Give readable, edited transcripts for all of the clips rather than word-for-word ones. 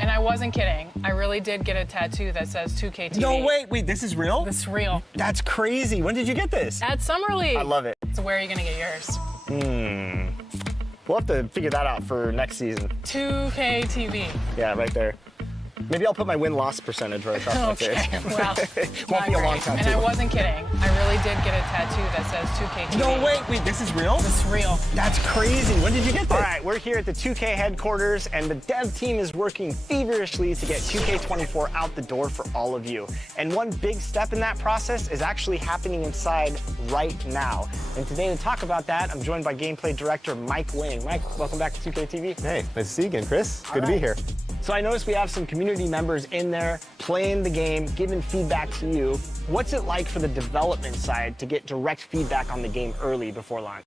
And I wasn't kidding. I really did get a tattoo that says 2K TV. No, wait, this is real? This is real. That's crazy. When did you get this? At Summer League. I love it. So where are you gonna get yours? We'll have to figure that out for next season. 2K TV. Yeah, right there. Maybe I'll put my win-loss percentage right across my face. Okay, well, Won't be a long tattoo. And I wasn't kidding. I really did get a tattoo that says 2K TV. No, wait, this is real? This is real. That's crazy. When did you get this? All right, we're here at the 2K headquarters, and the dev team is working feverishly to get 2K24 out the door for all of you. And one big step in that process is actually happening inside right now. And today to talk about that, I'm joined by gameplay director Mike Wing. Mike, welcome back to 2K TV. Hey, nice to see you again, Chris. Good to be here. So I noticed we have some community members in there playing the game, giving feedback to you. What's it like for the development side to get direct feedback on the game early before launch?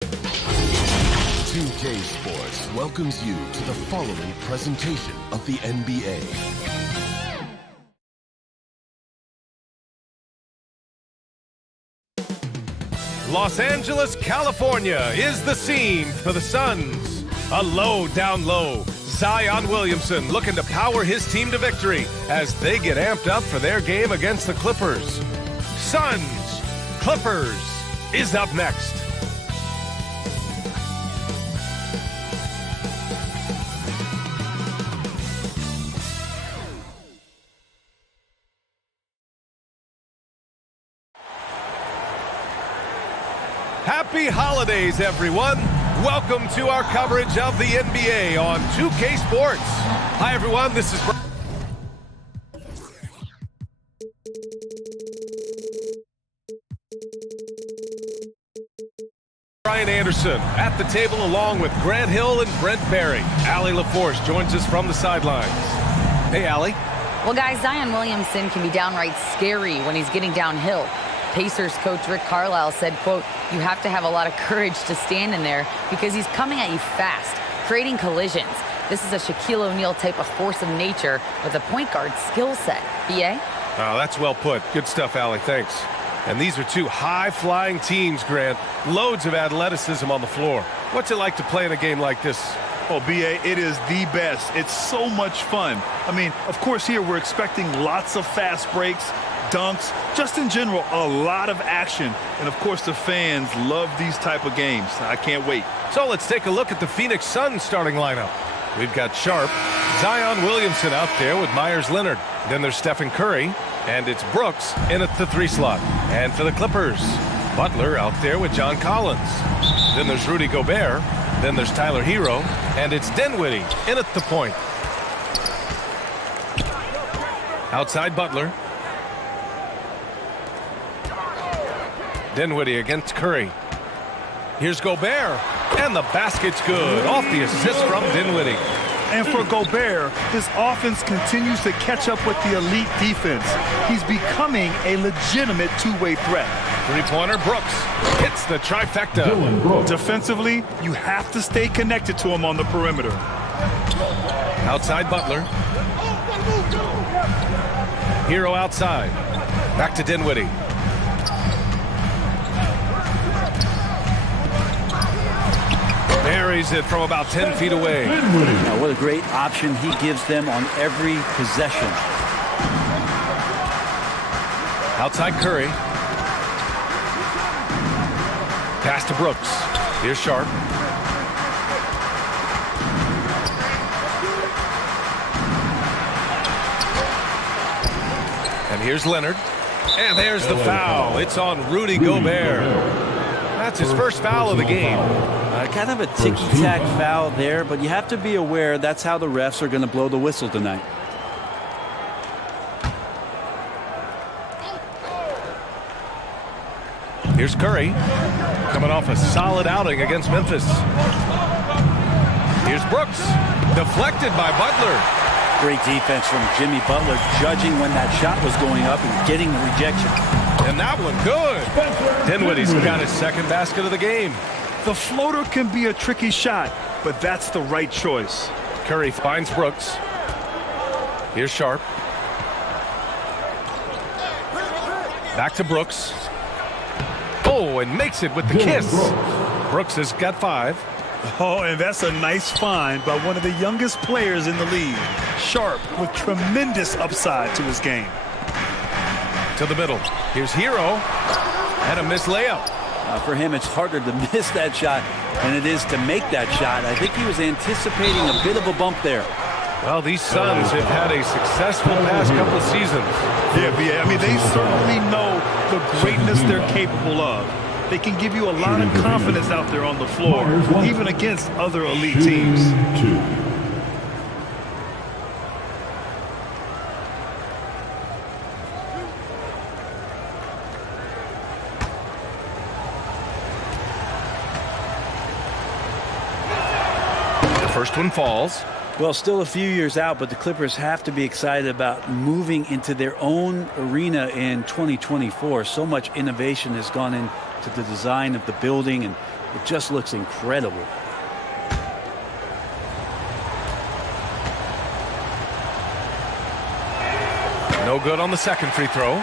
2K Sports welcomes you to the following presentation of the NBA. Los Angeles, California is the scene for the Suns. A low down low. Zion Williamson looking to power his team to victory as they get amped up for their game against the Clippers. Suns, Clippers is up next. Happy holidays, everyone. Welcome to our coverage of the NBA on 2K Sports. Hi, everyone. This is Brian Anderson at the table along with Grant Hill and Brent Barry. Allie LaForce joins us from the sidelines. Hey, Allie. Well, guys, Zion Williamson can be downright scary when he's getting downhill. Pacers coach Rick Carlisle said, quote, "You have to have a lot of courage to stand in there because he's coming at you fast, creating collisions. This is a Shaquille O'Neal type of force of nature with a point guard skill set." BA? Oh, that's well put. Good stuff, Allie. Thanks. And these are two high-flying teams, Grant. Loads of athleticism on the floor. What's it like to play in a game like this? Oh, BA, it is the best. It's so much fun. I mean, of course, here we're expecting lots of fast breaks, dunks, just in general, a lot of action. And, of course, the fans love these type of games. I can't wait. So let's take a look at the Phoenix Suns starting lineup. We've got Sharp, Zion Williamson out there with Myers Leonard. Then there's Stephen Curry, and it's Brooks in at the 3 slot. And for the Clippers, Butler out there with John Collins. Then there's Rudy Gobert. Then there's Tyler Hero, and it's Dinwiddie in at the point. Outside Butler. Dinwiddie against Curry. Here's Gobert, and the basket's good. Off the assist from Dinwiddie. And for Gobert, his offense continues to catch up with the elite defense. He's becoming a legitimate two-way threat. Three-pointer, Brooks hits the trifecta. Defensively, you have to stay connected to him on the perimeter. Outside Butler. Hero outside. Back to Dinwiddie. Buries it from about 10 feet away. Now, what a great option he gives them on every possession. Outside Curry. Pass to Brooks. Here's Sharp. And here's Leonard. And there's the foul. It's on Rudy Gobert. That's his first foul of the game. Kind of a ticky-tack foul there, but you have to be aware that's how the refs are going to blow the whistle tonight. Here's Curry, coming off a solid outing against Memphis. Here's Brooks, deflected by Butler. Great defense from Jimmy Butler, judging when that shot was going up and getting the rejection. And that one good. Dinwiddie's got his second basket of the game. The floater can be a tricky shot, but that's the right choice. Curry finds Brooks. Here's Sharp. Back to Brooks. Oh, and makes it with the kiss. Brooks has got 5. Oh, and that's a nice find by one of the youngest players in the league. Sharp with tremendous upside to his game. To the middle. Here's Hero. And a missed layup. For him, it's harder to miss that shot than it is to make that shot. I think he was anticipating a bit of a bump there. Well, these Suns have had a successful past couple of seasons. Yeah, I mean, they certainly know the greatness they're capable of. They can give you a lot of confidence out there on the floor, even against other elite teams. The first one falls. Well, still a few years out, but the Clippers have to be excited about moving into their own arena in 2024. So much innovation has gone into the design of the building, and it just looks incredible. No good on the second free throw.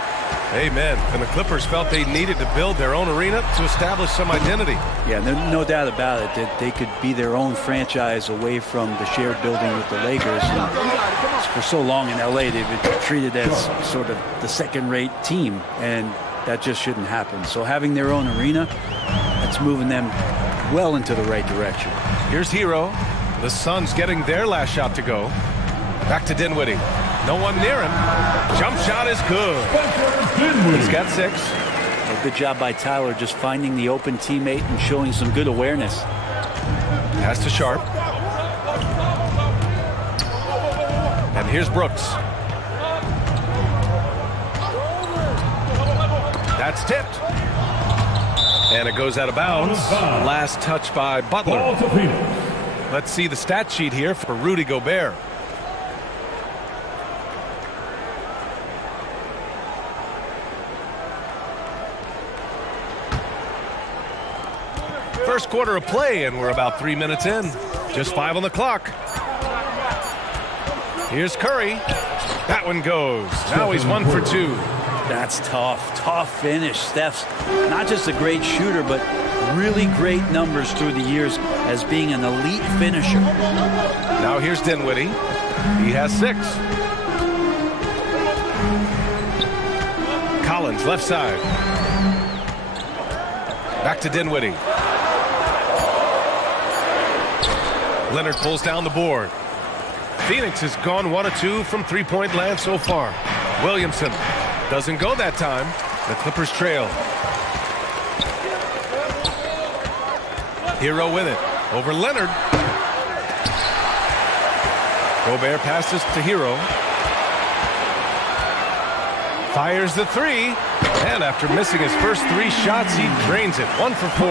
Amen. And the Clippers felt they needed to build their own arena to establish some identity. Yeah, no doubt about it that they could be their own franchise away from the shared building with the Lakers. And for so long in LA, they've been treated as sort of the second-rate team, and that just shouldn't happen. So having their own arena, that's moving them well into the right direction. Here's Hero. The Suns getting their last shot to go. Back to Dinwiddie. No one near him. Jump shot is good. He's got 6. A good job by Tyler just finding the open teammate and showing some good awareness. Pass to Sharp. And here's Brooks. That's tipped. And it goes out of bounds. Last touch by Butler. Let's see the stat sheet here for Rudy Gobert. First quarter of play, and we're about 3 minutes in. Just 5 on the clock. Here's Curry. That one goes. Now he's 1 for 2. That's tough finish. Steph's not just a great shooter, but really great numbers through the years as being an elite finisher. Now here's Dinwiddie. He has 6. Collins, left side. Back to Dinwiddie. Leonard pulls down the board. Phoenix has gone 1 of 2 from three-point land so far. Williamson doesn't go that time. The Clippers trail. Hero with it. Over Leonard. Gobert passes to Hero. Fires the 3. And after missing his first 3 shots, he drains it. 1 for 4.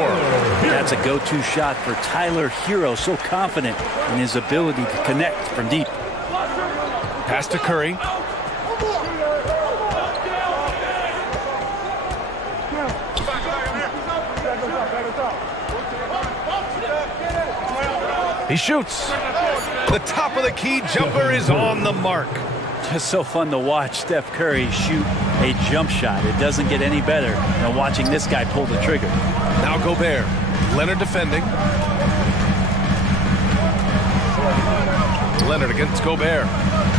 That's a go-to shot for Tyler Hero. So confident in his ability to connect from deep. Pass to Curry. He shoots. The top of the key jumper is on the mark. Just so fun to watch Steph Curry shoot a jump shot. It doesn't get any better than watching this guy pull the trigger. Now Gobert. Leonard defending. Leonard against Gobert.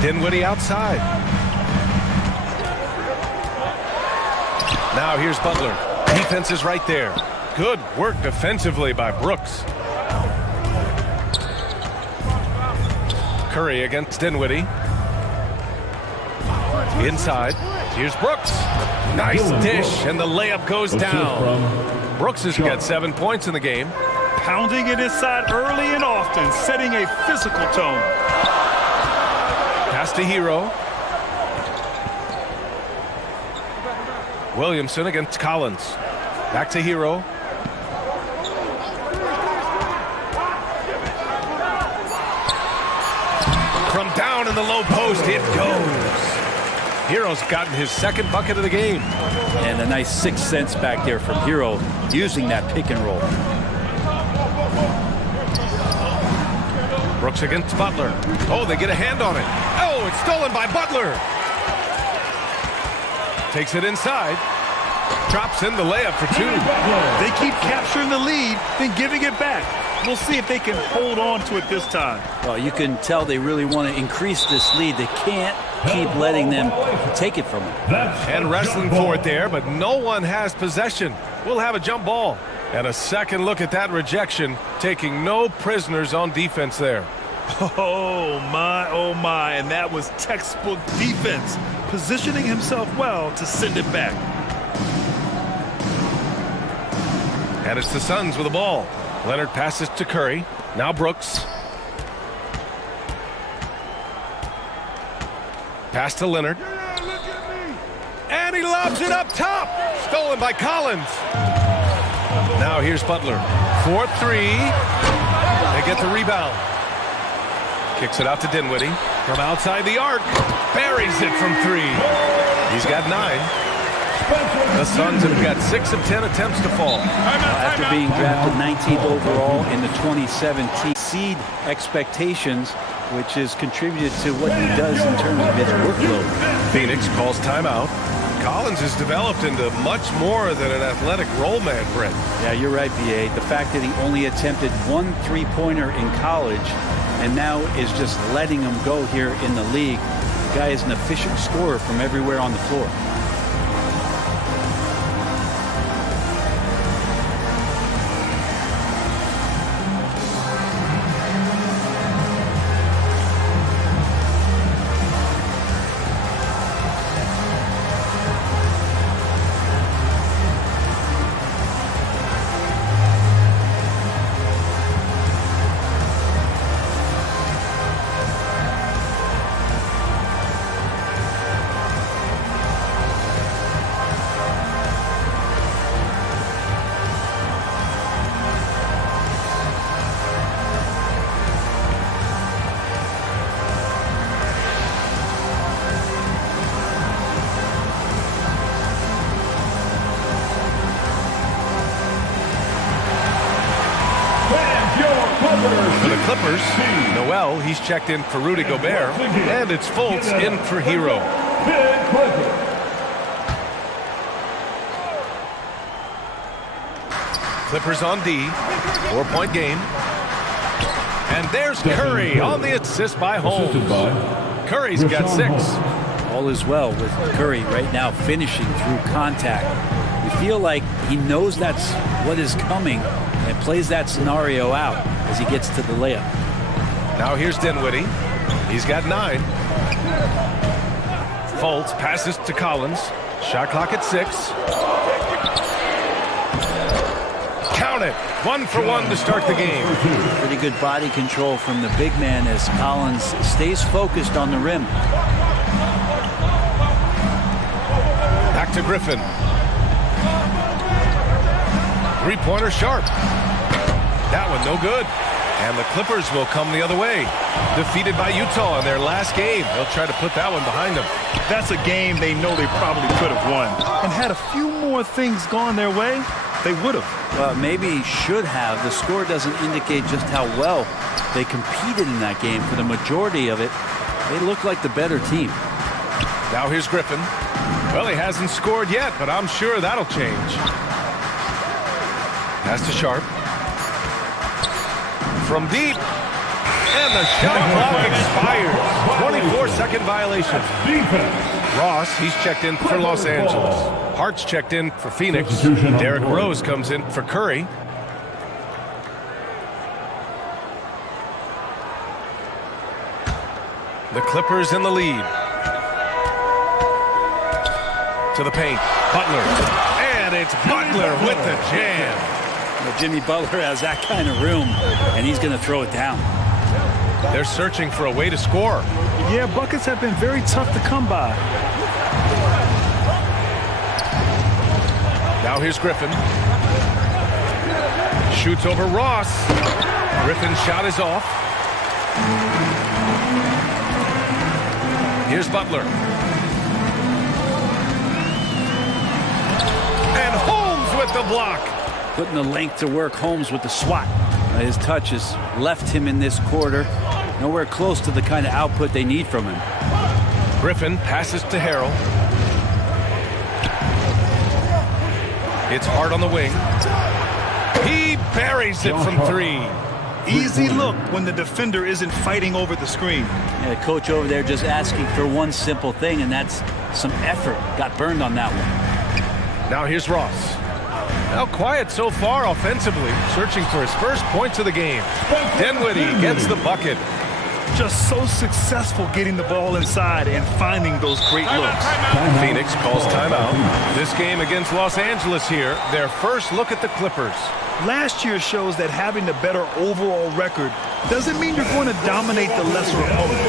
Dinwiddie outside. Now here's Butler. Defense is right there. Good work defensively by Brooks. Curry against Dinwiddie. Inside. Here's Brooks. Nice dish, and the layup goes down. Brooks has got 7 points in the game. Pounding it inside early and often, setting a physical tone. Pass to Hero. Williamson against Collins. Back to Hero. From down in the low post, it goes. Hero's gotten his second bucket of the game. And a nice 6 cents back there from Hero using that pick and roll. Brooks against Butler. Oh, they get a hand on it. Oh, it's stolen by Butler. Takes it inside. Drops in the layup for 2. They keep capturing the lead, then giving it back. We'll see if they can hold on to it this time. Well, you can tell they really want to increase this lead. They can't keep letting them take it from them. And wrestling for it there, but no one has possession. We'll have a jump ball. And a second look at that rejection, taking no prisoners on defense there. Oh my, and that was textbook defense, positioning himself well to send it back. And it's the Suns with the ball. Leonard passes to Curry. Now Brooks. Pass to Leonard. And he lobs it up top. Stolen by Collins. Now here's Butler. 4-3. They get the rebound. Kicks it out to Dinwiddie. From outside the arc. Buries it from 3. He's got 9. The Suns have got 6 of 10 attempts to fall. After being drafted 19th overall in the 2017 seed expectations, which has contributed to what he does in terms of his workload. Phoenix calls timeout. Collins has developed into much more than an athletic roll man, Brent. Yeah, you're right, B.A. The fact that he only attempted 1 3-pointer in college and now is just letting him go here in the league. The guy is an efficient scorer from everywhere on the floor. For the Clippers, Noel, he's checked in for Rudy Gobert, and it's Fultz in for Hero. Clippers on D, 4-point game. And there's Curry on the assist by Holmes. Curry's got 6. All is well with Curry right now finishing through contact. You feel like he knows that's what is coming and plays that scenario out as he gets to the layup. Now here's Dinwiddie. He's got 9. Fultz passes to Collins. Shot clock at 6. Count it. 1 for 1 to start the game. Pretty good body control from the big man as Collins stays focused on the rim. Back to Griffin. 3-pointer Sharp. That one no good. And the Clippers will come the other way. Defeated by Utah in their last game. They'll try to put that one behind them. That's a game they know they probably could have won. And had a few more things gone their way, they would have. Well, maybe should have. The score doesn't indicate just how well they competed in that game. For the majority of it, they look like the better team. Now here's Griffin. Well, he hasn't scored yet, but I'm sure that'll change. Pass to Sharp. From deep. And the shot clock expires. 24-second violation. Ross, he's checked in for Los Angeles. Hart's checked in for Phoenix. Derrick Rose comes in for Curry. The Clippers in the lead. To the paint. Butler. And it's Butler with the jam. Well, Jimmy Butler has that kind of room, and he's going to throw it down. They're searching for a way to score. Yeah, buckets have been very tough to come by. Now here's Griffin. Shoots over Ross. Griffin's shot is off. Here's Butler. And Holmes with the block. Putting the length to work, Holmes with the swat. His touch has left him in this quarter. Nowhere close to the kind of output they need from him. Griffin passes to Harrell. It's Hart on the wing. He buries it from 3. Easy look when the defender isn't fighting over the screen. Yeah, the coach over there just asking for one simple thing, and that's some effort. Got burned on that one. Now here's Ross. Now quiet so far offensively, searching for his first points of the game. Dinwiddie gets the bucket. Just so successful getting the ball inside and finding those great looks. Phoenix calls timeout. This game against Los Angeles here, their first look at the Clippers. Last year shows that having a better overall record doesn't mean you're going to dominate the lesser opponent.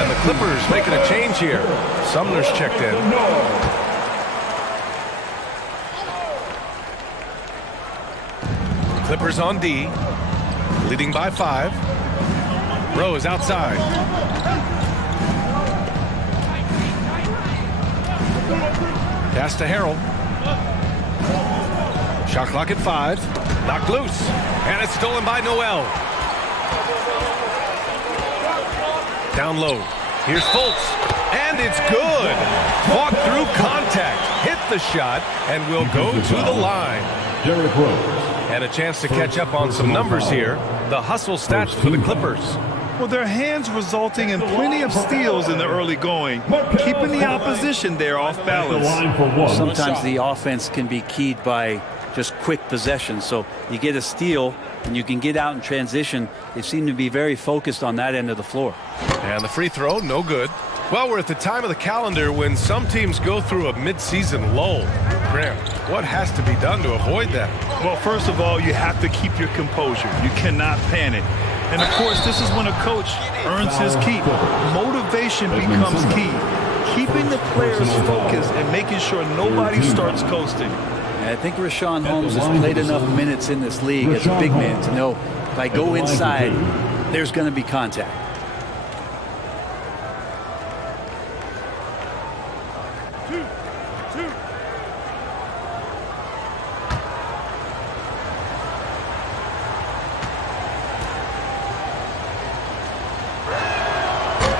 And the Clippers making a change here. Sumner's checked in. Clippers on D, leading by 5. Rose outside. Pass to Harrell. Shot clock at 5. Knocked loose. And it's stolen by Noel. Down low. Here's Fultz. And it's good. Walk through contact. Hit the shot and will go to the line. Derrick Rose. And a chance to catch up on some numbers here. The hustle stats for the Clippers. Well, their hands resulting in plenty of steals in the early going, keeping the opposition there off balance. Sometimes the offense can be keyed by just quick possession. So you get a steal and you can get out in transition. They seem to be very focused on that end of the floor. And the free throw, no good. Well, we're at the time of the calendar when some teams go through a midseason lull. Graham, what has to be done to avoid that? Well, first of all, you have to keep your composure. You cannot panic. And, of course, this is when a coach earns his keep. Motivation becomes key. Keeping the players focused and making sure nobody starts coasting. And I think Richaun Holmes has played enough minutes in this league as a big man to know if I go inside, there's going to be contact.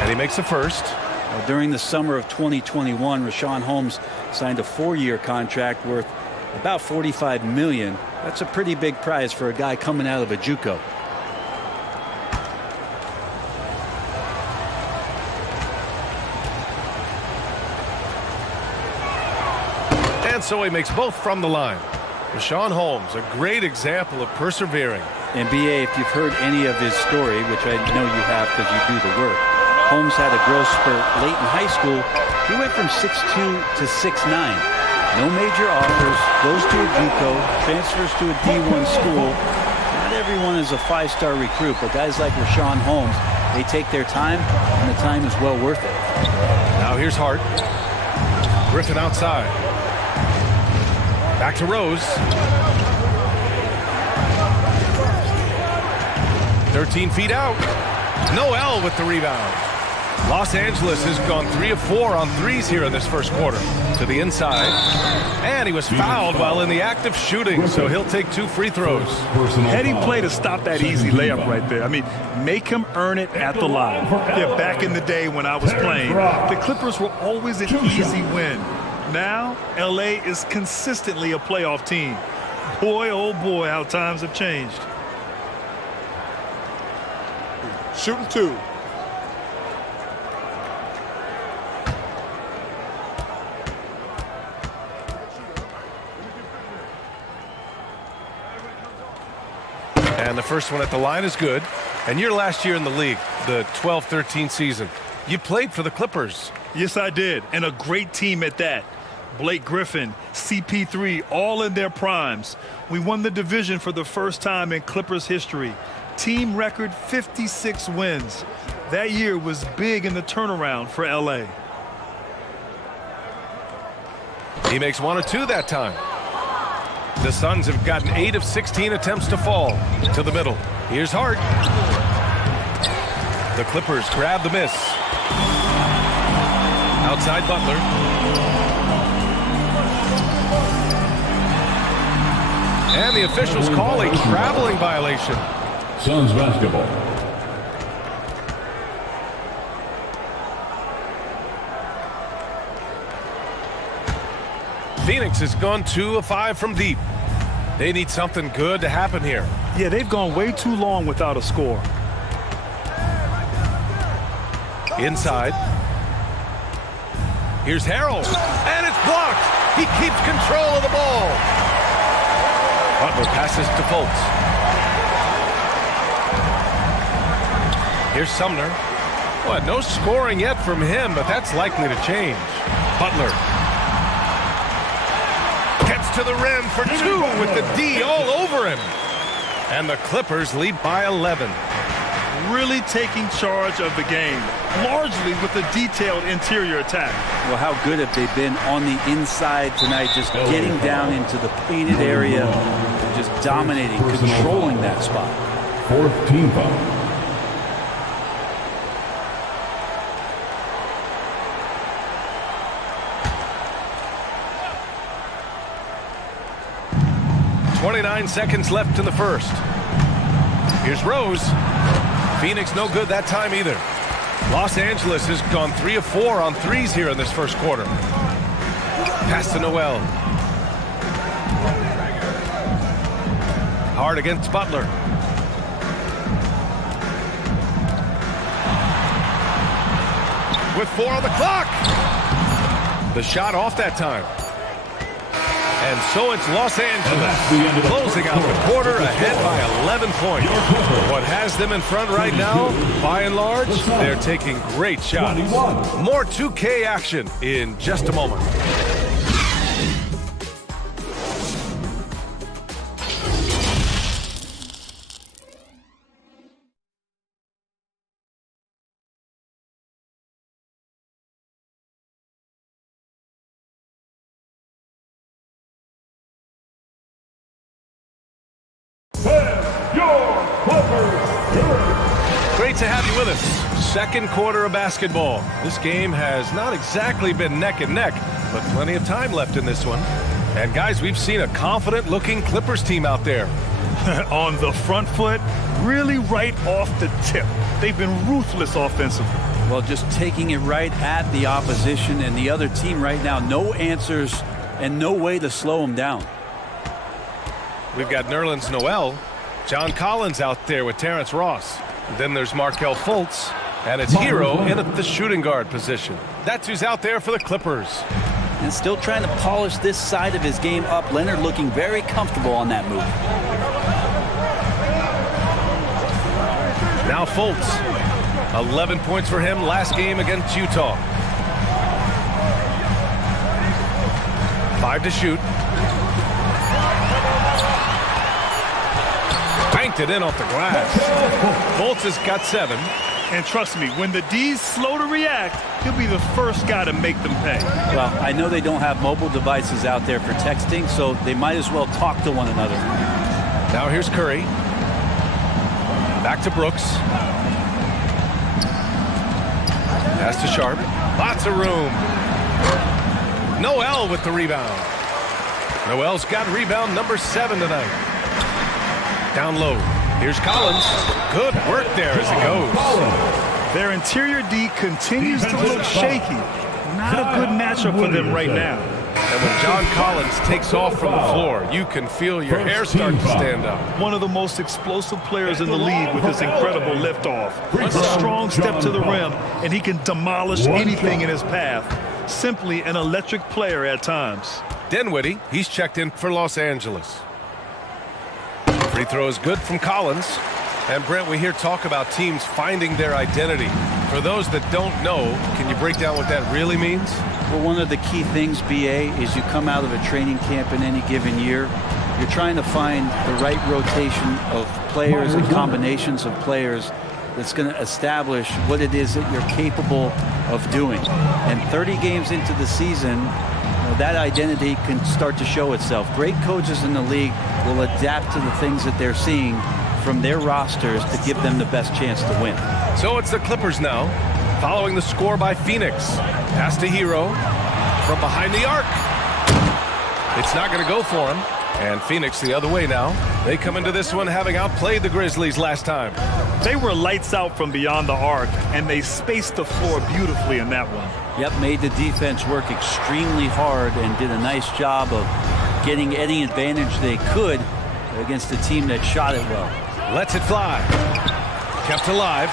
And he makes a first. Well, during the summer of 2021, Richaun Holmes signed a 4-year contract worth about $45 million. That's a pretty big prize for a guy coming out of a JUCO. And so he makes both from the line. Richaun Holmes, a great example of persevering. And BA, if you've heard any of his story, which I know you have because you do the work, Holmes had a growth spurt late in high school. He went from 6'2 to 6'9. No major offers, goes to a JUCO, transfers to a D1 school. Not everyone is a 5-star recruit, but guys like Richaun Holmes, they take their time, and the time is well worth it. Now here's Hart. Griffin outside. Back to Rose. 13 feet out. Noel with the rebound. Los Angeles has gone 3 of 4 on threes here in this first quarter. To the inside. And he was fouled while in the act of shooting, so he'll take 2 free throws. Heady play to stop that easy layup right there. I mean, make him earn it at the line. Yeah, back in the day when I was playing, the Clippers were always an easy win. Now, LA is consistently a playoff team. Boy, oh boy, how times have changed. Shooting 2. And the first one at the line is good. And your last year in the league, the 12-13 season, you played for the Clippers. Yes, I did, and a great team at that. Blake Griffin, CP3, all in their primes. We won the division for the first time in Clippers history. Team record 56 wins. That year was big in the turnaround for LA. He makes 1 or 2 that time. The Suns have gotten 8 of 16 attempts to fall. To the middle. Here's Hart. The Clippers grab the miss. Outside Butler. And the officials call a traveling violation. Suns basketball. Phoenix has gone 2 of 5 from deep. They need something good to happen here. Yeah, they've gone way too long without a score. Inside. Here's Harrell. And it's blocked. He keeps control of the ball. Butler passes to Fultz. Here's Sumner. What? No scoring yet from him, but that's likely to change. Butler. Gets to the rim for 2 with the D all over him. And the Clippers lead by 11. Really taking charge of the game, largely with a detailed interior attack. Well, how good have they been on the inside tonight, just getting down into the painted area, just dominating, controlling that spot. 4th team foul. .29 seconds left in the first. Here's Rose. Phoenix no good that time either. Los Angeles has gone 3 of 4 on threes here in this first quarter. Pass to Noel. Hard against Butler. With 4 on the clock. The shot off that time. And so it's Los Angeles closing out the quarter ahead by 11 points. What has them in front right now, by and large, they're taking great shots. More 2K action in just a moment. Great to have you with us. Second quarter of basketball. This game has not exactly been neck and neck, but plenty of time left in this one. And guys, we've seen a confident-looking Clippers team out there. On the front foot, really right off the tip. They've been ruthless offensively. Well, just taking it right at the opposition and the other team right now. No answers and no way to slow them down. We've got Nerlens Noel. John Collins out there with Terrence Ross. Then there's Markelle Fultz. And it's Hero in at the shooting guard position. That's who's out there for the Clippers. And still trying to polish this side of his game up. Leonard looking very comfortable on that move. Now Fultz. 11 points for him last game against Utah. 5 to shoot. Banked it in off the glass. Fultz has got 7. And trust me, when the D's slow to react, he'll be the first guy to make them pay. Well, I know they don't have mobile devices out there for texting, so they might as well talk to one another. Now here's Curry. Back to Brooks. Pass to Sharp. Lots of room. Noel with the rebound. Noel's got rebound number 7 tonight. Down low. Here's Collins. Good work there as it goes. Their interior D continues to look shaky. Not a good matchup for them right now. And when John Collins takes off from the floor, you can feel your hair start to stand up. One of the most explosive players in the league with his incredible liftoff. A strong step to the rim, and he can demolish anything in his path. Simply an electric player at times. Dinwiddie, he's checked in for Los Angeles. Free throw is good from Collins. And Brent, we hear talk about teams finding their identity. For those that don't know, can you break down what that really means? Well, one of the key things, BA, is you come out of a training camp in any given year. You're trying to find the right rotation of players and combinations of players that's going to establish what it is that you're capable of doing. And 30 games into the season, that identity can start to show itself. Great coaches in the league will adapt to the things that they're seeing from their rosters to give them the best chance to win. So it's the Clippers now, following the score by Phoenix. Pass to Hero from behind the arc. It's not going to go for him. And Phoenix the other way now. They come into this one having outplayed the Grizzlies last time. They were lights out from beyond the arc, and they spaced the floor beautifully in that one. Yep, made the defense work extremely hard and did a nice job of getting any advantage they could against a team that shot it well. Lets it fly. Kept alive.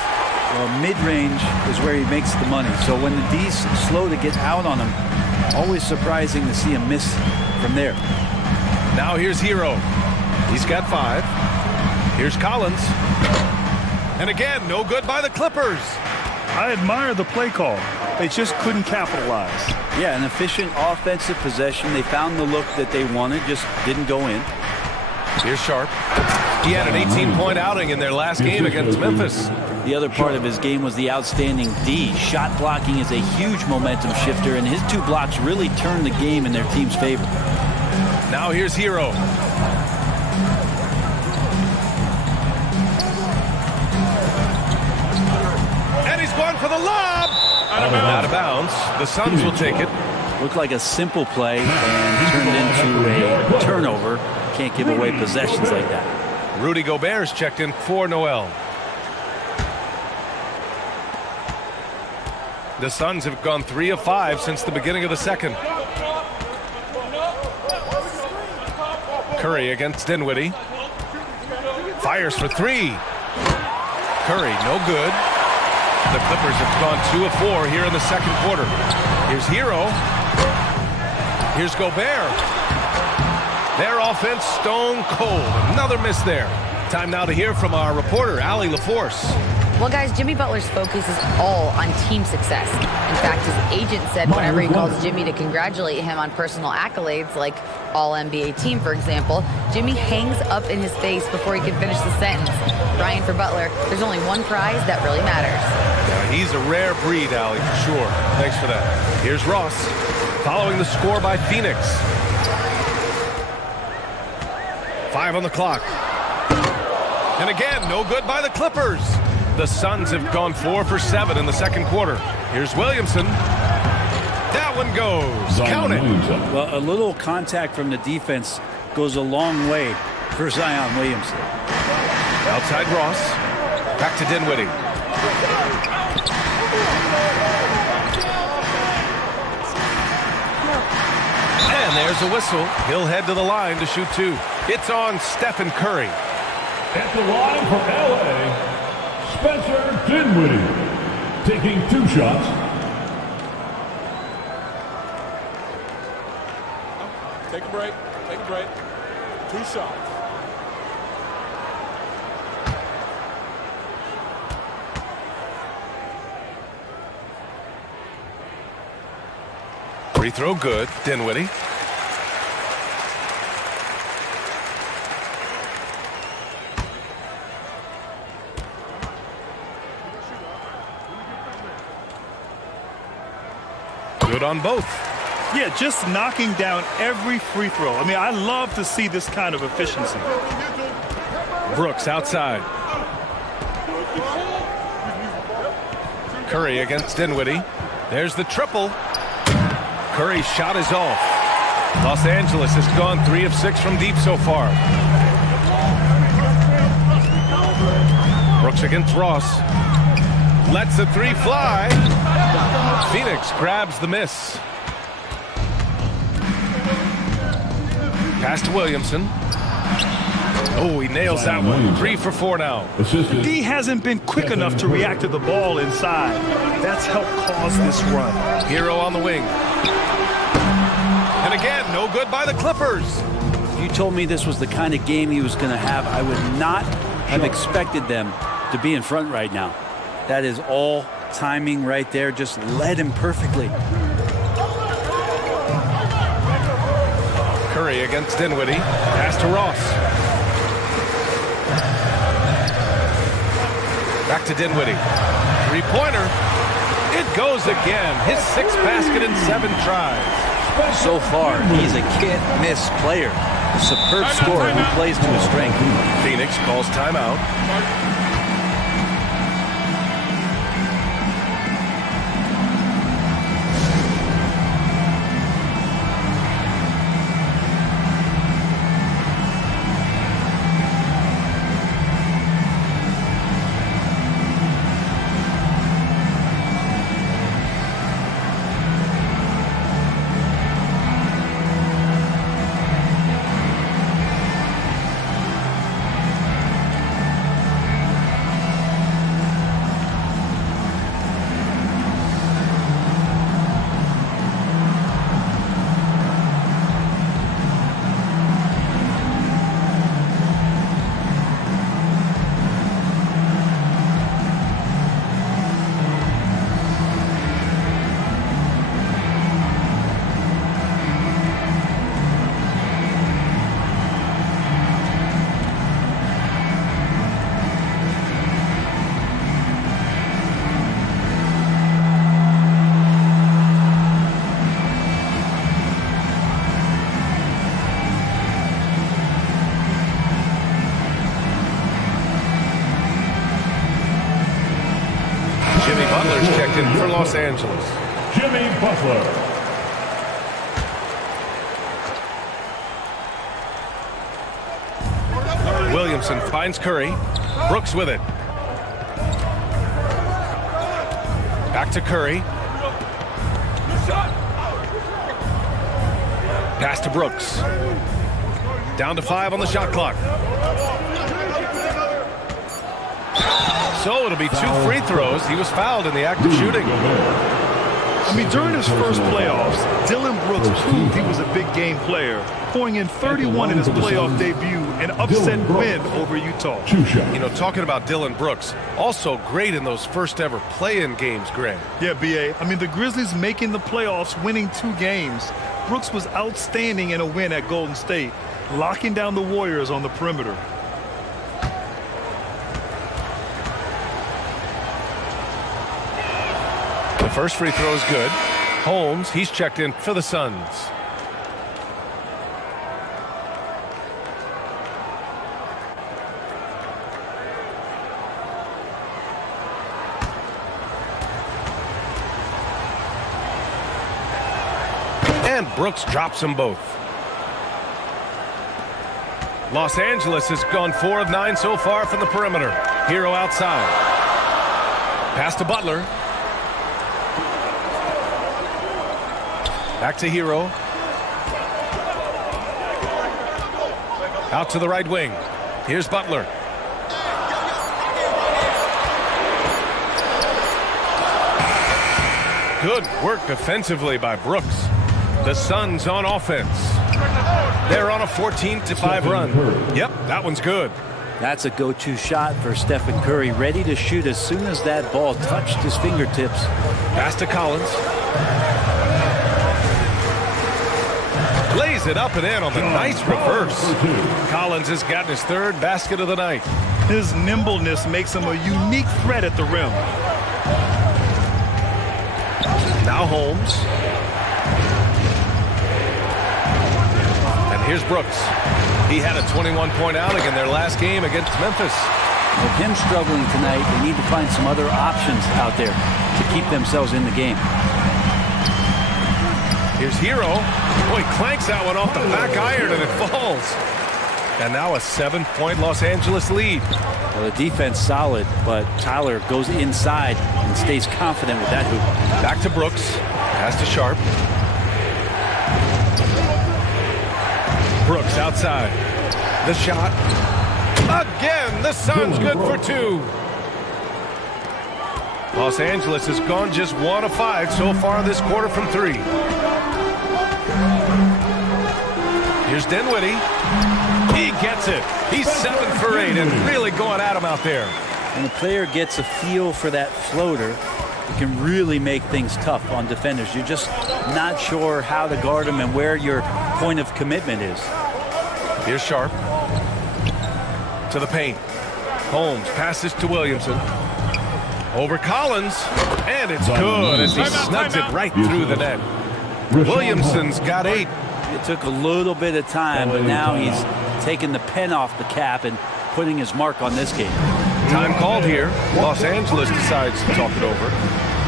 Well, mid-range is where he makes the money. So when the D's slow to get out on him, always surprising to see him miss from there. Now here's Hero. He's got 5. Here's Collins. And again, no good by the Clippers. I admire the play call. They just couldn't capitalize. Yeah, an efficient offensive possession. They found the look that they wanted, just didn't go in. Here's Sharp. He had an 18-point outing in their last game against Memphis. The other part of his game was the outstanding D. Shot blocking is a huge momentum shifter, and his 2 blocks really turned the game in their team's favor. Now here's Hero. And he's going for the lob. Out of bounds. The Suns will take it. Looked like a simple play and turned into a turnover. Can't give away possessions like that. Rudy Gobert's checked in for Noel. The Suns have gone 3 of 5 since the beginning of the second. Curry against Dinwiddie. Fires for 3. Curry, no good. The Clippers have gone 2 of 4 here in the second quarter. Here's Hero. Here's Gobert. Their offense stone cold. Another miss there. Time now to hear from our reporter, Allie LaForce. Well, guys, Jimmy Butler's focus is all on team success. In fact, his agent said whenever he calls Jimmy to congratulate him on personal accolades, like All-NBA team, for example, Jimmy hangs up in his face before he can finish the sentence. Brian, for Butler, there's only one prize that really matters. Yeah, he's a rare breed, Allie, for sure. Thanks for that. Here's Ross, following the score by Phoenix. 5 on the clock. And again, no good by the Clippers. The Suns have gone 4 for 7 in the second quarter. Here's Williamson. That one goes. Count it. Well, a little contact from the defense goes a long way for Zion Williamson. Outside Ross. Back to Dinwiddie. And there's a whistle. He'll head to the line to shoot 2. It's on Stephen Curry. At the line for LA, Spencer Dinwiddie, taking 2 shots. Take a break. Take a break. 2 shots. Free throw good. Dinwiddie. Good on both. Yeah, just knocking down every free throw. I mean, I love to see this kind of efficiency. Brooks outside. Curry against Dinwiddie. There's the triple. Curry's shot is off. Los Angeles has gone 3 of 6 from deep so far. Brooks against Ross. Lets the 3 fly. Phoenix grabs the miss. Pass to Williamson. Oh, he nails that one. 3 for 4 now. D hasn't been quick enough to react to the ball inside. That's helped cause this run. Hero on the wing. And again, no good by the Clippers. If you told me this was the kind of game he was going to have, I would not have expected them to be in front right now. That is all timing right there. Just led him perfectly. Curry against Dinwiddie. Pass to Ross. Back to Dinwiddie. Three-pointer. It goes again. His 6th basket in 7 tries. So far, he's a can't-miss player. A superb scorer who plays to his strength. Phoenix calls timeout. Jimmy Butler's checked in for Los Angeles. Jimmy Butler. Williamson finds Curry. Brooks with it. Back to Curry. Pass to Brooks. Down to 5 on the shot clock. So it'll be 2 free throws. He was fouled in the act of shooting. I mean, during his first playoffs, Dillon Brooks proved he was a big game player, pouring in 31 in his playoff debut, an upset win over Utah. You know, talking about Dillon Brooks, also great in those first ever play-in games, Greg. Yeah, B.A. I mean, the Grizzlies making the playoffs, winning 2 games. Brooks was outstanding in a win at Golden State, locking down the Warriors on the perimeter. The first free throw is good. Holmes, he's checked in for the Suns. And Brooks drops them both. Los Angeles has gone 4 of 9 so far from the perimeter. Hero outside. Pass to Butler. Back to Hero. Out to the right wing. Here's Butler. Good work defensively by Brooks. The Suns on offense. They're on a 14-5 run. Yep, that one's good. That's a go-to shot for Stephen Curry, ready to shoot as soon as that ball touched his fingertips. Pass to Collins. Lays it up and in on the nice reverse. Collins has gotten his 3rd basket of the night. His nimbleness makes him a unique threat at the rim. Now Holmes. And here's Brooks. He had a 21-point outing in their last game against Memphis. With him struggling tonight, they need to find some other options out there to keep themselves in the game. Here's Hero. Boy, clanks that one off the back iron and it falls. And now a 7-point Los Angeles lead. Well, the defense solid, but Tyler goes inside and stays confident with that hoop. Back to Brooks. Pass to Sharp. Brooks outside. The shot. Again, the Suns good for 2. Los Angeles has gone just 1 of 5 so far this quarter from 3. Here's Dinwiddie. He gets it. He's 7 for 8 and really going at him out there. When a player gets a feel for that floater, it can really make things tough on defenders. You're just not sure how to guard them and where your point of commitment is. Here's Sharp. To the paint. Holmes passes to Williamson. Over Collins. And it's good as he snugs it right through the net. Williamson's got 8. It took a little bit of time, but now he's taking the pen off the cap and putting his mark on this game. Time called here. Los Angeles decides to talk it over.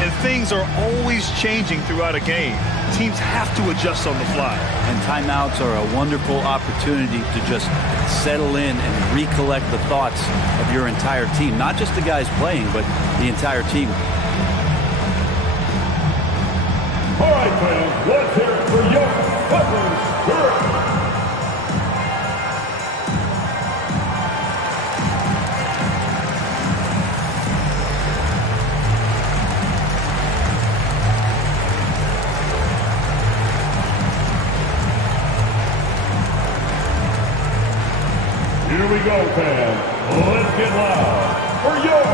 And things are always changing throughout a game. Teams have to adjust on the fly. And timeouts are a wonderful opportunity to just settle in and recollect the thoughts of your entire team. Not just the guys playing, but the entire team. All right, fans, let's hear it for your Clippers. Here we go, fans. Let's get loud for your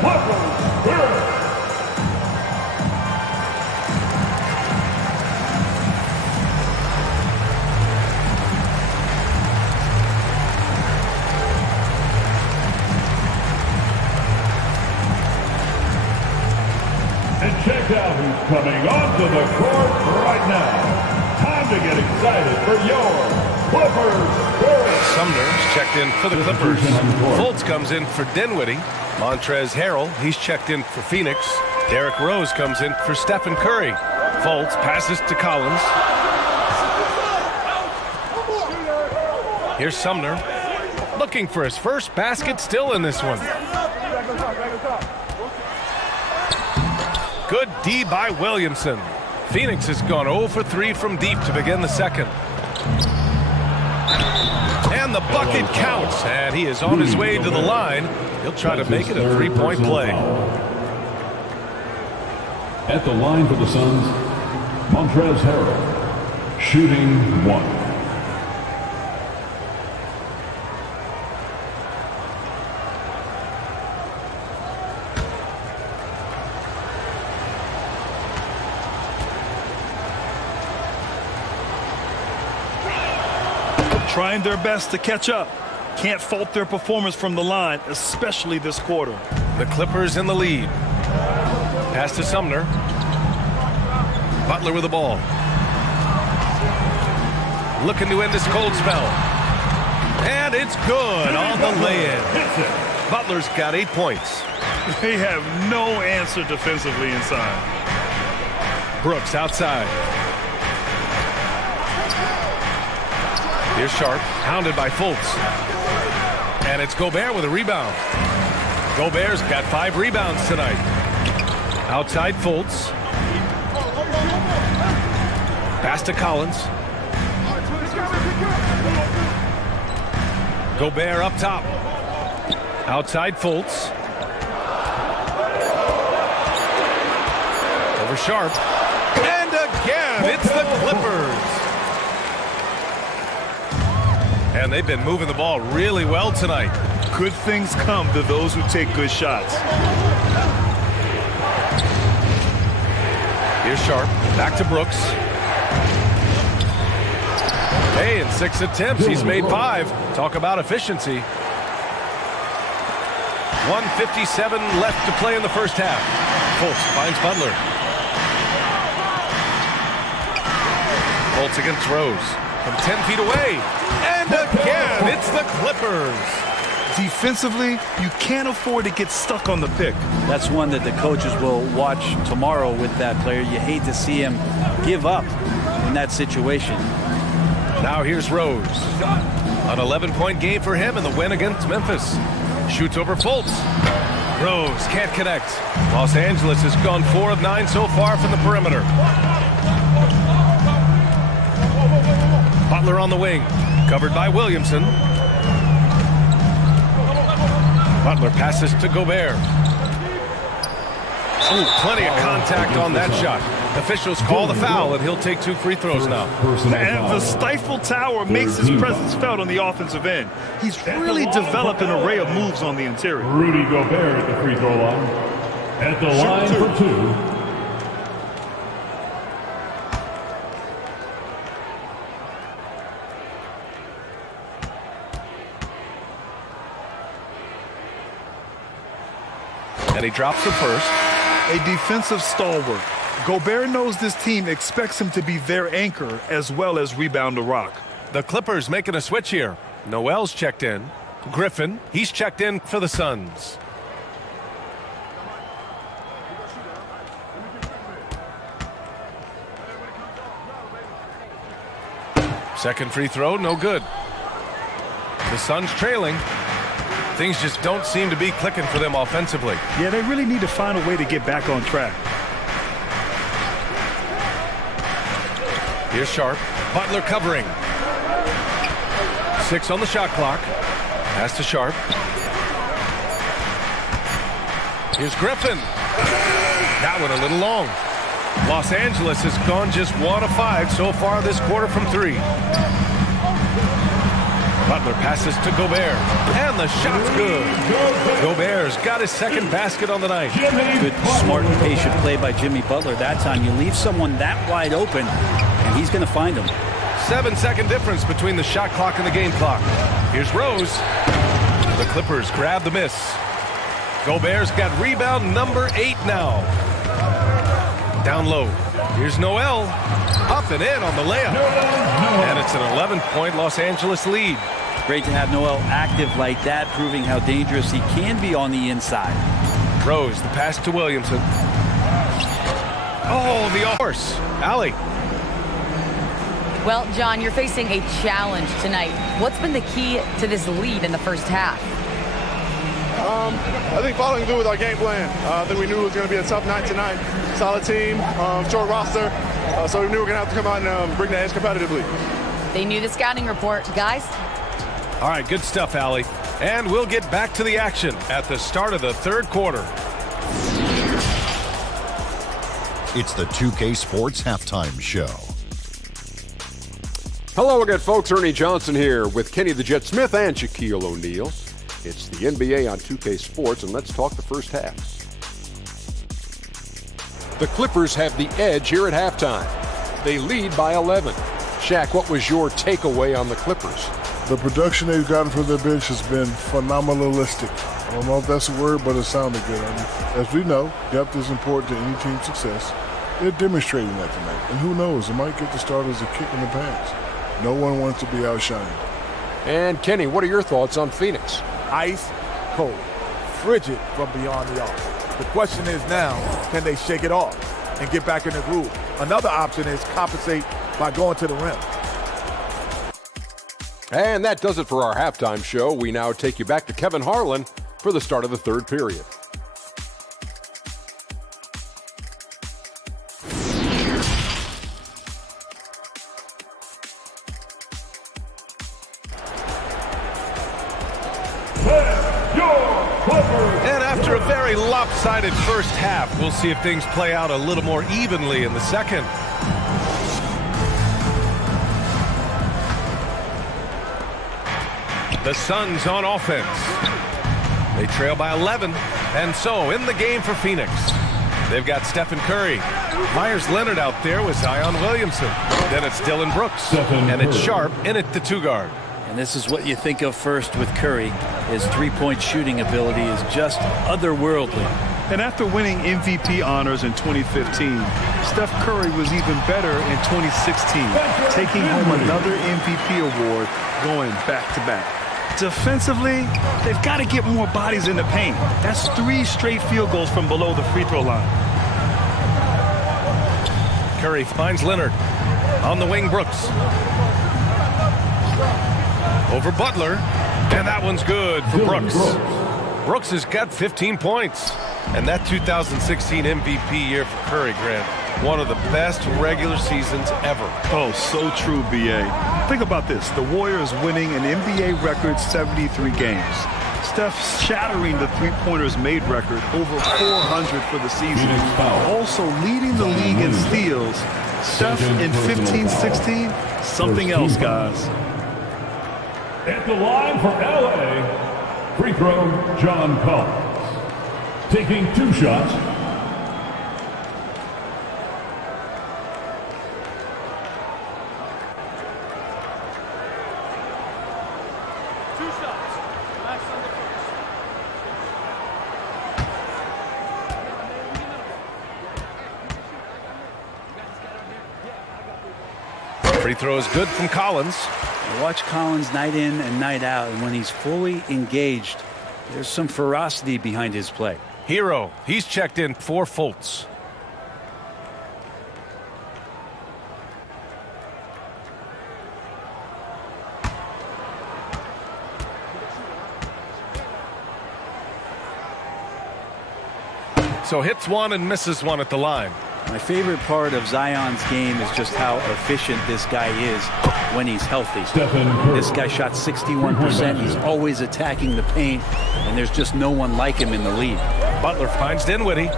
Clippers. And check out who's coming onto the court right now. Time to get excited for your Clippers. Sumner's checked in for the Clippers. Fultz comes in for Dinwiddie. Montrezl Harrell, he's checked in for Phoenix. Derrick Rose comes in for Stephen Curry. Fultz passes to Collins. Here's Sumner, looking for his first basket, still in this one. Good D by Williamson. Phoenix has gone 0 for 3 from deep to begin the second. And the bucket counts, and he is on his way to the line. He'll try to make it a three-point play. At the line for the Suns, Montrezl Harrell, shooting 1. Trying their best to catch up. Can't fault their performance from the line, especially this quarter. The Clippers in the lead. Pass to Sumner. Butler with the ball. Looking to end this cold spell. And it's good on the lay-in. Butler's got 8 points. They have no answer defensively inside. Brooks outside. Here's Sharp, hounded by Fultz. And it's Gobert with a rebound. Gobert's got 5 rebounds tonight. Outside Fultz. Pass to Collins. Gobert up top. Outside Fultz. Over Sharp. And again, it's the Clippers. And they've been moving the ball really well tonight. Good things come to those who take good shots. Here's Sharp. Back to Brooks. Hey, in 6 attempts, he's made 5. Talk about efficiency. 1:57 left to play in the first half. Fultz finds Butler. Fultz against Rose. From 10 feet away. And again, it's the Clippers. Defensively, you can't afford to get stuck on the pick. That's one that the coaches will watch tomorrow with that player. You hate to see him give up in that situation. Now here's Rose. An 11-point game for him in the win against Memphis. Shoots over Fultz. Rose can't connect. Los Angeles has gone 4 of 9 so far from the perimeter. Butler on the wing. Covered by Williamson. Butler passes to Gobert. Ooh, plenty of contact on that shot. Officials call the foul, and he'll take 2 free throws now. And the stifle tower makes his presence felt on the offensive end. He's really developed an array of moves on the interior. Rudy Gobert at the free throw line. At the line for 2. And he drops the first. A defensive stalwart. Gobert knows this team expects him to be their anchor as well as rebound the rock. The Clippers making a switch here. Noel's checked in. Griffin, he's checked in for the Suns. Second free throw, no good. The Suns trailing. Things just don't seem to be clicking for them offensively. Yeah, they really need to find a way to get back on track. Here's Sharp. Butler covering. 6 on the shot clock. Pass to Sharp. Here's Griffin. That one a little long. Los Angeles has gone just 1 of 5 so far this quarter from 3. Butler passes to Gobert. And the shot's good. Gobert's got his second basket on the night. Good, smart, and patient play by Jimmy Butler. That time you leave someone that wide open, and he's going to find him. 7-second difference between the shot clock and the game clock. Here's Rose. The Clippers grab the miss. Gobert's got rebound number 8 now. Down low. Here's Noel. Up and in on the layup. And it's an 11-point Los Angeles lead. Great to have Noel active like that, proving how dangerous he can be on the inside. Rose, the pass to Williamson. Oh, the horse. Allie. Well, John, you're facing a challenge tonight. What's been the key to this lead in the first half? I think following through with our game plan. I think we knew it was going to be a tough night tonight. Solid team, short roster, so we knew we were going to have to come out and bring the edge competitively. They knew the scouting report. Guys? All right, good stuff, Allie. And we'll get back to the action at the start of the third quarter. It's the 2K Sports Halftime Show. Hello again, folks. Ernie Johnson here with Kenny the Jet Smith and Shaquille O'Neal. It's the NBA on 2K Sports, and let's talk the first half. The Clippers have the edge here at halftime. They lead by 11. Shaq, what was your takeaway on the Clippers? The production they've gotten from their bench has been phenomenalistic. I don't know if that's a word, but it sounded good. As we know, depth is important to any team's success. They're demonstrating that tonight. And who knows, it might get the starters a kick in the pants. No one wants to be outshined. And Kenny, what are your thoughts on Phoenix? Ice cold, frigid from beyond the arc. The question is now, can they shake it off and get back in the groove? Another option is compensate by going to the rim. And that does it for our halftime show. We now take you back to Kevin Harlan for the start of the third period. And after a very lopsided first half, we'll see if things play out a little more evenly in the second. The Suns on offense. They trail by 11. And so in the game for Phoenix, they've got Stephen Curry. Myers Leonard out there with Zion Williamson. Then it's Dylan Brooks. And it's Sharp in at the 2-guard. And this is what you think of first with Curry. His three-point shooting ability is just otherworldly. And after winning MVP honors in 2015, Steph Curry was even better in 2016, taking home another MVP award, going back-to-back. Defensively, they've got to get more bodies in the paint. That's 3 straight field goals from below the free throw line. Curry finds Leonard. On the wing, Brooks. Over Butler. And that one's good for Brooks. Brooks has got 15 points. And that 2016 MVP year for Curry, Grant, One of the best regular seasons ever. Oh, so true, B.A. Think about this. The Warriors winning an NBA record 73 games. Steph shattering the three-pointers made record, over 400 for the season. Also leading the league in steals. Steph in 15-16, something else, guys. At the line for L.A., free throw, John Collins. Taking 2 shots. Free throw is good from Collins. Watch Collins night in and night out, and when he's fully engaged, there's some ferocity behind his play. Hero, he's checked in for Fultz. So hits one and misses one at the line. My favorite part of Zion's game is just how efficient this guy is when he's healthy. This guy shot 61%. He's always attacking the paint, and there's just no one like him in the league. Butler finds Dinwiddie.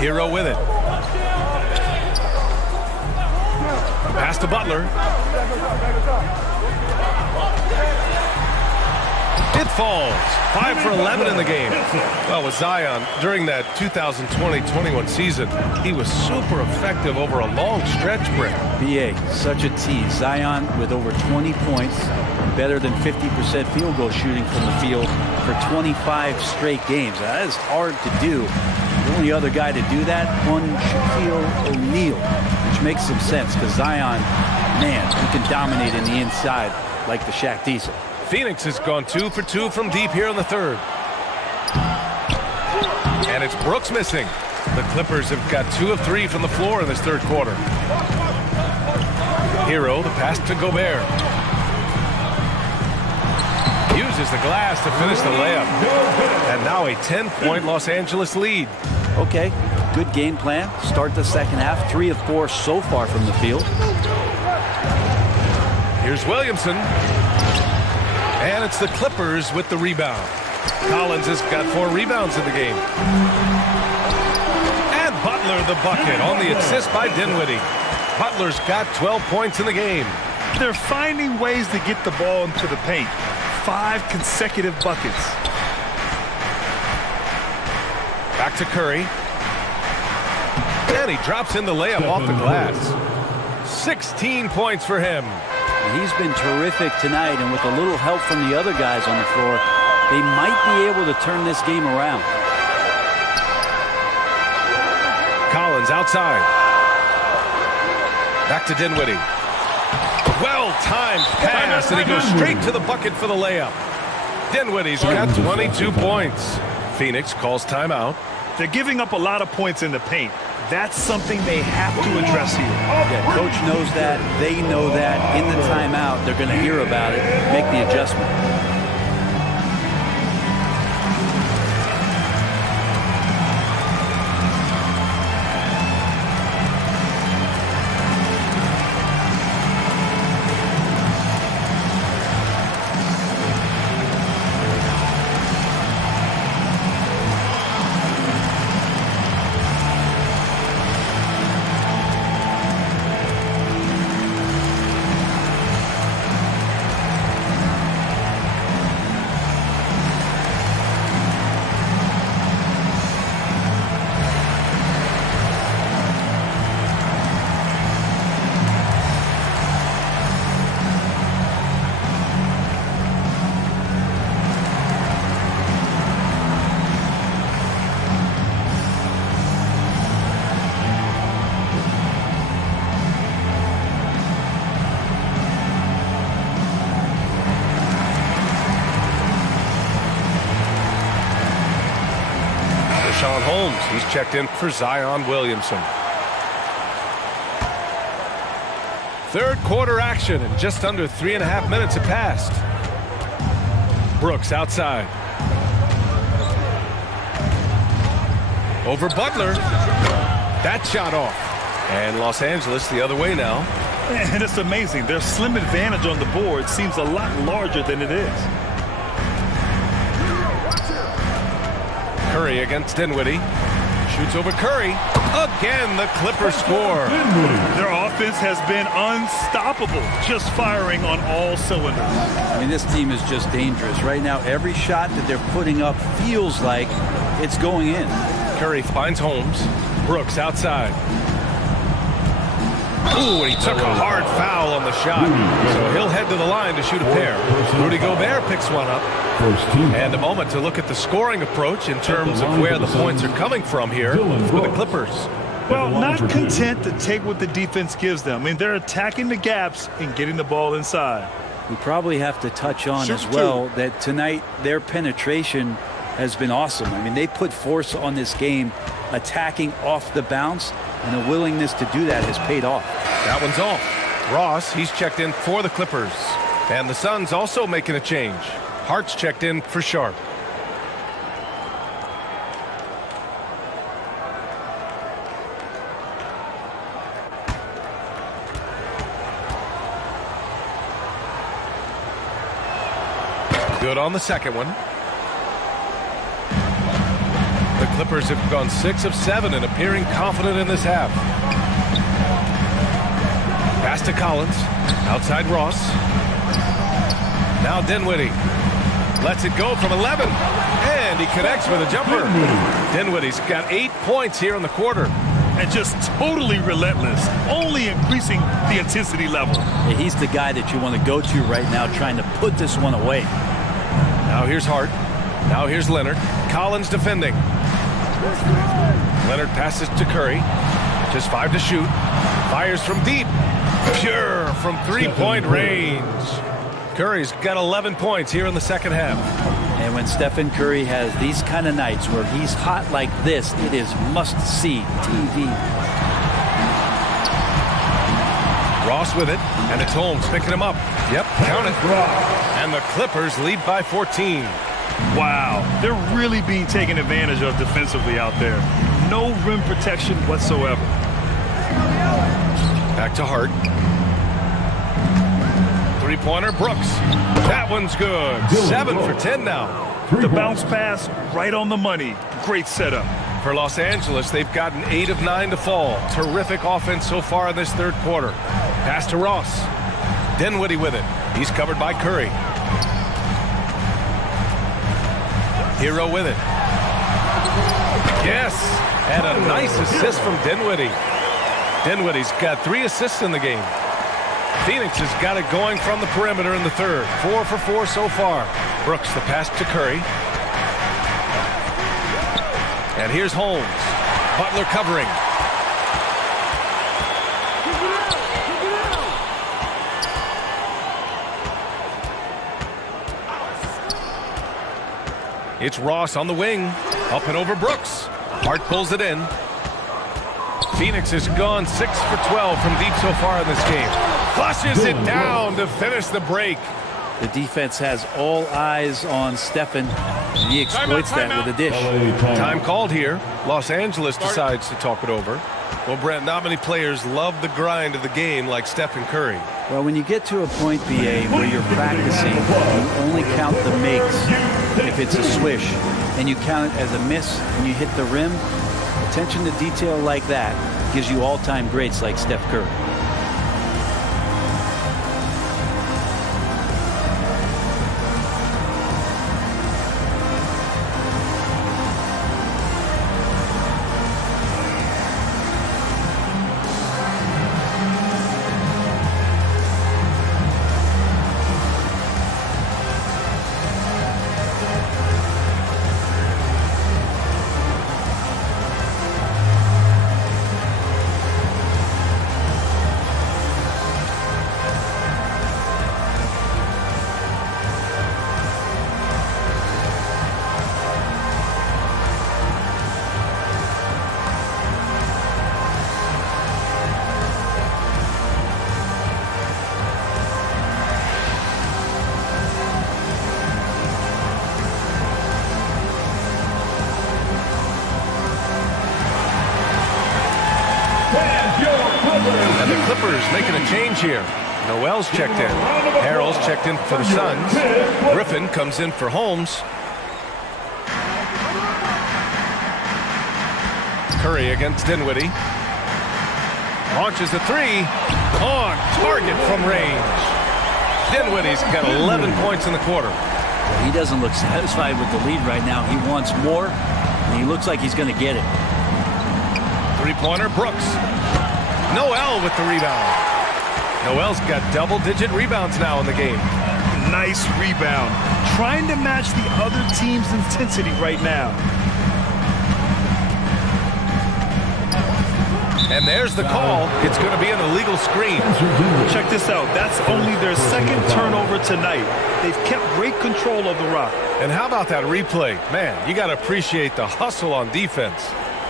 Hero with it. Pass to Butler. It falls. 5 for 11 in the game. Well, with Zion, during that 2020-21 season, he was super effective over a long stretch, Brett. BA, such a tease. Zion with over 20 points, better than 50% field goal shooting from the field for 25 straight games. Now, that is hard to do. The only other guy to do that, one Shaquille O'Neal, which makes some sense because Zion, man, he can dominate in the inside like the Shaq Diesel. Phoenix has gone 2 for 2 from deep here in the third. And it's Brooks missing. The Clippers have got 2 of 3 from the floor in this third quarter. Hero, the pass to Gobert. Uses the glass to finish the layup. And now a 10-point Los Angeles lead. Okay, good game plan. Start the second half. 3 of 4 so far from the field. Here's Williamson. And it's the Clippers with the rebound. Collins has got 4 rebounds in the game. And Butler the bucket on the assist by Dinwiddie. Butler's got 12 points in the game. They're finding ways to get the ball into the paint. 5 consecutive buckets. Back to Curry. And he drops in the layup off the glass. 16 points for him. He's been terrific tonight, and with a little help from the other guys on the floor, they might be able to turn this game around. Collins outside. Back to Dinwiddie. Well-timed pass, and he goes straight to the bucket for the layup. Dinwiddie's got 22 points. Phoenix calls timeout. They're giving up a lot of points in the paint. That's something they have to address here. Yeah, coach knows that. They know that. In the timeout, they're going to hear about it, make the adjustment. Richaun Holmes, he's checked in for Zion Williamson. Third quarter action, and just under 3.5 minutes have passed. Brooks outside. Over Butler. That shot off. And Los Angeles the other way now. And it's amazing. Their slim advantage on the board seems a lot larger than it is. Curry against Dinwiddie. Shoots over Curry. Again, the Clippers score. Their offense has been unstoppable, just firing on all cylinders. I mean, this team is just dangerous. Right now, every shot that they're putting up feels like it's going in. Curry finds Holmes. Brooks outside. Ooh, and he took a hard foul on the shot. So he'll head to the line to shoot a pair. Rudy Gobert picks one up. And a moment to look at the scoring approach in terms of where the points are coming from here for the Clippers. Well, not content to take what the defense gives them. I mean, they're attacking the gaps and getting the ball inside. We probably have to touch on as well that tonight their penetration has been awesome. I mean, they put force on this game, attacking off the bounce, and the willingness to do that has paid off. That one's off. Ross, he's checked in for the Clippers. And the Suns also making a change. Hart's checked in for Sharp. Good on the second one. The Clippers have gone 6 of 7 and appearing confident in this half. Pass to Collins. Outside Ross. Now Dinwiddie. Lets it go from 11. And he connects with a jumper. Dinwiddie's got 8 points here in the quarter. And just totally relentless, only increasing the intensity level. Yeah, he's the guy that you want to go to right now, trying to put this one away. Now here's Hart. Now here's Leonard. Collins defending. Leonard passes to Curry. Just 5 to shoot. Fires from deep. Pure from three-point range. Curry's got 11 points here in the second half. And when Stephen Curry has these kind of nights where he's hot like this, it is must-see TV. Ross with it, and it's Holmes picking him up. Yep, count it. And the Clippers lead by 14. Wow, they're really being taken advantage of defensively out there. No rim protection whatsoever. Back to Hart. Three-pointer, Brooks. That one's good. 7 for 10 now. The bounce pass right on the money. Great setup. For Los Angeles, they've gotten 8 of 9 to fall. Terrific offense so far in this third quarter. Pass to Ross. Dinwiddie with it. He's covered by Curry. Hero with it. Yes, and a nice assist from Dinwiddie. Dinwiddie's got 3 assists in the game. Phoenix has got it going from the perimeter in the third. 4 for 4 so far. Brooks, the pass to Curry. And here's Holmes. Butler covering. It's Ross on the wing. Up and over Brooks. Hart pulls it in. Phoenix has gone 6 for 12 from deep so far in this game. Flushes it down to finish the break. The defense has all eyes on Stephen, and he exploits that with a dish. Time called here. Los Angeles decides to talk it over. Well, Brent, not many players love the grind of the game like Stephen Curry. Well, when you get to a point, BA, where you're practicing, you only count the makes if it's a swish, and you count it as a miss when you hit the rim. Attention to detail like that gives you all-time greats like Steph Curry. the Clippers making a change here. Noel's checked in. Harrell's checked in for the Suns. Griffin comes in for Holmes. Curry against Dinwiddie. Launches a three. On target from range. Dinwiddie's got 11 points in the quarter. He doesn't look satisfied with the lead right now. He wants more, and he looks like he's going to get it. Three-pointer, Brooks. Noel with the rebound. Noel's got double-digit rebounds now in the game. Nice rebound. Trying to match the other team's intensity right now. And there's the call. It's going to be an illegal screen. Check this out. That's only their second turnover tonight. They've kept great control of the rock. And how about that replay? Man, you got to appreciate the hustle on defense.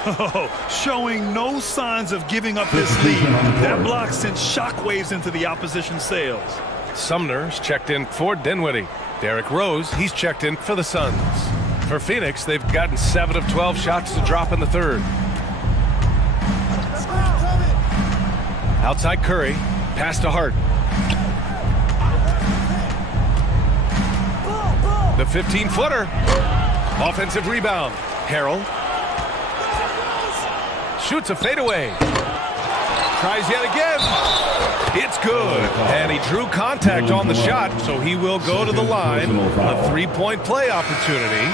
Oh, showing no signs of giving up this lead. That block sent shockwaves into the opposition sails. Sumner's checked in for Dinwiddie. Derrick Rose, he's checked in for the Suns. For Phoenix, they've gotten 7 of 12 shots to drop in the third. Outside Curry, pass to Hart. The 15-footer. Offensive rebound. Harrell. Shoots a fadeaway. Tries yet again. It's good. And he drew contact on the shot, so he will go to the line. A three-point play opportunity.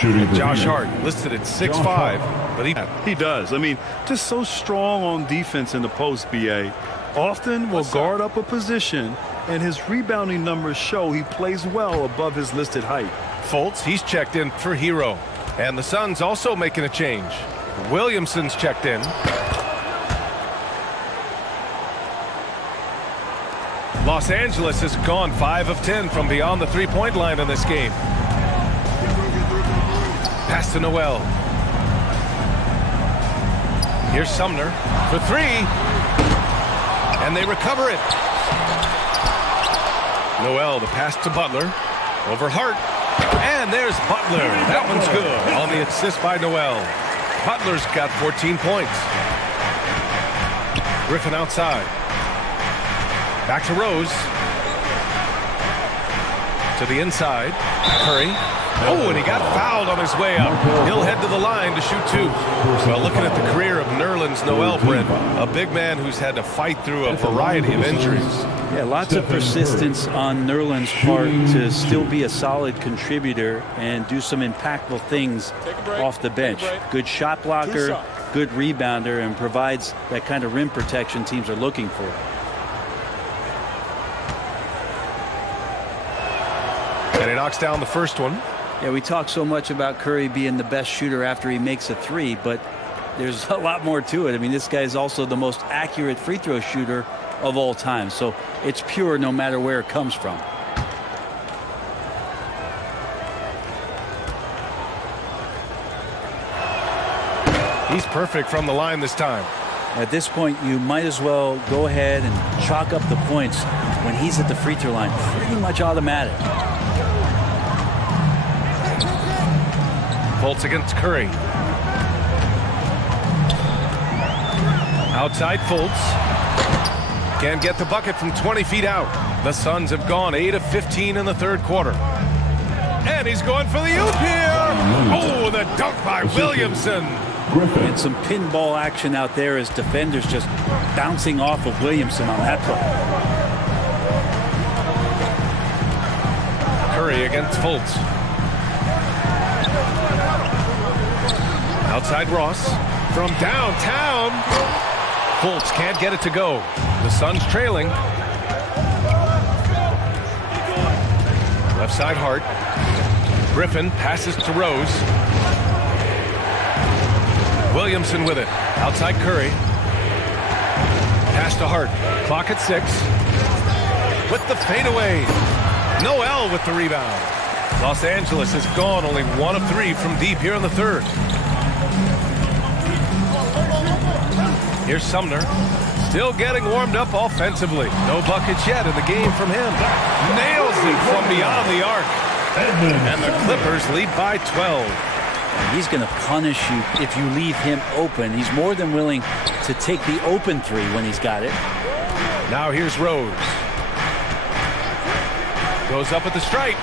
And Josh Hart listed at 6'5", but he does. I mean, just so strong on defense in the post, BA. Often will guard up a position, and his rebounding numbers show he plays well above his listed height. Fultz, he's checked in for Hero. And the Suns also making a change. Williamson's checked in. Los Angeles has gone 5 of 10 from beyond the three-point line in this game. Pass to Noel. Here's Sumner for three. And they recover it. Noel, the pass to Butler. Over Hart. And there's Butler. That one's good on the assist by Noel. Butler's got 14 points. Griffin outside. Back to Rose. To the inside. Curry. Oh, and he got fouled on his way up. He'll head to the line to shoot two. Well, looking at the career of Nerlens Noel, Brent, a big man who's had to fight through a variety of injuries. Yeah, lots of persistence on Nerlens' part to still be a solid contributor and do some impactful things off the bench. Good shot blocker, good rebounder, and provides that kind of rim protection teams are looking for. And he knocks down the first one. Yeah, we talk so much about Curry being the best shooter after he makes a three, but there's a lot more to it. I mean, this guy is also the most accurate free throw shooter of all time, so it's pure no matter where it comes from. He's perfect from the line this time. At this point, you might as well go ahead and chalk up the points when he's at the free throw line. Pretty much automatic. Fultz against Curry. Outside Fultz. Can't get the bucket from 20 feet out. The Suns have gone 8 of 15 in the third quarter. And he's going for the oop here. Oh, the dunk by Williamson. And some pinball action out there as defenders just bouncing off of Williamson on that play. Curry against Fultz. Outside Ross from downtown. Fultz can't get it to go. The Suns trailing. Left side Hart. Griffin passes to Rose. Williamson with it. Outside Curry. Pass to Hart. Clock at 6. With the fadeaway. Noel with the rebound. Los Angeles has gone only 1 of 3 from deep here in the third. Here's Sumner. Still getting warmed up offensively. No buckets yet in the game from him. Nails it from beyond the arc. And the Clippers lead by 12. He's going to punish you if you leave him open. He's more than willing to take the open three when he's got it. Now here's Rose. Goes up at the stripe.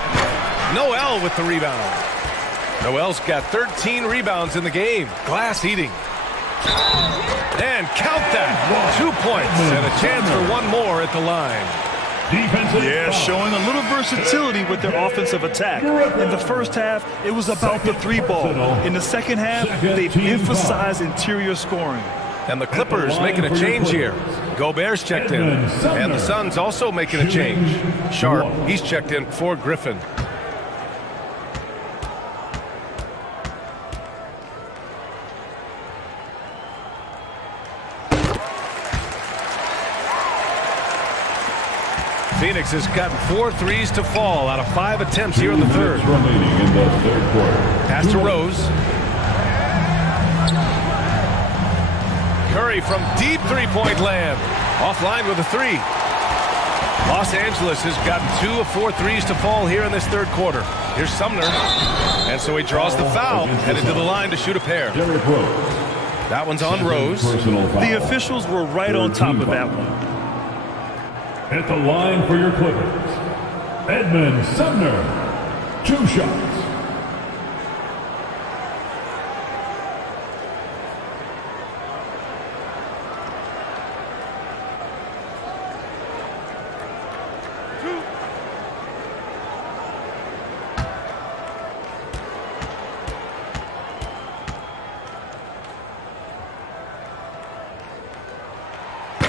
Noel with the rebound. Noel's got 13 rebounds in the game. Glass eating. And count that. 2 points and a chance for one more at the line. Yeah, showing a little versatility with their offensive attack. In the first half, it was about the three ball. In the second half, they've emphasized interior scoring. And the Clippers making a change here. Gobert's checked in. And the Suns also making a change. Sharp, he's checked in for Griffin. Phoenix has gotten 4 threes to fall out of 5 attempts here in the third. Pass to Rose. Curry from deep three-point land. Offline with a three. Los Angeles has gotten 2 of 4 threes to fall here in this third quarter. Here's Sumner. And so he draws the foul, headed to the line to shoot a pair. That one's on Rose. The officials were right on top of that one. At the line for your Clippers, Edmond Sumner, 2 shots.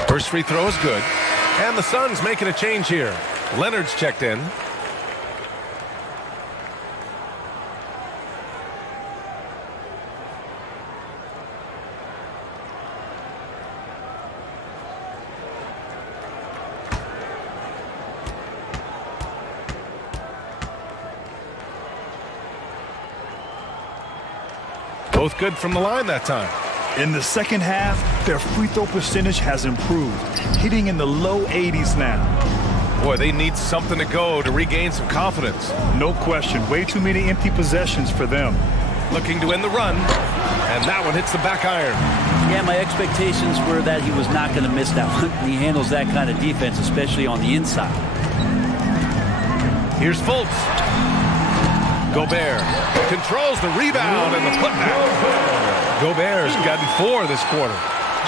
First free throw is good. And the Suns making a change here. Leonard's checked in. Both good from the line that time. In the second half, their free throw percentage has improved, hitting in the low 80s now. Boy, they need something to go to regain some confidence. No question. Way too many empty possessions for them. Looking to end the run, and that one hits the back iron. Yeah, my expectations were that he was not going to miss that one. He handles that kind of defense, especially on the inside. Here's Fultz. Gobert controls the rebound and the putback. Gobert's gotten 4 this quarter.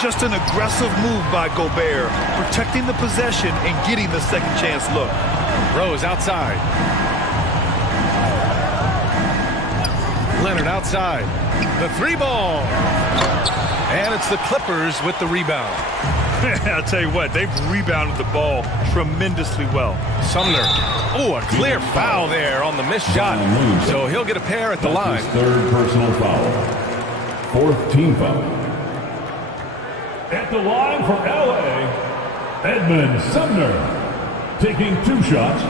Just an aggressive move by Gobert, protecting the possession and getting the second chance look. Rose outside. Leonard outside. The 3-ball. And it's the Clippers with the rebound. I'll tell you what, they've rebounded the ball tremendously well. Sumner. Oh, a clear foul there on the missed shot. So he'll get a pair at the line. Third personal foul. 4th team foul. At the line for LA, Edmond Sumner, taking 2 shots.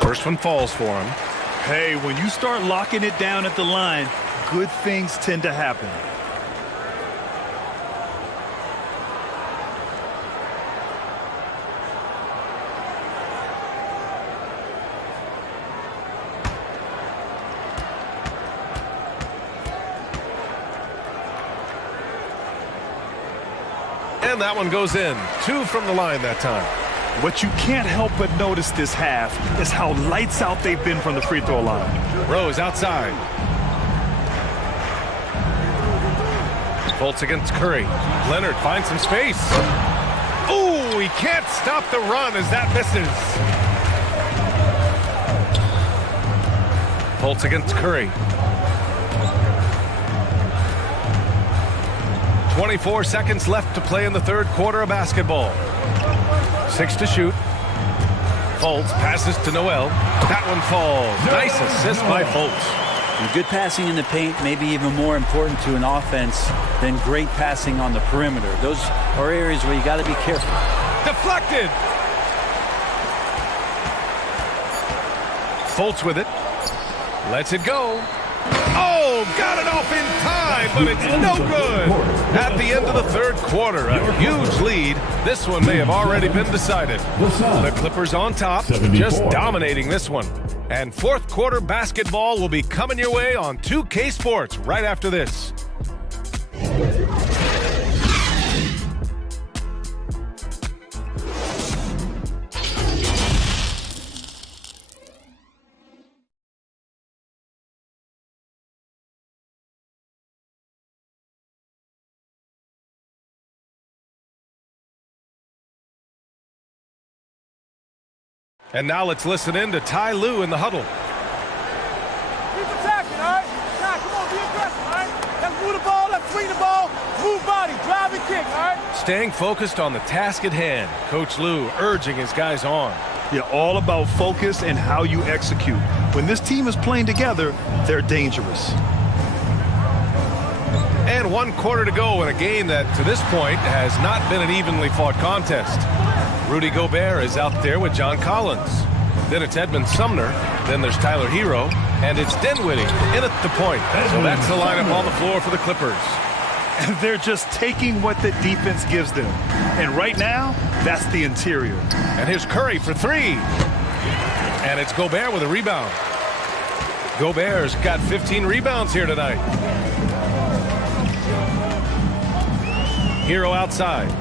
First one falls for him. Hey, when you start locking it down at the line, good things tend to happen. And that one goes in. 2 from the line that time. What you can't help but notice this half is how lights out they've been from the free throw line. Rose outside. Fultz against Curry. Leonard finds some space. Ooh, he can't stop the run as that misses. Fultz against Curry. 24 seconds left to play in the third quarter of basketball. 6 to shoot. Fultz passes to Noel. That one falls. Nice assist by Fultz. And good passing in the paint, maybe even more important to an offense than great passing on the perimeter. Those are areas where you got to be careful. Deflected. Fultz with it. Lets it go. Oh, got it off in time, but it's no good. At the end of the third quarter, a huge lead. This one may have already been decided. The Clippers on top, just dominating this one. And fourth quarter basketball will be coming your way on 2K Sports right after this. And now let's listen in to Ty Lue in the huddle. Keep attacking, all right? Nah, come on, be aggressive, all right? Let's move the ball, let's swing the ball, move body, drive and kick, all right? Staying focused on the task at hand. Coach Lue urging his guys on. Yeah, all about focus and how you execute. When this team is playing together, they're dangerous. And 1 quarter to go in a game that, to this point, has not been an evenly fought contest. Rudy Gobert is out there with John Collins. Then it's Edmund Sumner. Then there's Tyler Hero. And it's Dinwiddie in at the point. So that's the lineup on the floor for the Clippers. And they're just taking what the defense gives them. And right now, that's the interior. And here's Curry for three. And it's Gobert with a rebound. Gobert's got 15 rebounds here tonight. Hero outside.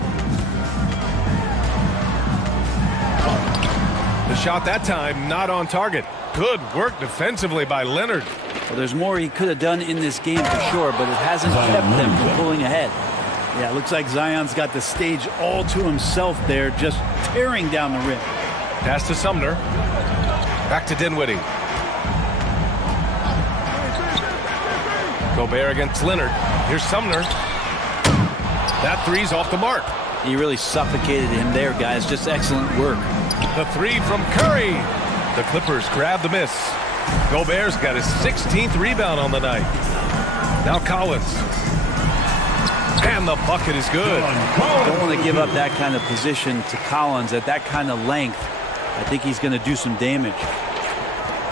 The shot that time not on target. Good work defensively by Leonard. Well, there's more he could have done in this game for sure, but it hasn't kept them from pulling ahead. Yeah, it looks like Zion's got the stage all to himself there, just tearing down the rim. Pass to Sumner. Back to Dinwiddie. Gobert against Leonard. Here's Sumner. That three's off the mark. He really suffocated him there, guys. Just excellent work. The three from Curry. The Clippers grab the miss. Gobert's got his 16th rebound on the night. Now Collins. And the bucket is good. Don't want to give up that kind of position to Collins at that kind of length. I think he's going to do some damage.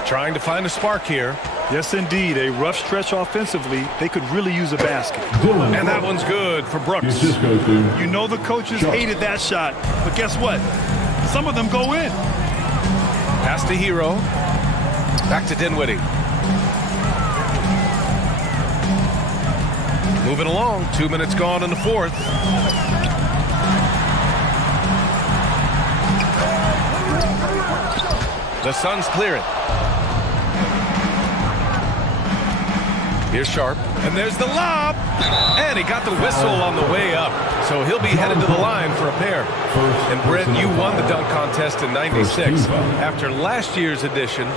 Trying to find a spark here. Yes, indeed. A rough stretch offensively. They could really use a basket. And that one's good for Brooks. You know the coaches hated that shot. But guess what? Some of them go in. Pass to Hero. Back to Dinwiddie. Moving along. 2 minutes gone in the fourth. The Suns clear it. Here's Sharp. And there's the lob. And he got the whistle on the way up. So he'll be headed to the line for a pair. And Brent, you won the dunk contest in '96. After last year's edition,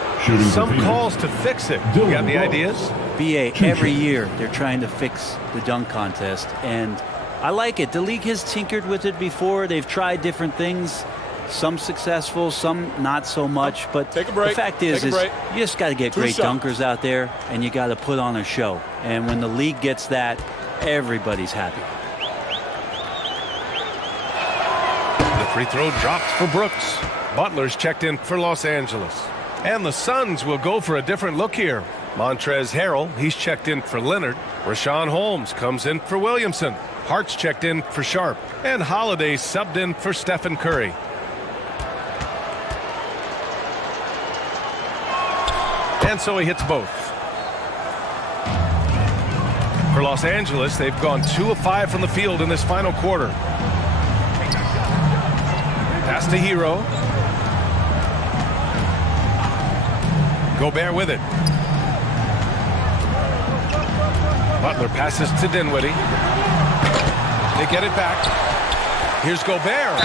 some calls to fix it. You got any ideas? BA, every year they're trying to fix the dunk contest. And I like it. The league has tinkered with it before. They've tried different things. Some successful, some not so much. But Take a break. the fact is you just got to get great shots. dunkers out there, and you got to put on a show. And when the league gets that, everybody's happy. The free throw drops for Brooks. Butler's checked in for Los Angeles. And the Suns will go for a different look here. Montrezl Harrell, he's checked in for Leonard. Rashawn Holmes comes in for Williamson. Hart's checked in for Sharp. And Holiday subbed in for Stephen Curry. And so he hits both. For Los Angeles, they've gone 2 of 5 from the field in this final quarter. Pass to Hero. Gobert with it. Butler passes to Dinwiddie. They get it back. Here's Gobert.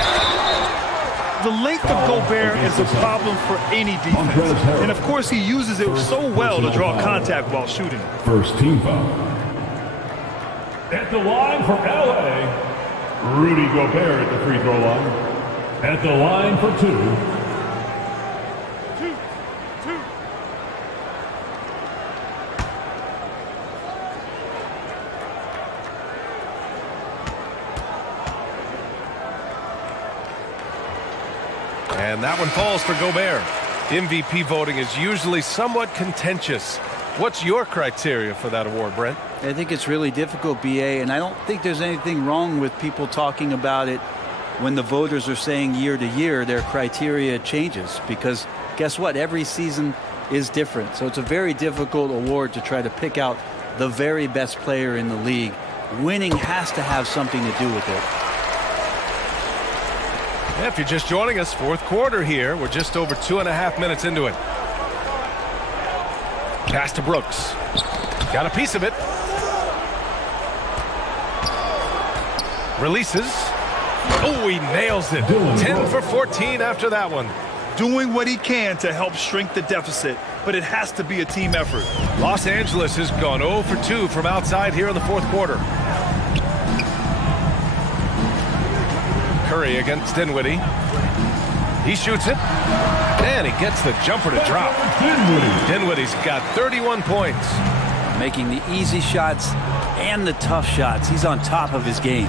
The length of Gobert is a problem for any defense. And of course, he uses it so well to draw contact while shooting. First team foul. At the line for LA, Rudy Gobert at the free throw line. At the line for two. And that one falls for Gobert. MVP voting is usually somewhat contentious. What's your criteria for that award, Brent? I think it's really difficult, BA, and I don't think there's anything wrong with people talking about it when the voters are saying year to year their criteria changes, because guess what? Every season is different. So it's a very difficult award to try to pick out the very best player in the league. Winning has to have something to do with it. Yeah, if you're just joining us, fourth quarter here. We're just over 2.5 minutes into it. Pass to Brooks. Got a piece of it. Releases. Oh, he nails it. 10 for 14 after that one. Doing what he can to help shrink the deficit, but it has to be a team effort. Los Angeles has gone 0 for 2 from outside here in the fourth quarter. Curry against Dinwiddie. He shoots it, and he gets the jumper to drop. Dinwiddie's got 31 points. Making the easy shots and the tough shots. He's on top of his game.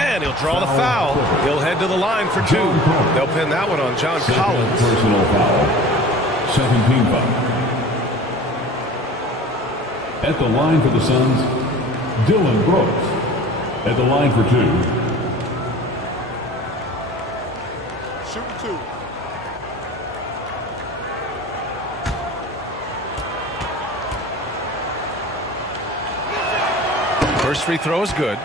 And he'll draw the foul. He'll head to the line for 2. They'll pin that one on John Collins. Personal foul. Second team foul. At the line for the Suns, Dylan Brooks. At the line for 2. Shoot 2. First free throw is good,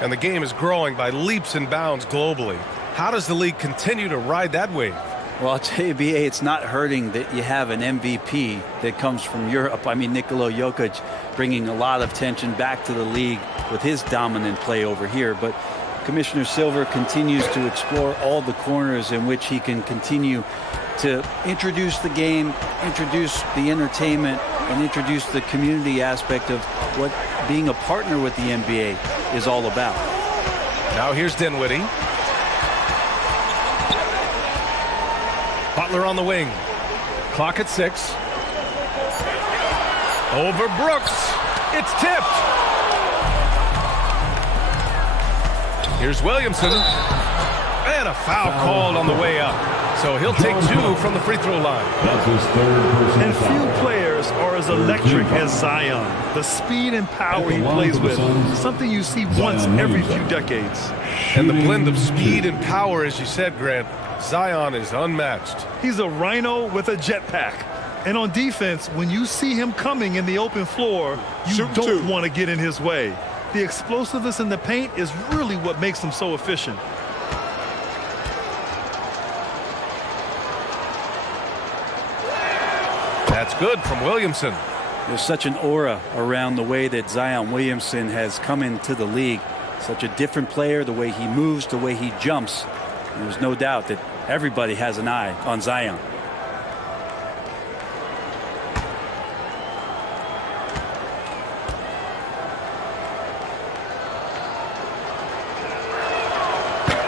and the game is growing by leaps and bounds globally. How does the league continue to ride that wave? Well, I'll tell you, BA, it's not hurting that you have an MVP that comes from Europe. I mean, Nikola Jokic bringing a lot of tension back to the league with his dominant play over here. But Commissioner Silver continues to explore all the corners in which he can continue to introduce the game, introduce the entertainment, and introduce the community aspect of what being a partner with the NBA is all about. Now here's Dinwiddie. Butler on the wing. Clock at 6. Over Brooks. It's tipped. Here's Williamson. And a foul called on the way up. So he'll take 2 from the free throw line. That's his third personal And foul. few players are as electric as Zion. The speed and power he plays with, something you see once every few decades. And the blend of speed and power, as you said, Grant, Zion is unmatched. He's a rhino with a jetpack. And on defense, when you see him coming in the open floor, you don't want to get in his way. The explosiveness in the paint is really what makes him so efficient. That's good from Williamson. There's such an aura around the way that Zion Williamson has come into the league. Such a different player, the way he moves, the way he jumps. There's no doubt that everybody has an eye on Zion.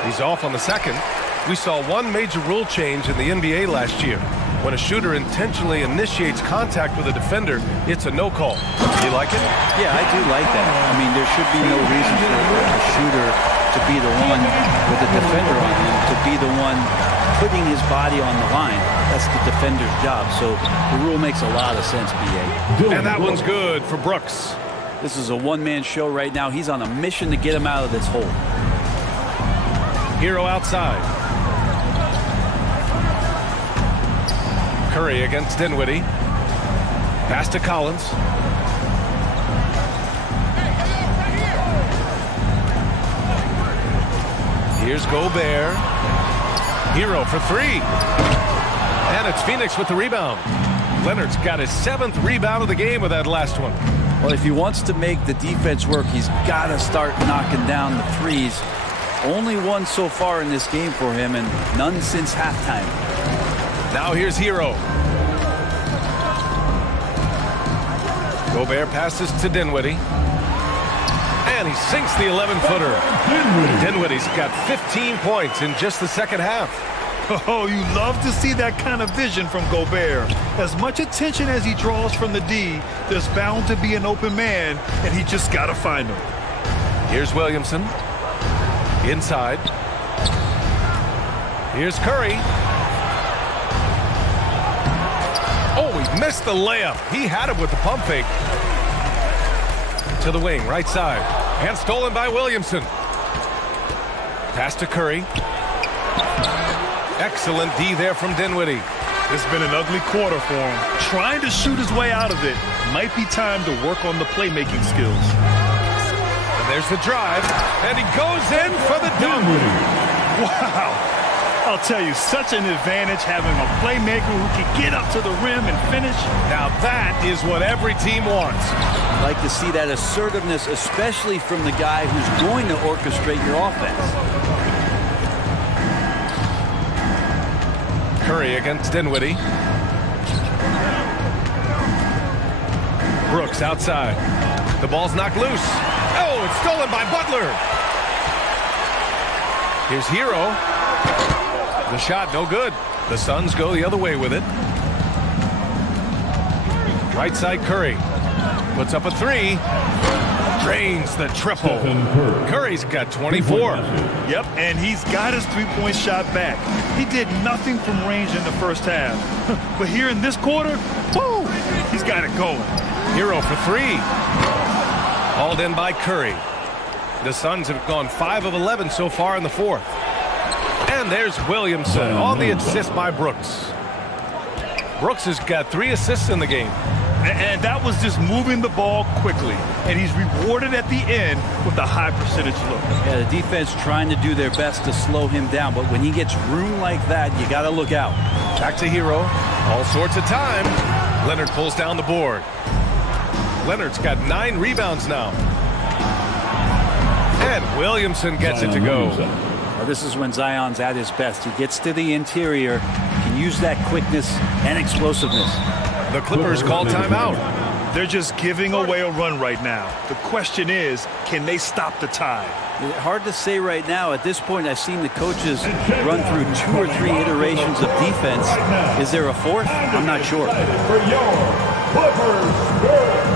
He's off on the second. We saw one major rule change in the NBA last year. When a shooter intentionally initiates contact with a defender, it's a no call. Do you like it? Yeah, I do like that. I mean, there should be no reason for a shooter to be the one with the defender on him, to be the one putting his body on the line. That's the defender's job. So the rule makes a lot of sense, BA. And that one's good for Brooks. This is a one-man show right now. He's on a mission to get him out of this hole. Hero outside. Curry against Dinwiddie. Pass to Collins. Here's Gobert. Hero for 3. And it's Phoenix with the rebound. Leonard's got his 7th rebound of the game with that last one. Well, if he wants to make the defense work, he's got to start knocking down the threes. Only one so far in this game for him, and none since halftime. Now here's Hero. Gobert passes to Dinwiddie. And he sinks the 11-footer. Dinwiddie's got 15 points in just the second half. Oh, you love to see that kind of vision from Gobert. As much attention as he draws from the D, there's bound to be an open man, and he just got to find him. Here's Williamson. Inside. Here's Curry. Oh, he Missed the layup. He had it with the pump fake. To the wing, right side. And stolen by Williamson. Pass to Curry. Excellent D there from Dinwiddie. It's been an ugly quarter for him. Trying to shoot his way out of it. Might be time to work on the playmaking skills. And there's the drive. And he goes in for the dunk. Wow. I'll tell you, such an advantage having a playmaker who can get up to the rim and finish. Now that is what every team wants. I'd like to see that assertiveness, especially from the guy who's going to orchestrate your offense. Curry against Dinwiddie. Brooks outside. The ball's knocked loose. Oh, it's stolen by Butler. Here's Hero. The shot, no good. The Suns go the other way with it. Right side, Curry. Puts up a three. Drains the triple. Curry's got 24. Yep, and he's got his three-point shot back. He did nothing from range in the first half. But here in this quarter, woo, he's got it going. Hero for three. Hauled in by Curry. The Suns have gone 5 of 11 so far in the fourth. And there's Williamson on the assist by Brooks. Brooks has got 3 assists in the game. And that was just moving the ball quickly. And he's rewarded at the end with a high percentage look. Yeah, the defense trying to do their best to slow him down. But when he gets room like that, you got to look out. Back to Hero. All sorts of time. Leonard pulls down the board. Leonard's got 9 rebounds now. And Williamson gets it to go. Well, this is when Zion's at his best. He gets to the interior, can use that quickness and explosiveness. The Clippers call timeout. They're just giving away a run right now. The question is, can they stop the tide? Hard to say right now. At this point, I've seen the coaches run through 2 or 3 iterations of defense. Is there a fourth? I'm not sure. For your Clippers.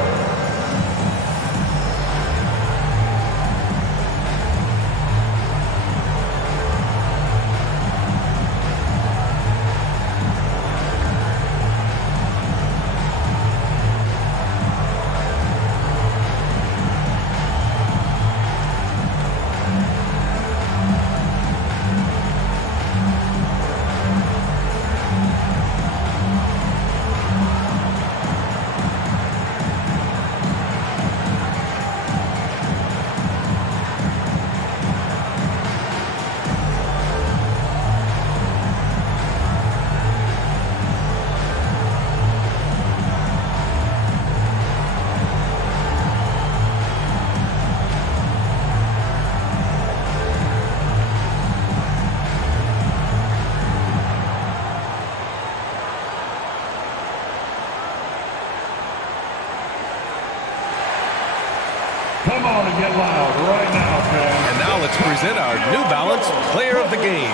Come on and get loud right now, fans. And now let's present our New Balance Player of the Game.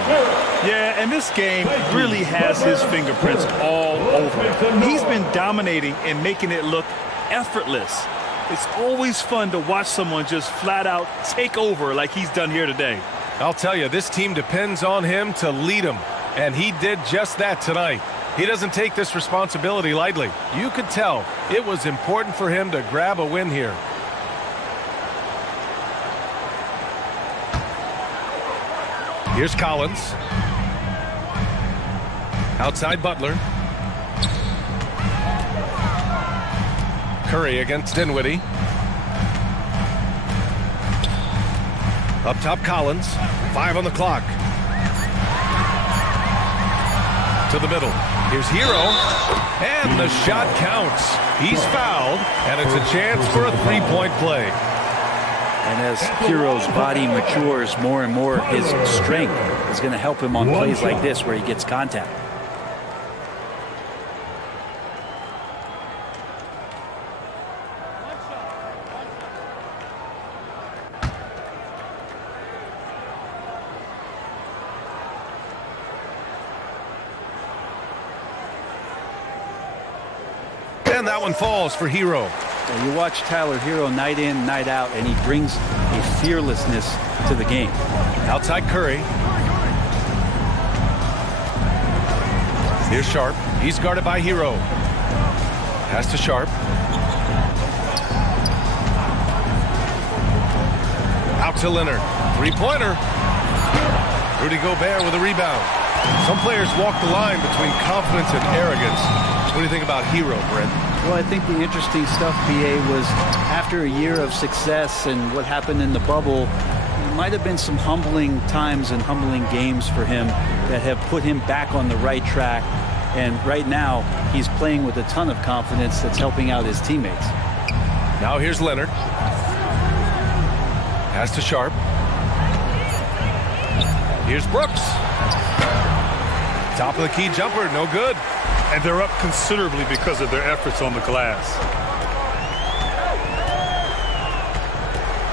Yeah, and this game really has his fingerprints all over it. He's been dominating and making it look effortless. It's always fun to watch someone just flat out take over like he's done here today. I'll tell you, this team depends on him to lead them, and he did just that tonight. He doesn't take this responsibility lightly. You could tell it was important for him to grab a win here. Here's Collins. Outside Butler. Curry against Dinwiddie. Up top, Collins. 5 on the clock. To the middle. Here's Hero. And the shot counts. He's fouled, and it's a chance for a three-point play. And as Hero's body matures more and more, his strength is going to help him on plays like this where he gets contact. And that one falls for Hero. You watch Tyler Hero night in, night out, and he brings a fearlessness to the game. Outside Curry. Here's Sharp. He's guarded by Hero. Pass to Sharp. Out to Leonard. Three-pointer. Rudy Gobert with a rebound. Some players walk the line between confidence and arrogance. What do you think about Hero, Brent? Well, I think the interesting stuff, BA, was after a year of success and what happened in the bubble, there might have been some humbling times and humbling games for him that have put him back on the right track. And right now, he's playing with a ton of confidence that's helping out his teammates. Now here's Leonard. Pass to Sharp. Here's Brooks. Top of the key jumper, no good. And they're up considerably because of their efforts on the glass.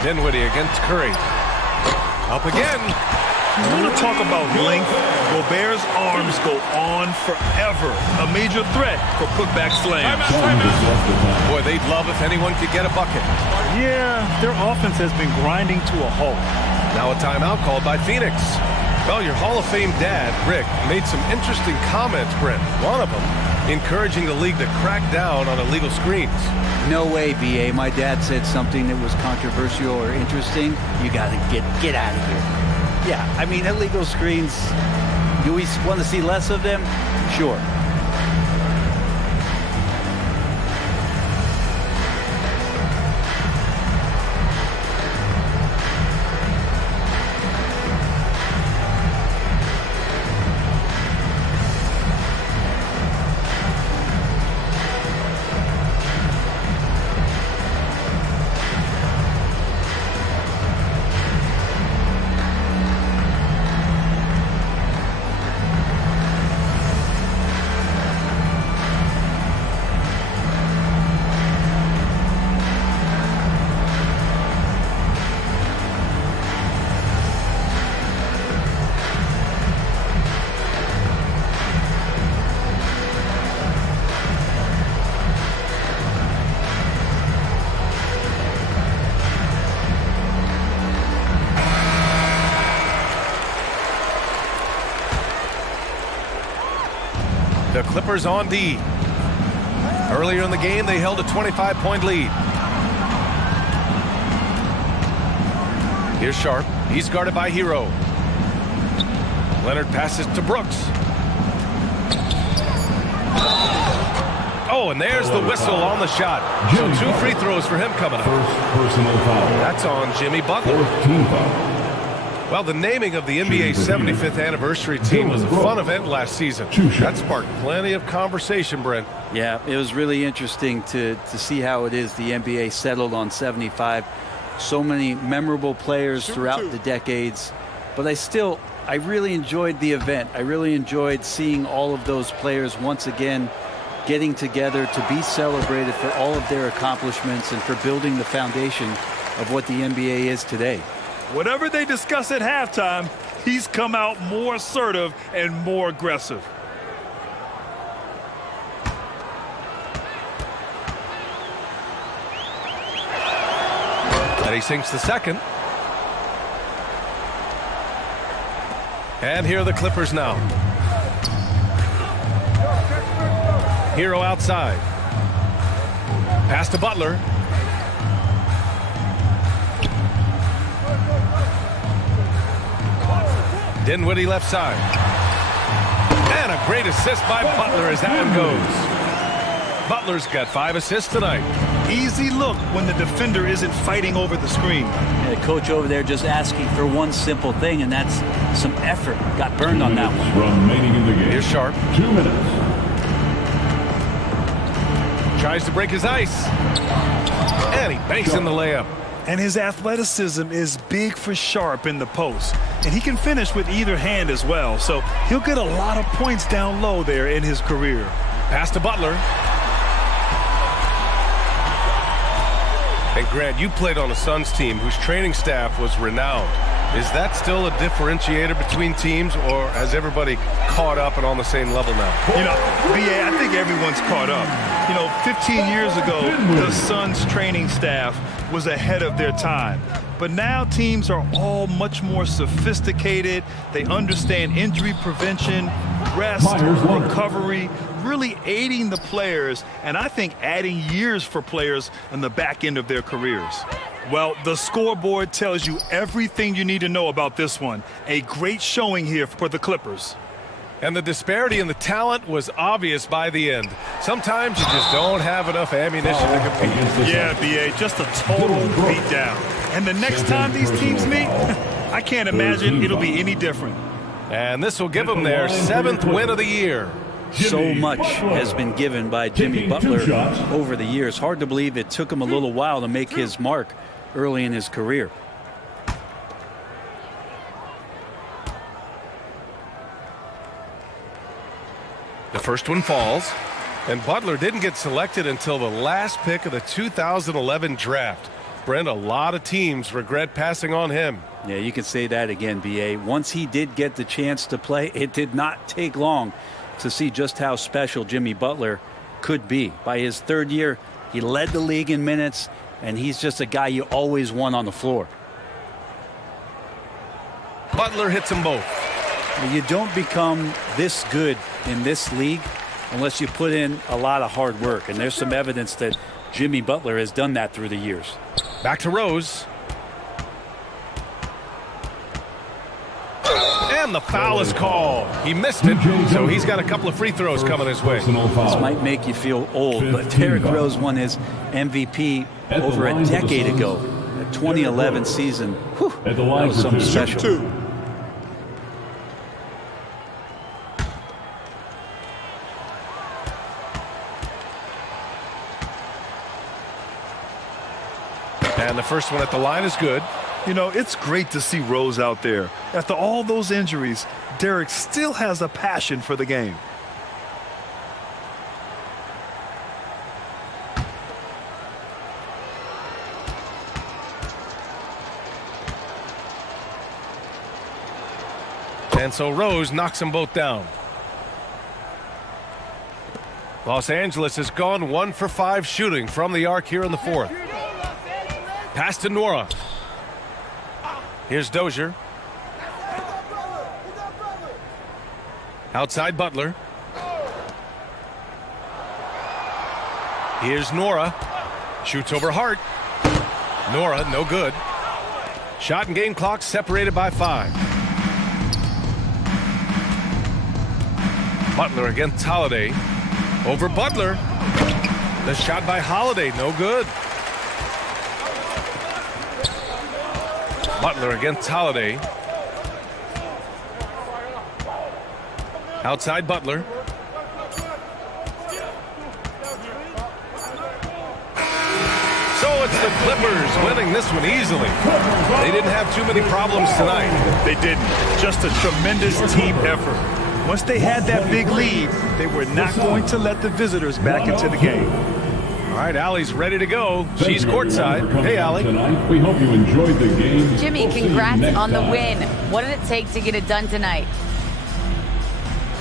Dinwiddie against Curry. Up again. You want to talk about length? Gobert's arms go on forever. A major threat for putback slams. Boy, they'd love if anyone could get a bucket. Yeah, their offense has been grinding to a halt. Now a timeout called by Phoenix. Well, your Hall of Fame dad, Rick, made some interesting comments, Brent. One of them encouraging the league to crack down on illegal screens. No way, BA. My dad said something that was controversial or interesting. You got to get out of here. Yeah, I mean, illegal screens, do we want to see less of them? Sure. The Clippers on D. Earlier in the game, they held a 25-point lead. Here's Sharp. He's guarded by Hero. Leonard passes to Brooks. Oh, and there's the whistle on the shot. So 2 free throws for him coming up. First personal foul. That's on Jimmy Butler. 4th team foul. Well, the naming of the NBA's 75th anniversary team was a fun event last season. That sparked plenty of conversation, Brent. Yeah, it was really interesting to see how it is the NBA settled on 75. So many memorable players throughout the decades. But I really enjoyed the event. I really enjoyed seeing all of those players once again getting together to be celebrated for all of their accomplishments and for building the foundation of what the NBA is today. Whatever they discuss at halftime, he's come out more assertive and more aggressive. And he sinks the second. And here are the Clippers now. Hero outside. Pass to Butler. Dinwiddie left side. And a great assist by Butler as that one goes. Butler's got 5 assists tonight. Easy look when the defender isn't fighting over the screen. Yeah, the coach over there just asking for one simple thing, and that's some effort. Got burned on that one. Remaining in the game. Here's Sharp. 2 minutes. Tries to break his ice. And he banks in the layup. And his athleticism is big for Sharp in the post. And he can finish with either hand as well. So he'll get a lot of points down low there in his career. Pass to Butler. And Grant, you played on a Suns team whose training staff was renowned. Is that still a differentiator between teams, or has everybody caught up and on the same level now? You know, BA, I think everyone's caught up. You know, 15 years ago, the Suns training staff was ahead of their time. But now teams are all much more sophisticated. They understand injury prevention, rest, recovery, really aiding the players and I think adding years for players in the back end of their careers. Well, the scoreboard tells you everything you need to know about this one. A great showing here for the Clippers. And the disparity in the talent was obvious by the end. Sometimes you just don't have enough ammunition to compete. Yeah, B.A., just a total beatdown. And the next time these teams meet, I can't imagine it'll be any different. And this will give them their 7th win of the year. So much has been given by Jimmy Butler over the years. Hard to believe it took him a little while to make his mark early in his career. The first one falls, and Butler didn't get selected until the last pick of the 2011 draft. Brent, a lot of teams regret passing on him. Yeah, you can say that again, B.A. Once he did get the chance to play, it did not take long to see just how special Jimmy Butler could be. By his 3rd year, he led the league in minutes, and he's just a guy you always want on the floor. Butler hits them both. You don't become this good in this league unless you put in a lot of hard work, and there's some evidence that Jimmy Butler has done that through the years. Back to Rose. And the foul is called. He missed it, so he's got a couple of free throws coming his way. This might make you feel old, but Derrick Rose won his MVP over a decade ago. The 2011 season, whew, that was something special. And the first one at the line is good. You know, it's great to see Rose out there. After all those injuries, Derrick still has a passion for the game. And so Rose knocks them both down. Los Angeles has gone 1 for 5 shooting from the arc here in the 4th. Pass to Nora. Here's Dozier. Outside Butler. Here's Nora. Shoots over Hart. Nora, no good. Shot and game clock separated by 5. Butler against Holiday. Over Butler. The shot by Holiday, no good. Butler against Holiday. Outside Butler. So it's the Clippers winning this one easily. They didn't have too many problems tonight. They didn't. Just a tremendous team effort. Once they had that big lead, they were not going to let the visitors back into the game. All right, Allie's ready to go. She's courtside. Hey, Allie. We hope you enjoyed the game. Jimmy, congrats on the win. What did it take to get it done tonight?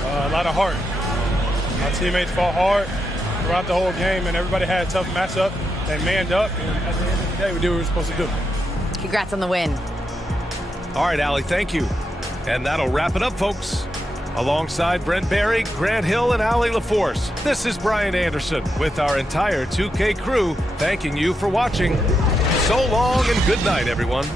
A lot of heart. My teammates fought hard throughout the whole game, and everybody had a tough matchup. They manned up, and at the end of the day, we did what we were supposed to do. Congrats on the win. All right, Allie, thank you. And that'll wrap it up, folks. Alongside Brent Barry, Grant Hill, and Allie LaForce, this is Brian Anderson with our entire 2K crew thanking you for watching. So long and good night, everyone.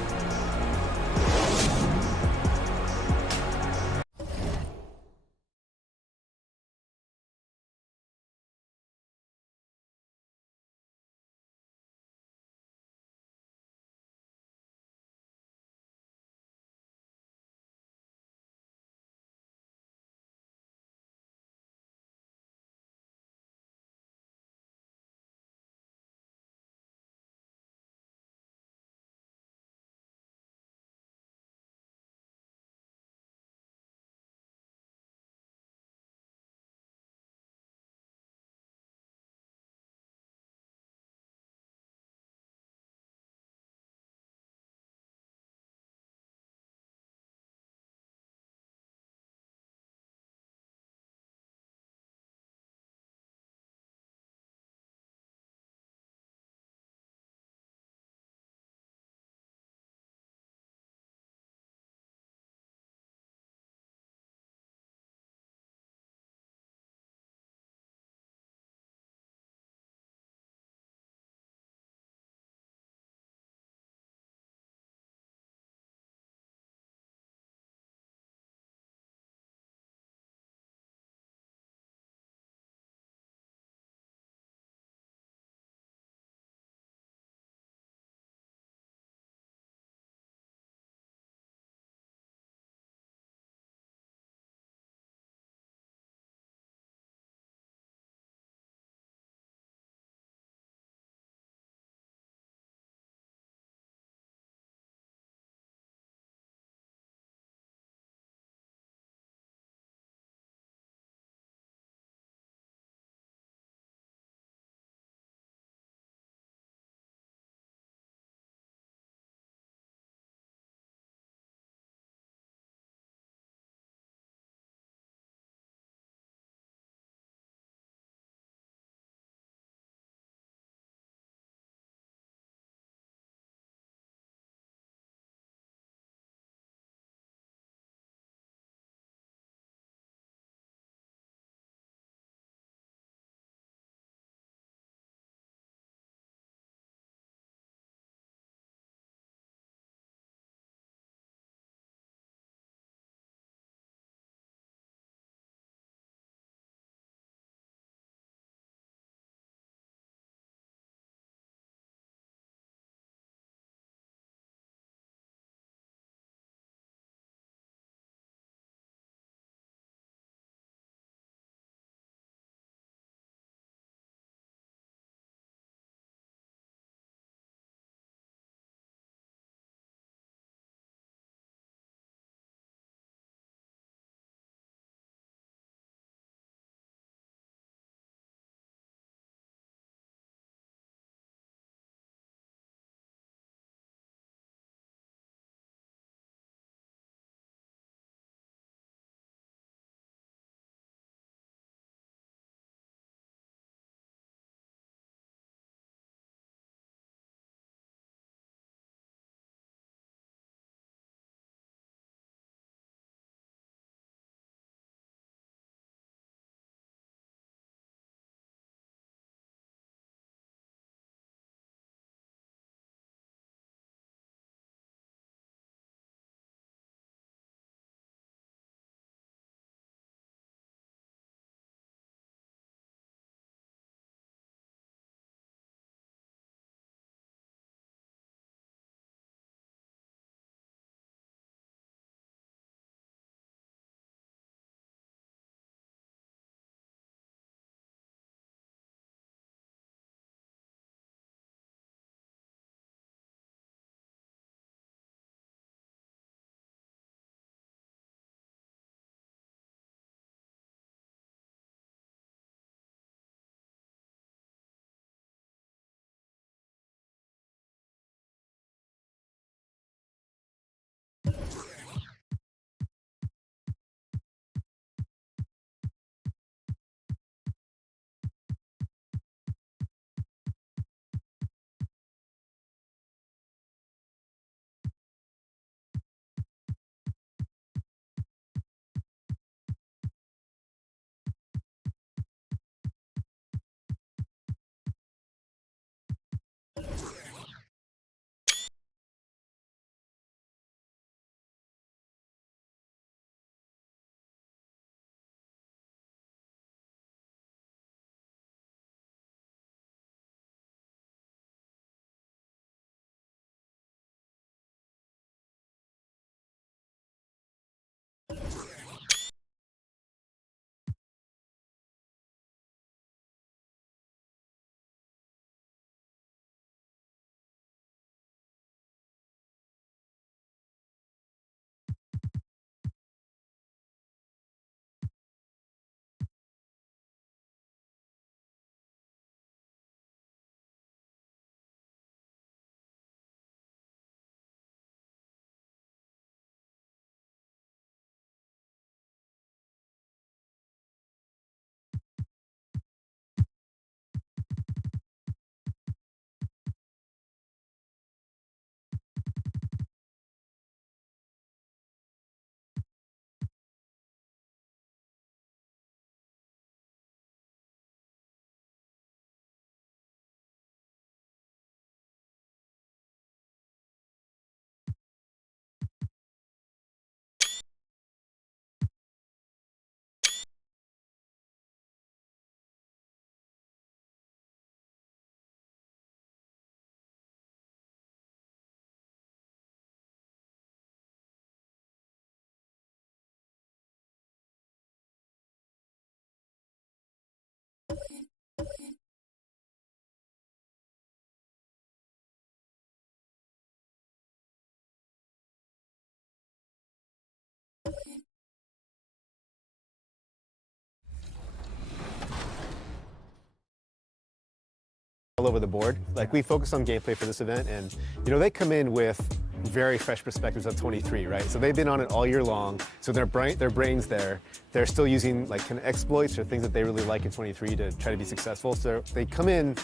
All over the board. Like, we focus on gameplay for this event, and you know, they come in with very fresh perspectives of 23, right? So they've been on it all year long, so their brains there, they're still using like kind of exploits or things that they really like in 23 to try to be successful. So they come in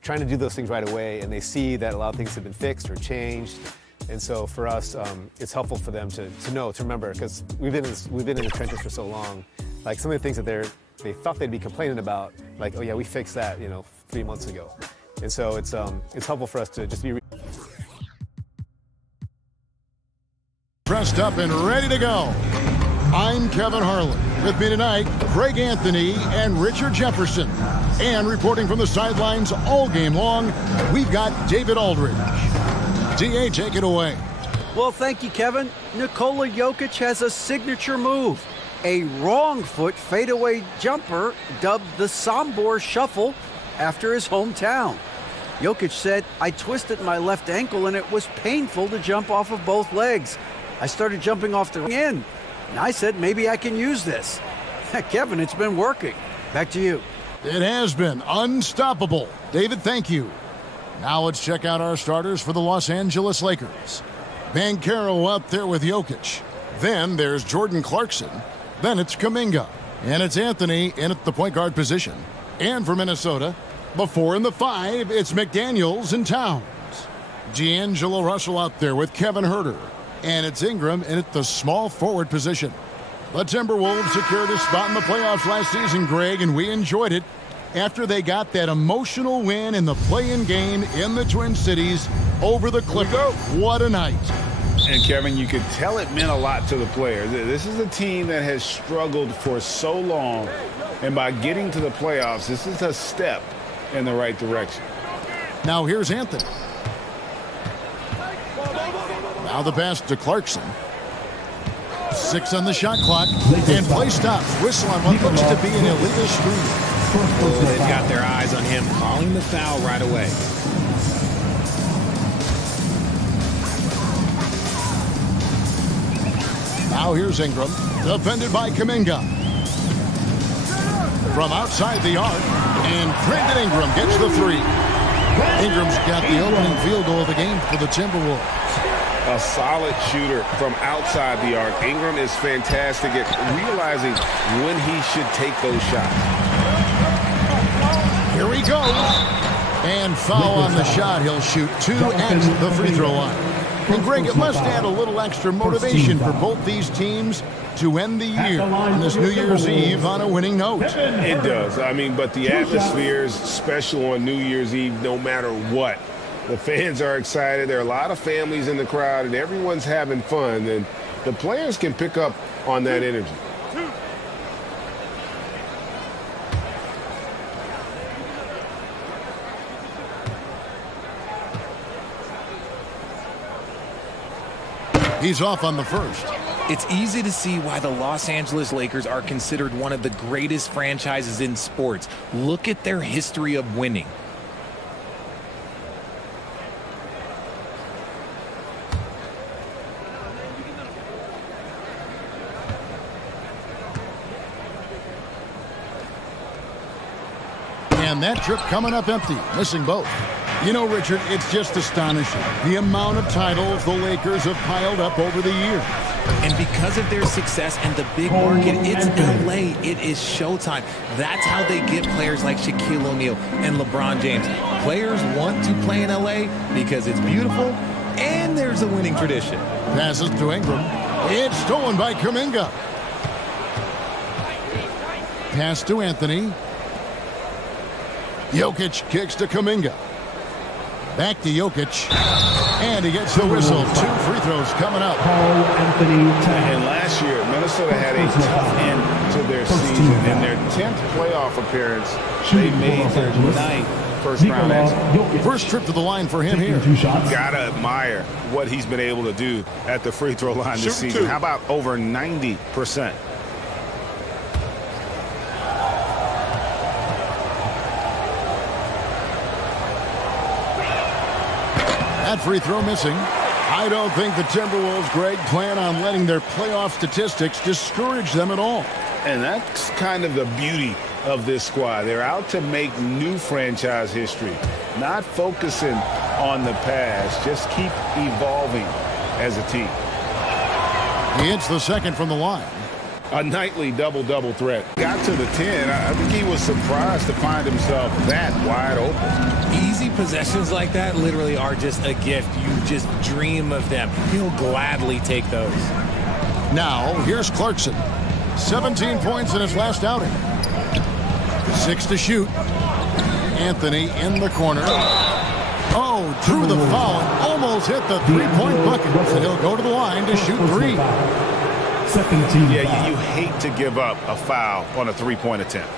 trying to do those things right away, and they see that a lot of things have been fixed or changed. And so for us, it's helpful for them to know, to remember, because we've been in the trenches for so long. Like, some of the things that they thought they'd be complaining about, like, oh yeah, we fixed that, you know, 3 months ago. And so it's helpful for us to just be Dressed up and ready to go. I'm Kevin Harlan. With me tonight, Craig Anthony and Richard Jefferson. And reporting from the sidelines all game long, we've got David Aldridge. DA, take it away. Well, thank you, Kevin. Nikola Jokic has a signature move, a wrong foot fadeaway jumper dubbed the Sombor Shuffle after his hometown. Jokic said, I twisted my left ankle and it was painful to jump off of both legs. I started jumping off the end, and I said, maybe I can use this. Kevin, it's been working. Back to you. It has been unstoppable. David, thank you. Now let's check out our starters for the Los Angeles Lakers. Banchero out there with Jokic. Then there's Jordan Clarkson. Then it's Kuminga. And it's Anthony in at the point guard position. And for Minnesota, before in the 5, it's McDaniels and Towns. D'Angelo Russell out there with Kevin Huerter. And it's Ingram in at the small forward position. The Timberwolves secured a spot in the playoffs last season, Greg, and we enjoyed it after they got that emotional win in the play-in game in the Twin Cities over the Clippers. What a night. And Kevin, you could tell it meant a lot to the players. This is a team that has struggled for so long, and by getting to the playoffs, this is a step in the right direction. Now here's Anthony. Now the pass to Clarkson. 6 on the shot clock, and play stops. Whistle on what looks to be an illegal screen. Oh, they've got their eyes on him, calling the foul right away. Now here's Ingram, defended by Kuminga. From outside the arc, and Brandon Ingram gets the 3. Ingram's got the opening field goal of the game for the Timberwolves. A solid shooter from outside the arc. Ingram is fantastic at realizing when he should take those shots. Here he goes. And foul on the shot. He'll shoot 2 at the free throw line. And Greg, it must add a little extra motivation for both these teams to end the year on this New Year's Eve on a winning note. It does. I mean, but the atmosphere is special on New Year's Eve no matter what. The fans are excited. There are a lot of families in the crowd, and everyone's having fun. And the players can pick up on that energy. He's off on the first. It's easy to see why the Los Angeles Lakers are considered one of the greatest franchises in sports. Look at their history of winning. And that trip coming up empty, missing both. You know, Richard, it's just astonishing the amount of titles the Lakers have piled up over the years. And because of their success and the big market, it's LA. It is showtime. That's how they get players like Shaquille O'Neal and LeBron James. Players want to play in LA because it's beautiful and there's a winning tradition. Passes to Ingram. It's stolen by Kuminga. Pass to Anthony. Jokic kicks to Kuminga. Back to Jokic. And he gets the whistle. 2 free throws coming up. And last year, Minnesota had a tough end to their season. In their 10th playoff appearance, they made their 9th first-round exit. First trip to the line for him here. Gotta admire what he's been able to do at the free throw line this season. How about over 90%? That free throw missing. I don't think the Timberwolves, Greg, plan on letting their playoff statistics discourage them at all. And that's kind of the beauty of this squad. They're out to make new franchise history, not focusing on the past. Just keep evolving as a team. He hits the second from the line. A nightly double-double threat. Got to the 10. I think he was surprised to find himself that wide open. Easy possessions like that literally are just a gift. You just dream of them. He'll gladly take those. Now, here's Clarkson. 17 points in his last outing. 6 to shoot. Anthony in the corner. Oh, drew the foul. Almost hit the three-point bucket. And he'll go to the line to shoot 3. Yeah, you hate to give up a foul on a three-point attempt.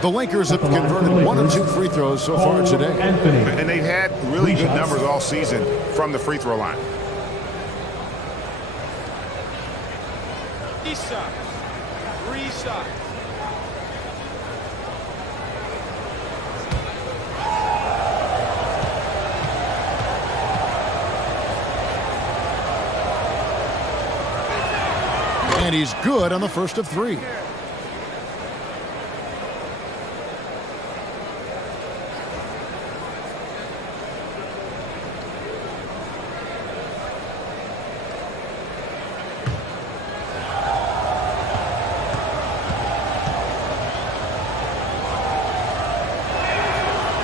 The Lakers have converted 1 of 2 free throws so far today. And they've had really good numbers all season from the free throw line. Reset. And he's good on the first of 3.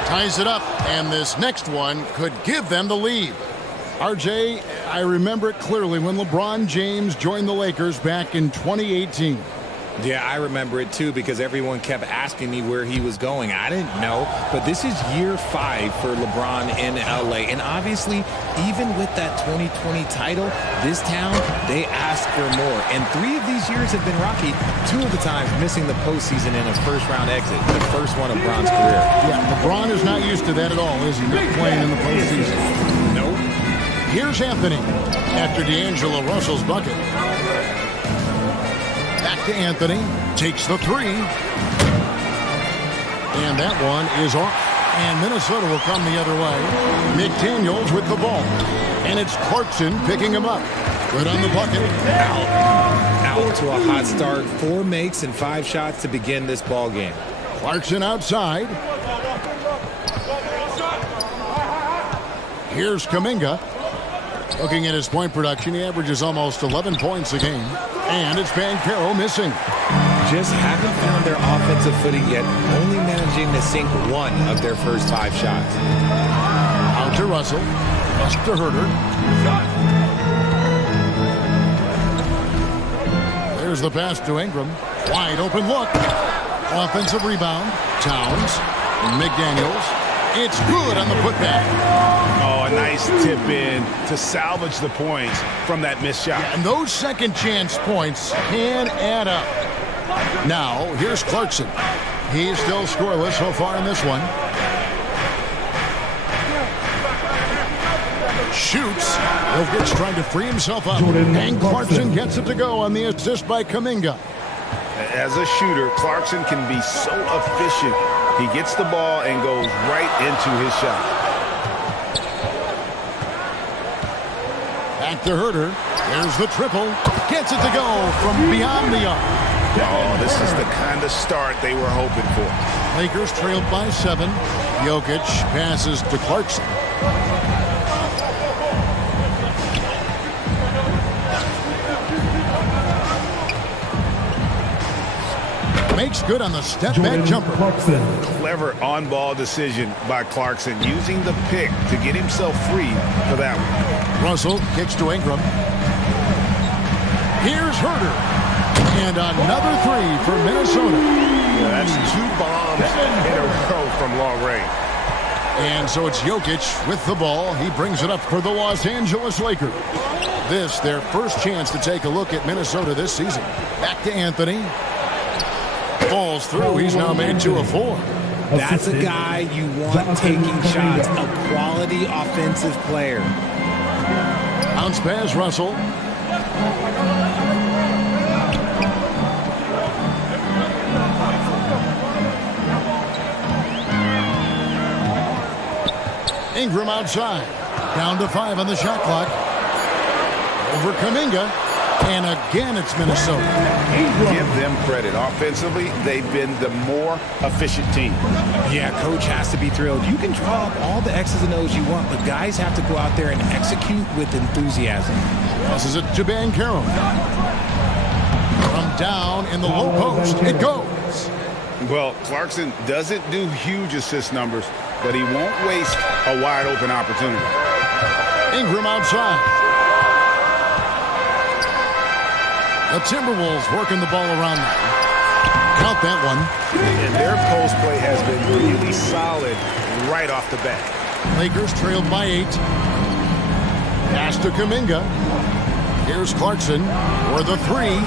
Ties it up, and this next one could give them the lead. RJ, I remember it clearly when LeBron James joined the Lakers back in 2018. Yeah, I remember it too because everyone kept asking me where he was going. I didn't know, but this is year 5 for LeBron in LA. And obviously, even with that 2020 title, this town, they ask for more. And 3 of these years have been rocky, 2 of the times missing the postseason in a first-round exit, the first one of LeBron's career. Yeah, LeBron is not used to that at all, is he? Not playing in the postseason. Nope. Here's Anthony after D'Angelo Russell's bucket. Back to Anthony. Takes the 3. And that one is off. And Minnesota will come the other way. McDaniels with the ball. And it's Clarkson picking him up. Good on the bucket. Out to a hot start. 4 makes and 5 shots to begin this ball game. Clarkson outside. Here's Kuminga. Looking at his point production, he averages almost 11 points a game. And it's Banchero missing. Just haven't found their offensive footing yet, only managing to sink 1 of their first 5 shots. Out to Russell. Russ to Herter. There's the pass to Ingram. Wide open look. Offensive rebound. Towns. McDaniels. It's good on the putback. Oh, a nice tip in to salvage the points from that missed shot. And those second chance points can add up. Now, here's Clarkson. He's still scoreless so far in this one. Shoots. Jokic trying to free himself up. And Clarkson gets it to go on the assist by Kuminga. As a shooter, Clarkson can be so efficient. He gets the ball and goes right into his shot. Back to Herter. There's the triple. Gets it to go from beyond the arc. Oh, this is the kind of start they were hoping for. Lakers trailed by 7. Jokic passes to Clarkson. Makes good on the step-back jumper. Clever on-ball decision by Clarkson, using the pick to get himself free for that one. Russell kicks to Ingram. Here's Herter. And another 3 for Minnesota. Yeah, that's 2 bombs in a row from long range. And so it's Jokic with the ball. He brings it up for the Los Angeles Lakers. This, their first chance to take a look at Minnesota this season. Back to Anthony. Falls through. He's now made 2 of 4. That's a guy you want taking shots, a quality offensive player. Bounce pass, Russell. Ingram outside. Down to 5 on the shot clock. Over Kuminga. And again, it's Minnesota. Give them credit. Offensively, they've been the more efficient team. Yeah, coach has to be thrilled. You can draw up all the X's and O's you want, but guys have to go out there and execute with enthusiasm. Passes it to Banchero. From down in the low post, it goes. Well, Clarkson doesn't do huge assist numbers, but he won't waste a wide-open opportunity. Ingram outside. The Timberwolves working the ball around now. Count that one. And their post play has been really solid right off the bat. Lakers trailed by 8. Pass to Kuminga. Here's Clarkson for the 3.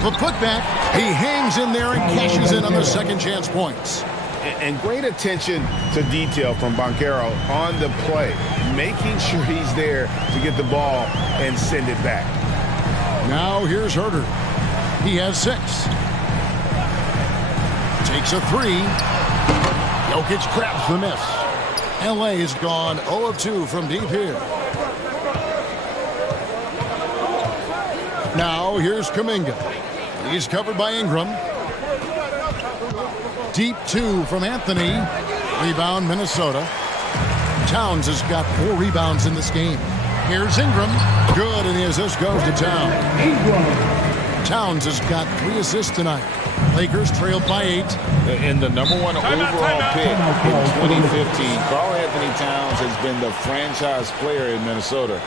The putback. He hangs in there and cashes in on the second chance points. And great attention to detail from Banchero on the play, making sure he's there to get the ball and send it back. Now here's Herter. He has 6. Takes a 3. Jokic grabs the miss. LA's gone 0 of 2 from deep here. Now here's Kuminga. He's covered by Ingram. Deep 2 from Anthony. Rebound Minnesota. Towns has got 4 rebounds in this game. Here's Ingram. Good, and the assist goes to Towns. Towns has got 3 assists tonight. Lakers trailed by 8. In the #1 overall pick in 2015, Karl-Anthony Towns has been the franchise player in Minnesota,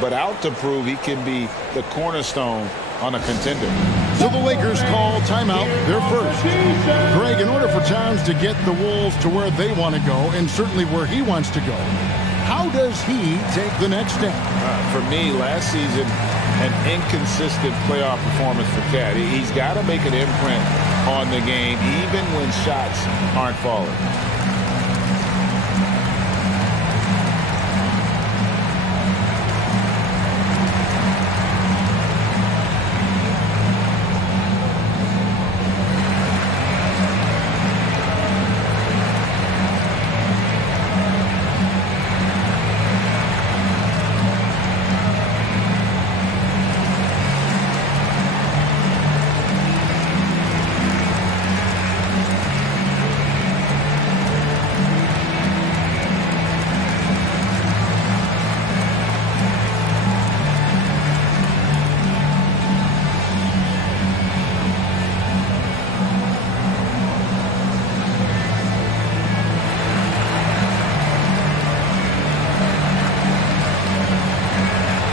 but out to prove he can be the cornerstone on a contender. So the Lakers call timeout, their first. Greg, in order for Towns to get the Wolves to where they want to go, and certainly where he wants to go, how does he take the next step? For me, last season, an inconsistent playoff performance for Cat. He's got to make an imprint on the game, even when shots aren't falling.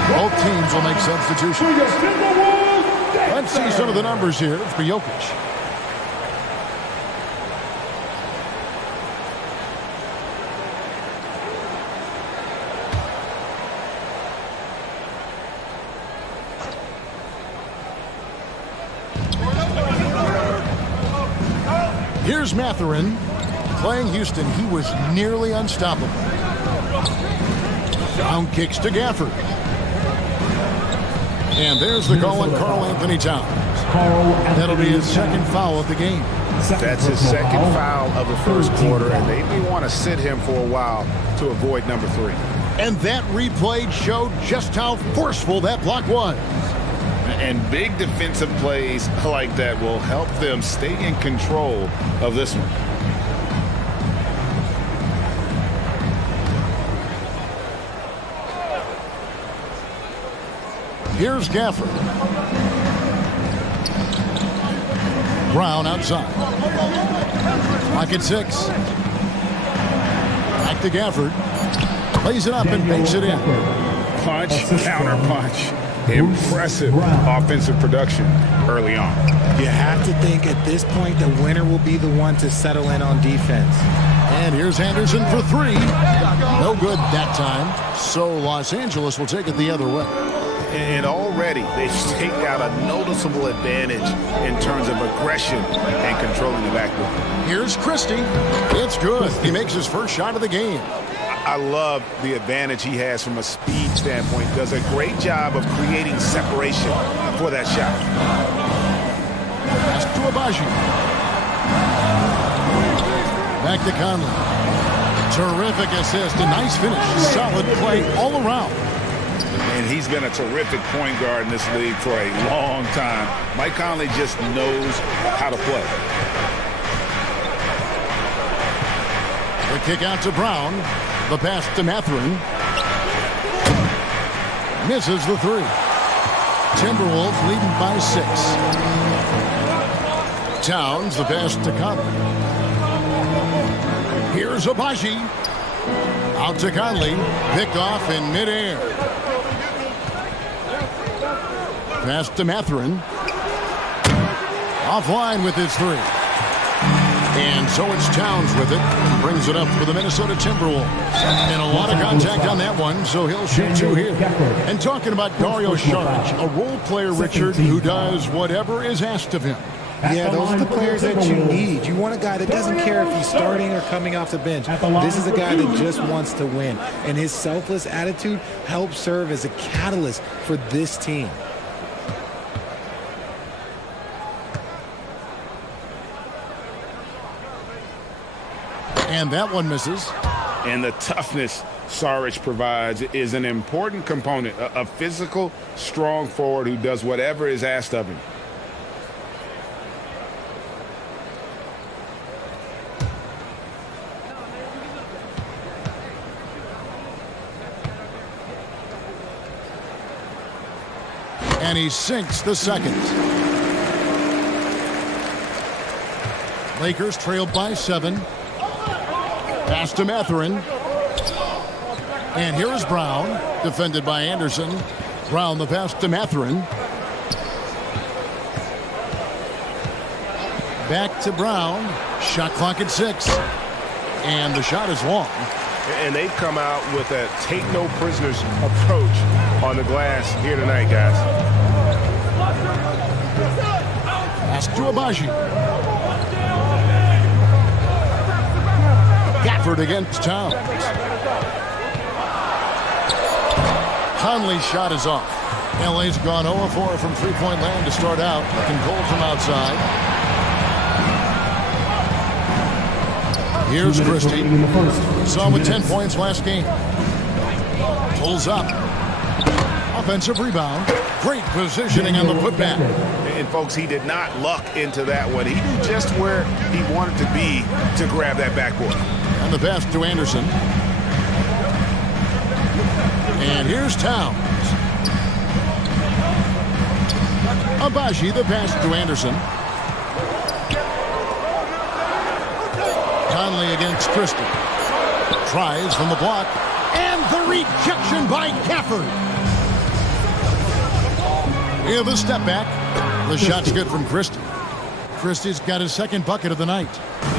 Both teams will make substitutions. Let's see some of the numbers here for Jokic. Here's Mathurin. Playing Houston, he was nearly unstoppable. Down kicks to Gafford. And there's the call on Karl-Anthony Towns. That'll be his second foul of the game. That's his second foul of the first quarter, and they may want to sit him for a while to avoid number 3. And that replay showed just how forceful that block was. And big defensive plays like that will help them stay in control of this one. Here's Gafford. Brown outside. Clock at 6. Back to Gafford. Plays it up and banks it in. Punch, counter punch. Impressive offensive production early on. You have to think at this point the winner will be the one to settle in on defense. And here's Anderson for 3. No good that time. So Los Angeles will take it the other way. And already they've staked out a noticeable advantage in terms of aggression and controlling the backboard. Here's Christie. It's good. He makes his first shot of the game. I love the advantage he has from a speed standpoint. Does a great job of creating separation for that shot. Pass to Agbaji. Back to Conley. Terrific assist. A nice finish. Solid play all around. And he's been a terrific point guard in this league for a long time. Mike Conley just knows how to play. The kick out to Brown. The pass to Mathurin. Misses the 3. Timberwolves leading by 6. Towns, the pass to Conley. Here's Agbaji. Out to Conley. Picked off in midair. Pass to Mathurin. Offline with his 3. And so it's Towns with it. And brings it up for the Minnesota Timberwolves. And a lot of contact on that one, so he'll shoot 2 here. And talking about Dario Saric, a role player, Richard, who does whatever is asked of him. Yeah, those are the players that you need. You want a guy that doesn't care if he's starting or coming off the bench. This is a guy that just wants to win. And his selfless attitude helps serve as a catalyst for this team. And that one misses. And the toughness Saric provides is an important component. A physical, strong forward who does whatever is asked of him. And he sinks the second. Lakers trailed by 7. Pass to Mathurin. And here is Brown, defended by Anderson. Brown, the pass to Mathurin. Back to Brown. Shot clock at 6. And the shot is long. And they've come out with a take-no-prisoners approach on the glass here tonight, guys. Pass to Agbaji. Gafford against Towns. Conley's shot is off. LA's gone 0-4 from three-point land to start out. Looking cold from outside. Here's Christie. Saw him with 10 points last game. Pulls up. Offensive rebound. Great positioning on the putback. And folks, he did not luck into that one. He knew just where he wanted to be to grab that backboard. And the pass to Anderson. And here's Towns. Agbaji, the pass to Anderson. Conley against Christie. Tries from the block. And the rejection by Gafford. Yeah, the step back. The shot's good from Christie. Christie's got his second bucket of the night.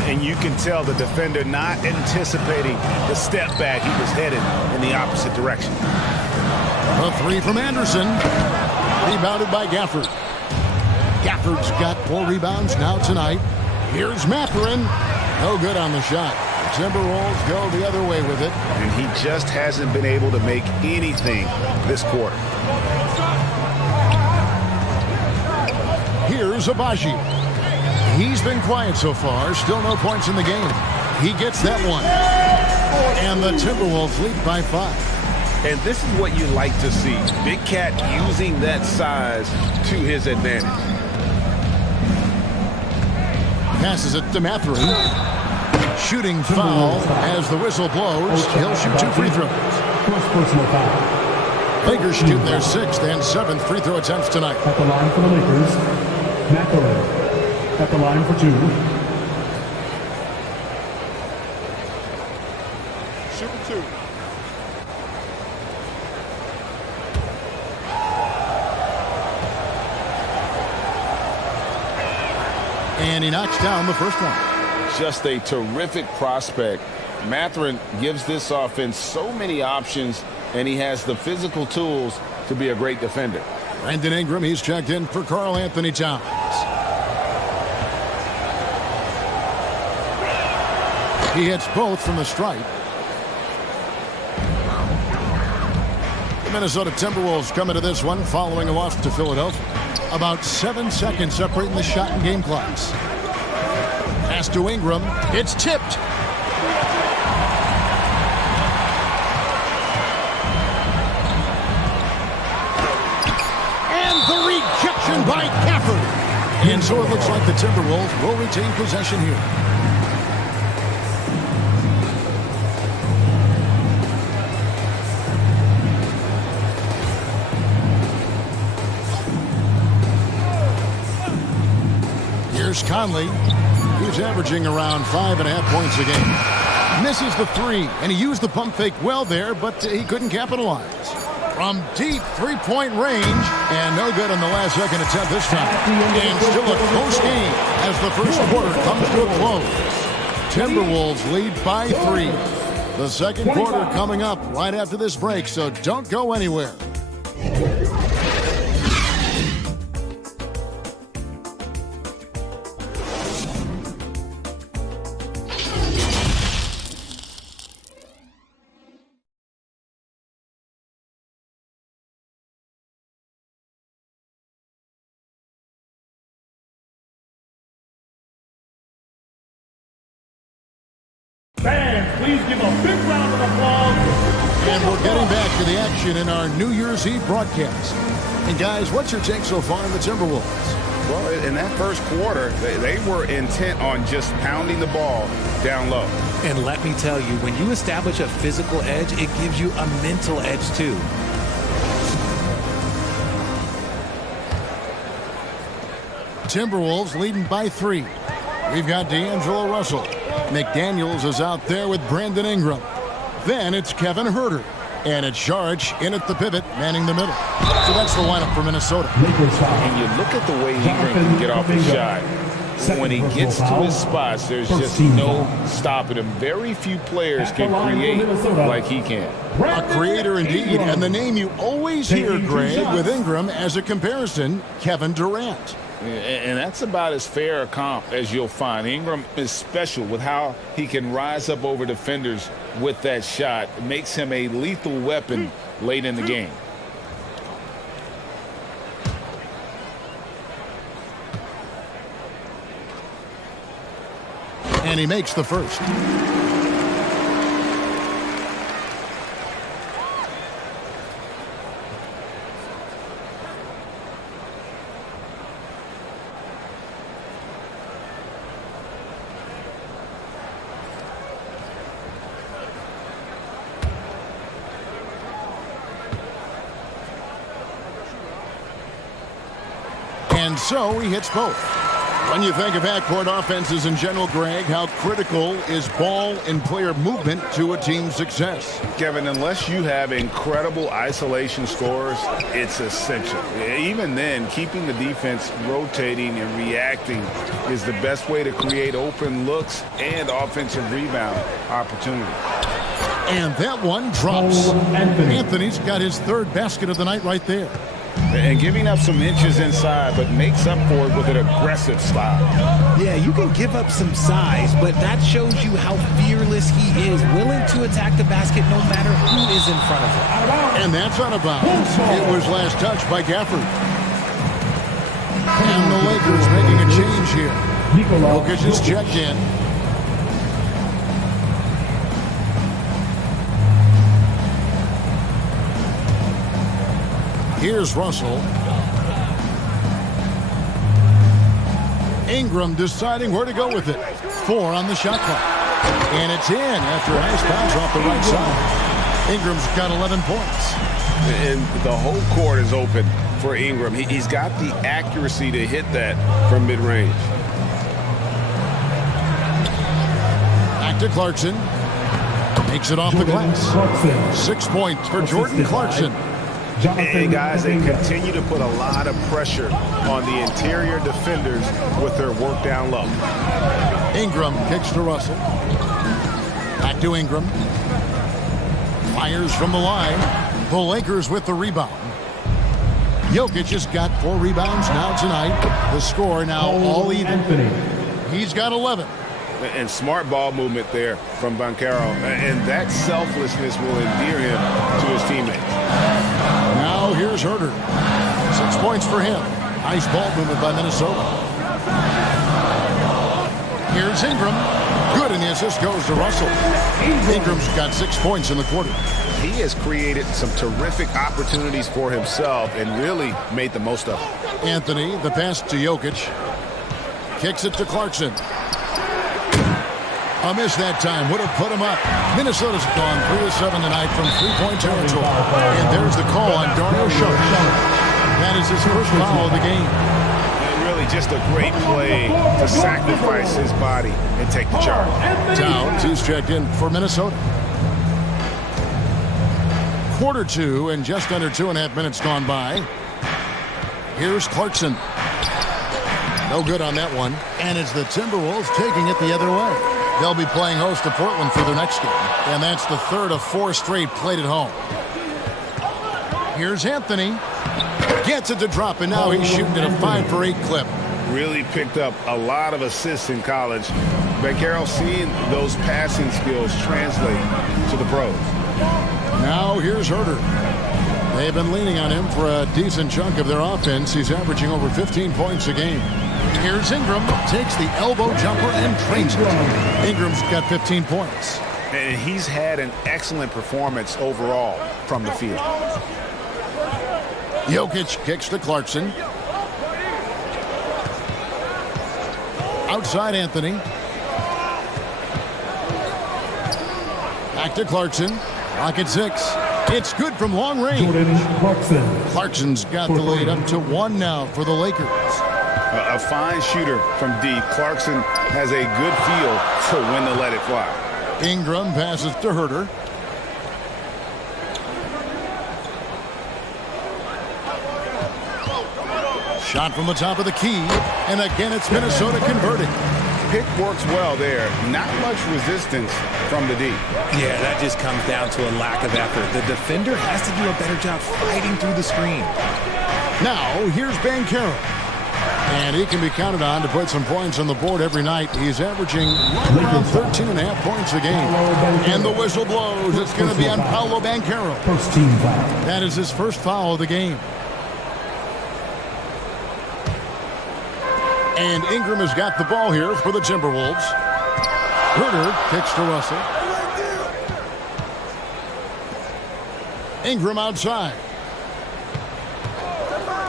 And you can tell the defender not anticipating the step back. He was headed in the opposite direction. A 3 from Anderson. Rebounded by Gafford. Gafford's got 4 rebounds now tonight. Here's Mathurin. No good on the shot. The Timberwolves go the other way with it. And he just hasn't been able to make anything this quarter. Here's Abaji. He's been quiet so far. Still no points in the game. He gets that one. And the Timberwolves lead by 5. And this is what you like to see. Big Cat using that size to his advantage. Passes it to Mathurin. Shooting foul as the whistle blows. He'll shoot 2 free throws. First personal foul. Lakers shooting their 6th and 7th free throw attempts tonight. At the line for the Lakers, Mathurin. At the line for 2. Shooting 2. And he knocks down the first one. Just a terrific prospect. Mathurin gives this offense so many options, and he has the physical tools to be a great defender. Brandon Ingram, he's checked in for Karl Anthony Towns. He hits both from the stripe. The Minnesota Timberwolves come into this one following a loss to Philadelphia. About 7 seconds separating the shot and game clocks. Pass to Ingram. It's tipped. And the rejection by Gafford. And so it looks like the Timberwolves will retain possession here. Here's Conley. He's averaging around 5.5 points a game. Misses the 3, and he used the pump fake well there, but he couldn't capitalize. From deep three-point range, and no good on the last second attempt this time. And still a close game as the first quarter comes to a close. Timberwolves lead by 3. The second quarter coming up right after this break, so don't go anywhere. Fans, please give a big round of applause. And we're getting back to the action in our New Year's Eve broadcast. And guys, what's your take so far on the Timberwolves? Well, in that first quarter, they were intent on just pounding the ball down low. And let me tell you, when you establish a physical edge, it gives you a mental edge too. Timberwolves leading by 3. We've got D'Angelo Russell. McDaniels is out there with Brandon Ingram. Then it's Kevin Huerter. And it's Saric in at the pivot, manning the middle. So that's the lineup for Minnesota. And you look at the way Ingram can get off his shot. When he gets to his spots, there's just no stopping him. Very few players can create like he can. A creator indeed, and the name you always hear, Greg, with Ingram as a comparison, Kevin Durant. And that's about as fair a comp as you'll find. Ingram is special with how he can rise up over defenders with that shot. It makes him a lethal weapon late in the game. And he makes the first. And so he hits both. When you think of backcourt offenses in general, Greg, how critical is ball and player movement to a team's success? Kevin, unless you have incredible isolation scores, it's essential. Even then, keeping the defense rotating and reacting is the best way to create open looks and offensive rebound opportunities. And that one drops. Anthony's got his third basket of the night right there. and giving up some inches inside, but makes up for it with an aggressive style. Yeah, you can give up some size, but that shows you how fearless he is, willing to attack the basket no matter who is in front of him. And that's out of bounds. It was last touched by Gafford. And the Lakers making a change here. Jokic is checked in. Here's Russell. Ingram deciding where to go with it. 4 on the shot clock. And it's in after a nice bounce off the right side. Ingram's got 11 points. And the whole court is open for Ingram. He's got the accuracy to hit that from mid-range. Back to Clarkson. Makes it off the glass. 6 points for Jordan Clarkson. Hey guys, they continue to put a lot of pressure on the interior defenders with their work down low. Ingram kicks to Russell. Back to Ingram. Fires from the line. The Lakers with the rebound. Jokic has got 4 rebounds now tonight. The score now all even. He's got 11. And smart ball movement there from Banchero. And that selflessness will endear him to his teammates. Now here's Herter. 6 points for him. Nice ball movement by Minnesota. Here's Ingram. Good, and the assist goes to Russell. Ingram's got 6 points in the quarter. He has created some terrific opportunities for himself and really made the most of it. Anthony, the pass to Jokic. Kicks it to Clarkson. A miss that time would have put him up. Minnesota's gone 3 of 7 tonight from three-point territory. And there's the call on Dario Saric. That is his first foul of the game. And really just a great play to sacrifice his body and take the charge. Towns, he's checked in for Minnesota. Quarter 2 and just under 2.5 minutes gone by. Here's Clarkson. No good on that one. And it's the Timberwolves taking it the other way. They'll be playing host to Portland for their next game. And that's the third of 4 straight played at home. Here's Anthony. Gets it to drop, and now he's shooting at a 5 for 8 clip. Really picked up a lot of assists in college. Banchero seeing those passing skills translate to the pros. Now here's Herter. They've been leaning on him for a decent chunk of their offense. He's averaging over 15 points a game. Here's Ingram, takes the elbow jumper and trains it. Ingram's got 15 points. And he's had an excellent performance overall from the field. Jokic kicks to Clarkson. Outside Anthony. Back to Clarkson. Clock at 6. It's good from long range. Clarkson's got the lead up to 1 now for the Lakers. A fine shooter from deep. Clarkson has a good feel for when to let it fly. Ingram passes to Herter. Shot from the top of the key. And again, it's Minnesota converting. Pick works well there. Not much resistance from the D. Yeah, that just comes down to a lack of effort. The defender has to do a better job fighting through the screen. Now, here's Banchero. And he can be counted on to put some points on the board every night. He's averaging right around 13.5 points a game. And the whistle blows. It's going to be on Paolo Banchero. First team foul. That is his first foul of the game. And Ingram has got the ball here for the Timberwolves. Herter kicks to Russell. Ingram outside.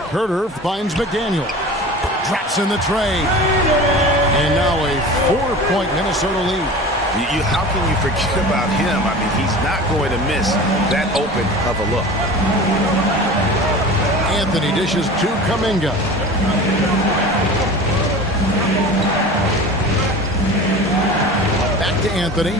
Herter finds McDaniel. Drops in the tray. And now a 4-point Minnesota lead. How can you forget about him? I mean, he's not going to miss that open of a look. Anthony dishes to Kuminga. Back to Anthony.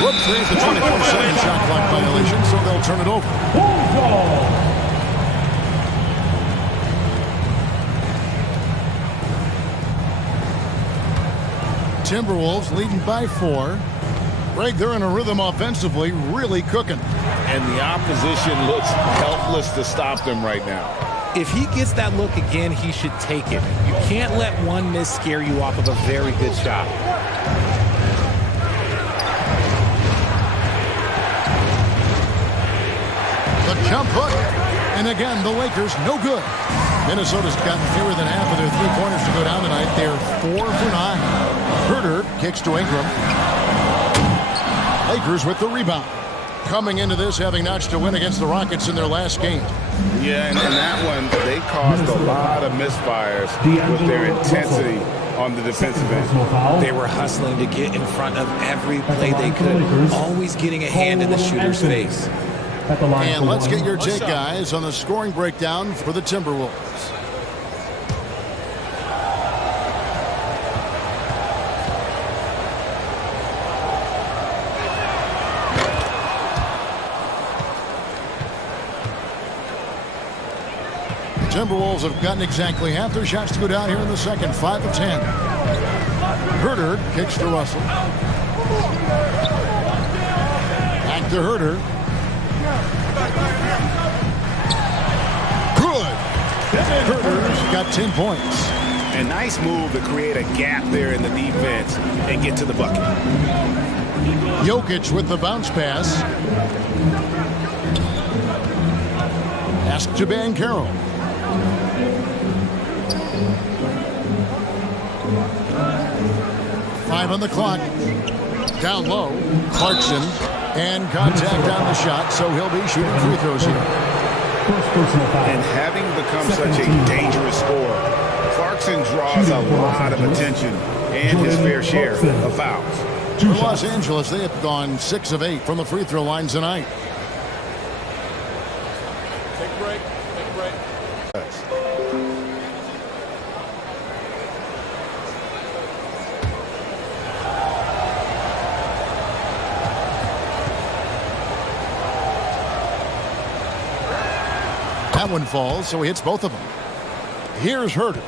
Whoops, there's the 24-second shot clock violation, so they'll turn it over. Timberwolves leading by 4. Greg, they're in a rhythm offensively, really cooking. And the opposition looks helpless to stop them right now. If he gets that look again, he should take it. You can't let one miss scare you off of a very good shot. The jump hook. And again, the Lakers, no good. Minnesota's gotten fewer than half of their three-pointers to go down tonight. They're 4 for 9. Herter kicks to Ingram. Lakers with the rebound. Coming into this, having notched a win against the Rockets in their last game. Yeah, and in that one, they caused a lot of misfires with their intensity on the defensive end. They were hustling to get in front of every play they could, always getting a hand in the shooter's face. And let's get your take, guys, on the scoring breakdown for the Timberwolves. Timberwolves have gotten exactly half their shots to go down here in the second, 5 of 10. Herter kicks to Russell. Back to Herter. Good. Herter's got 10 points. A nice move to create a gap there in the defense and get to the bucket. Jokic with the bounce pass. Pass to Banchero. Five on the clock. Down low. Clarkson. And contact on the shot, so he'll be shooting free throws here. And having become such a dangerous scorer, Clarkson draws a lot of attention and his fair share of fouls. For Los Angeles, they have gone 6 of 8 from the free throw line tonight. Take a break. Take a break. That one falls, so he hits both of them. Here's Herter.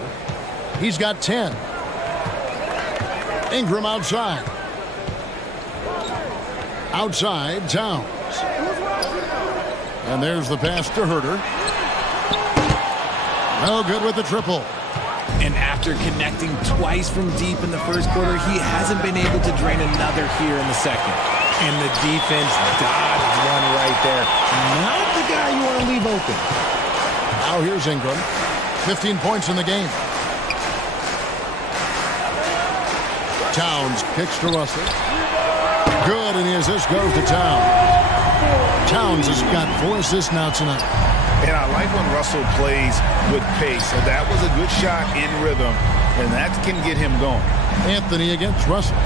He's got 10. Ingram outside. Outside, Towns. And there's the pass to Herter. No good with the triple. And after connecting twice from deep in the first quarter, he hasn't been able to drain another here in the second. And the defense dodged one right there. Not the guy you want to leave open. Now here's Ingram. 15 points in the game. Towns kicks to Russell. Good, and his assist goes to Towns. Towns has got 4 assists now tonight. And I like when Russell plays with pace. So that was a good shot in rhythm, and that can get him going. Anthony against Russell.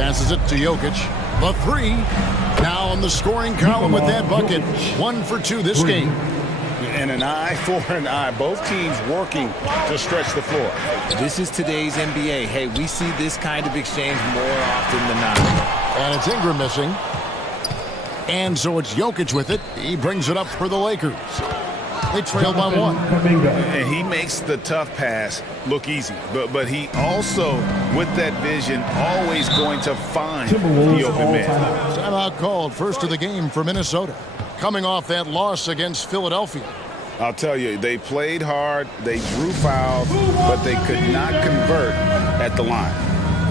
Passes it to Jokic. The 3. Now on the scoring column with that bucket. 1 for 2 this game. And an eye for an eye. Both teams working to stretch the floor. This is today's NBA. Hey, we see this kind of exchange more often than not. And it's Ingram missing. And so it's Jokic with it. He brings it up for the Lakers. They trail by 1. And he makes the tough pass look easy. But he also, with that vision, always going to find the open man. Timeout called. First of the game for Minnesota. Coming off that loss against Philadelphia. I'll tell you, they played hard, they drew fouls, but they could not convert at the line.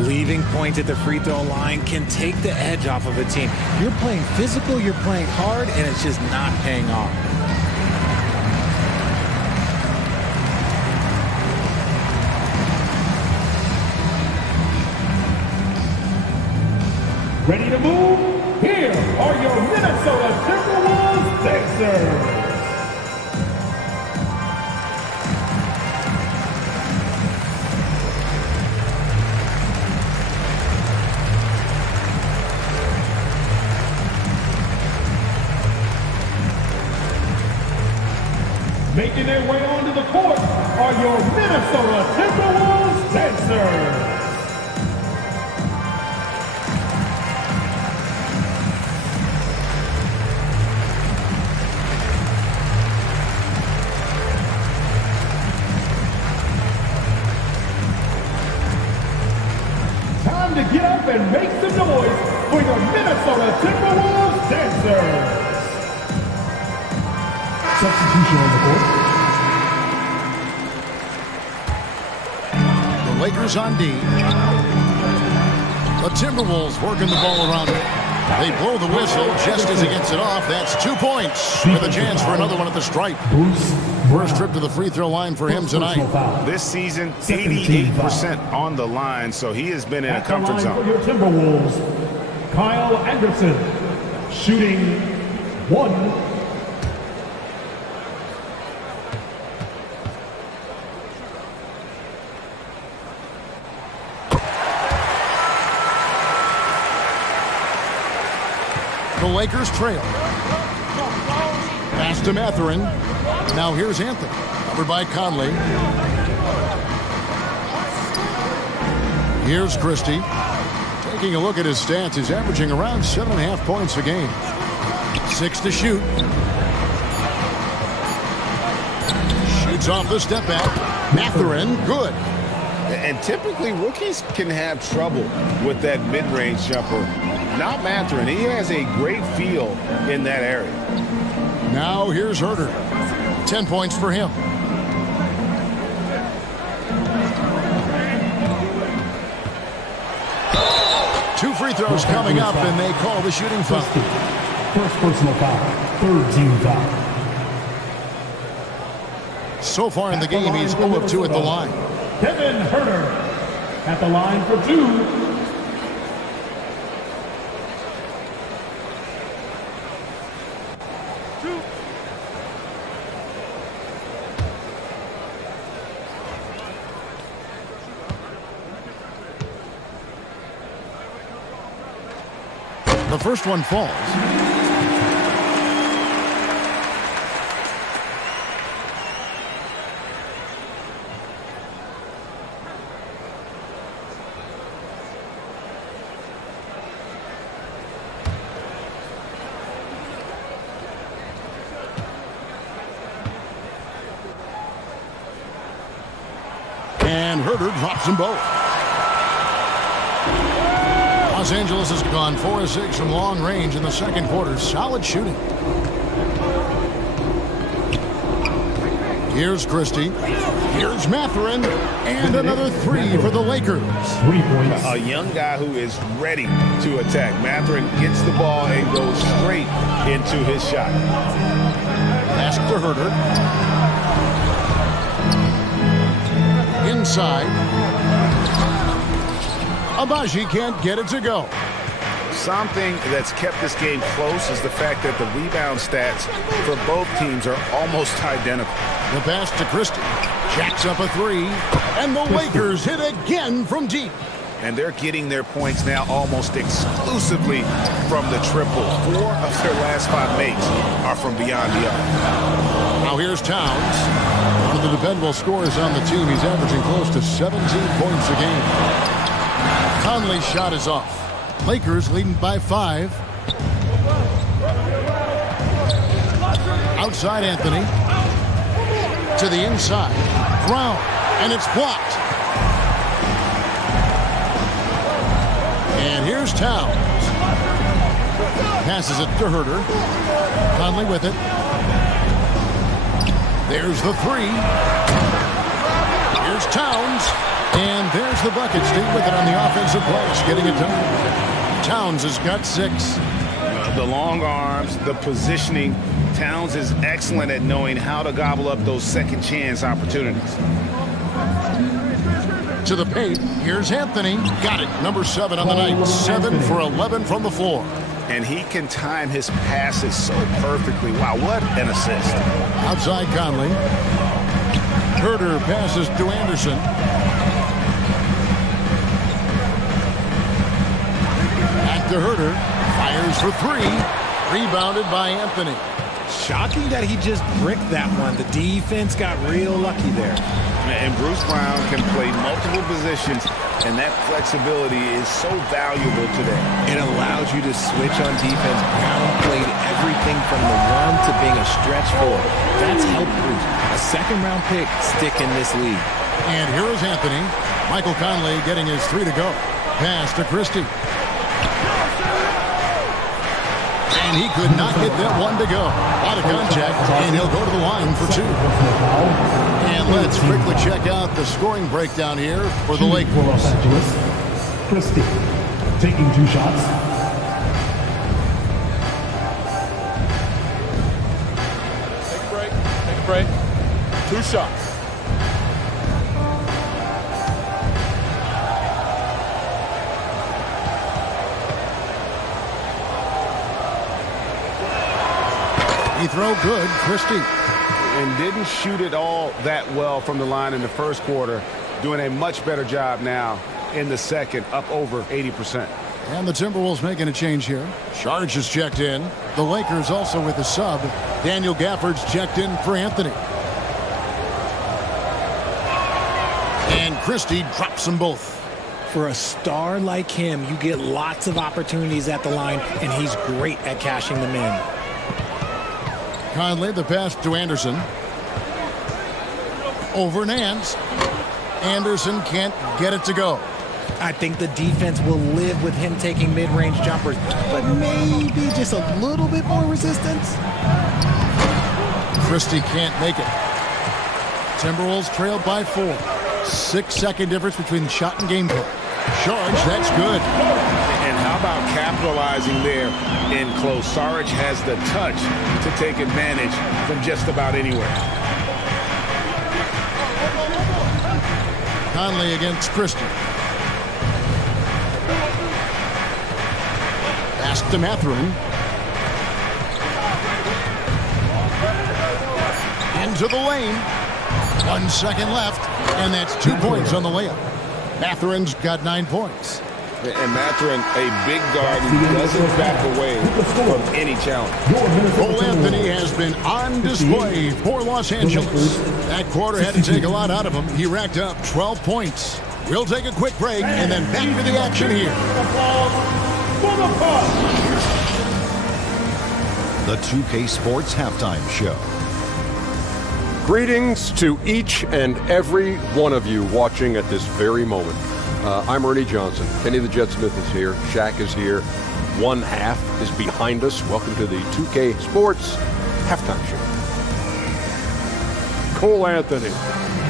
Leaving points at the free throw line can take the edge off of a team. You're playing physical, you're playing hard, and it's just not paying off. Ready to move? Here are your Minnesota Timberwolves Sixers. Making their way onto the court are your Minnesota Timberwolves Sixers. Time to get up for your Minnesota Timberwolves dancers. Substitution on the court. The Lakers on D. The Timberwolves working the ball around it. They blow the whistle just as he gets it off. That's 2 points with a chance for another one at the stripe. First trip to the free throw line for him tonight. This season, 88% on the line, so he has been in a comfort zone. For your Timberwolves, Kyle Anderson, shooting 1. The Lakers trail. Pass to Mathurin. Now here's Anthony. Covered by Conley. Here's Christie. Taking a look at his stats, he's averaging around 7.5 points a game. 6 to shoot. Shoots off the step back. Mathurin, good. And typically, rookies can have trouble with that mid-range jumper. Not Mathurin. He has a great feel in that area. Now here's Herter. 10 points for him. Two free throws coming up, and they call the shooting foul. First personal foul. Third team foul. So far in the game, he's 0 of 2 at the line. Kevin Herter at the line for 2. The first one falls. And Herter drops them both. Los Angeles has gone 4 of 6 from long range in the second quarter. Solid shooting. Here's Christie. Here's Mathurin. And another 3 for the Lakers. 3 points. A young guy who is ready to attack. Mathurin gets the ball and goes straight into his shot. Pass to Herter. Inside. Abaji can't get it to go. Something that's kept this game close is the fact that the rebound stats for both teams are almost identical. The pass to Christie. Jacks up a 3. And the Lakers hit again from deep. And they're getting their points now almost exclusively from the triple. 4 of their last 5 makes are from beyond the arc. Now here's Towns. One of the dependable scorers on the team. He's averaging close to 17 points a game. Conley's shot is off. Lakers leading by 5. Outside Anthony. To the inside. Brown. And it's blocked. And here's Towns. Passes it to Herter. Conley with it. There's the 3. Here's Towns. And there's the bucket. Steve with it on the offensive glass, getting it done. Towns has got 6. The long arms, the positioning. Towns is excellent at knowing how to gobble up those second chance opportunities. To the paint. Here's Anthony. Got it. Number 7 on the night. 7 for 11 from the floor. And he can time his passes so perfectly. Wow, what an assist. Outside Conley. Herter passes to Anderson. Back to Herter. Fires for 3. Rebounded by Anthony. Shocking that he just bricked that one. The defense got real lucky there. And Bruce Brown can play multiple positions, and that flexibility is so valuable today. It allows you to switch on defense. Brown played everything from the 1 to being a stretch 4. That's helped Bruce. A second-round pick stick in this league. And here is Anthony. Michael Conley getting his 3 to go. Pass to Christie. And he could not get that one to go. A lot of contact, and he'll go to the line for 2. And let's quickly check out the scoring breakdown here for the Lakers. Los Angeles, Christie taking 2 shots. Take a break. 2 shots. He throw good, Christie. And didn't shoot it all that well from the line in the first quarter. Doing a much better job now in the second, up over 80%. And the Timberwolves making a change here. Sharge is checked in. The Lakers also with a sub. Daniel Gafford's checked in for Anthony. And Christie drops them both. For a star like him, you get lots of opportunities at the line, and he's great at cashing them in. Conley, the pass to Anderson. Over Nance. Anderson can't get it to go. I think the defense will live with him taking mid-range jumpers, but maybe just a little bit more resistance. Christie can't make it. Timberwolves trailed by 4. 6-second difference between shot and game play. Sharge, that's good. And how about capitalizing there in close? Saric has the touch to take advantage from just about anywhere. Conley against Christie. Pass to Mathurin. Into the lane. 1 second left, and that's 2 points on the layup. Mathurin's got 9 points. And Mathurin, a big guard who doesn't back away from any challenge. Cole Anthony has been on display for Los Angeles. That quarter had to take a lot out of him. He racked up 12 points. We'll take a quick break and then back to the action here. The 2K Sports Halftime Show. Greetings to each and every one of you watching at this very moment. I'm Ernie Johnson. Kenny the Jet Smith is here. Shaq is here. One half is behind us. Welcome to the 2K Sports Halftime Show. Cole Anthony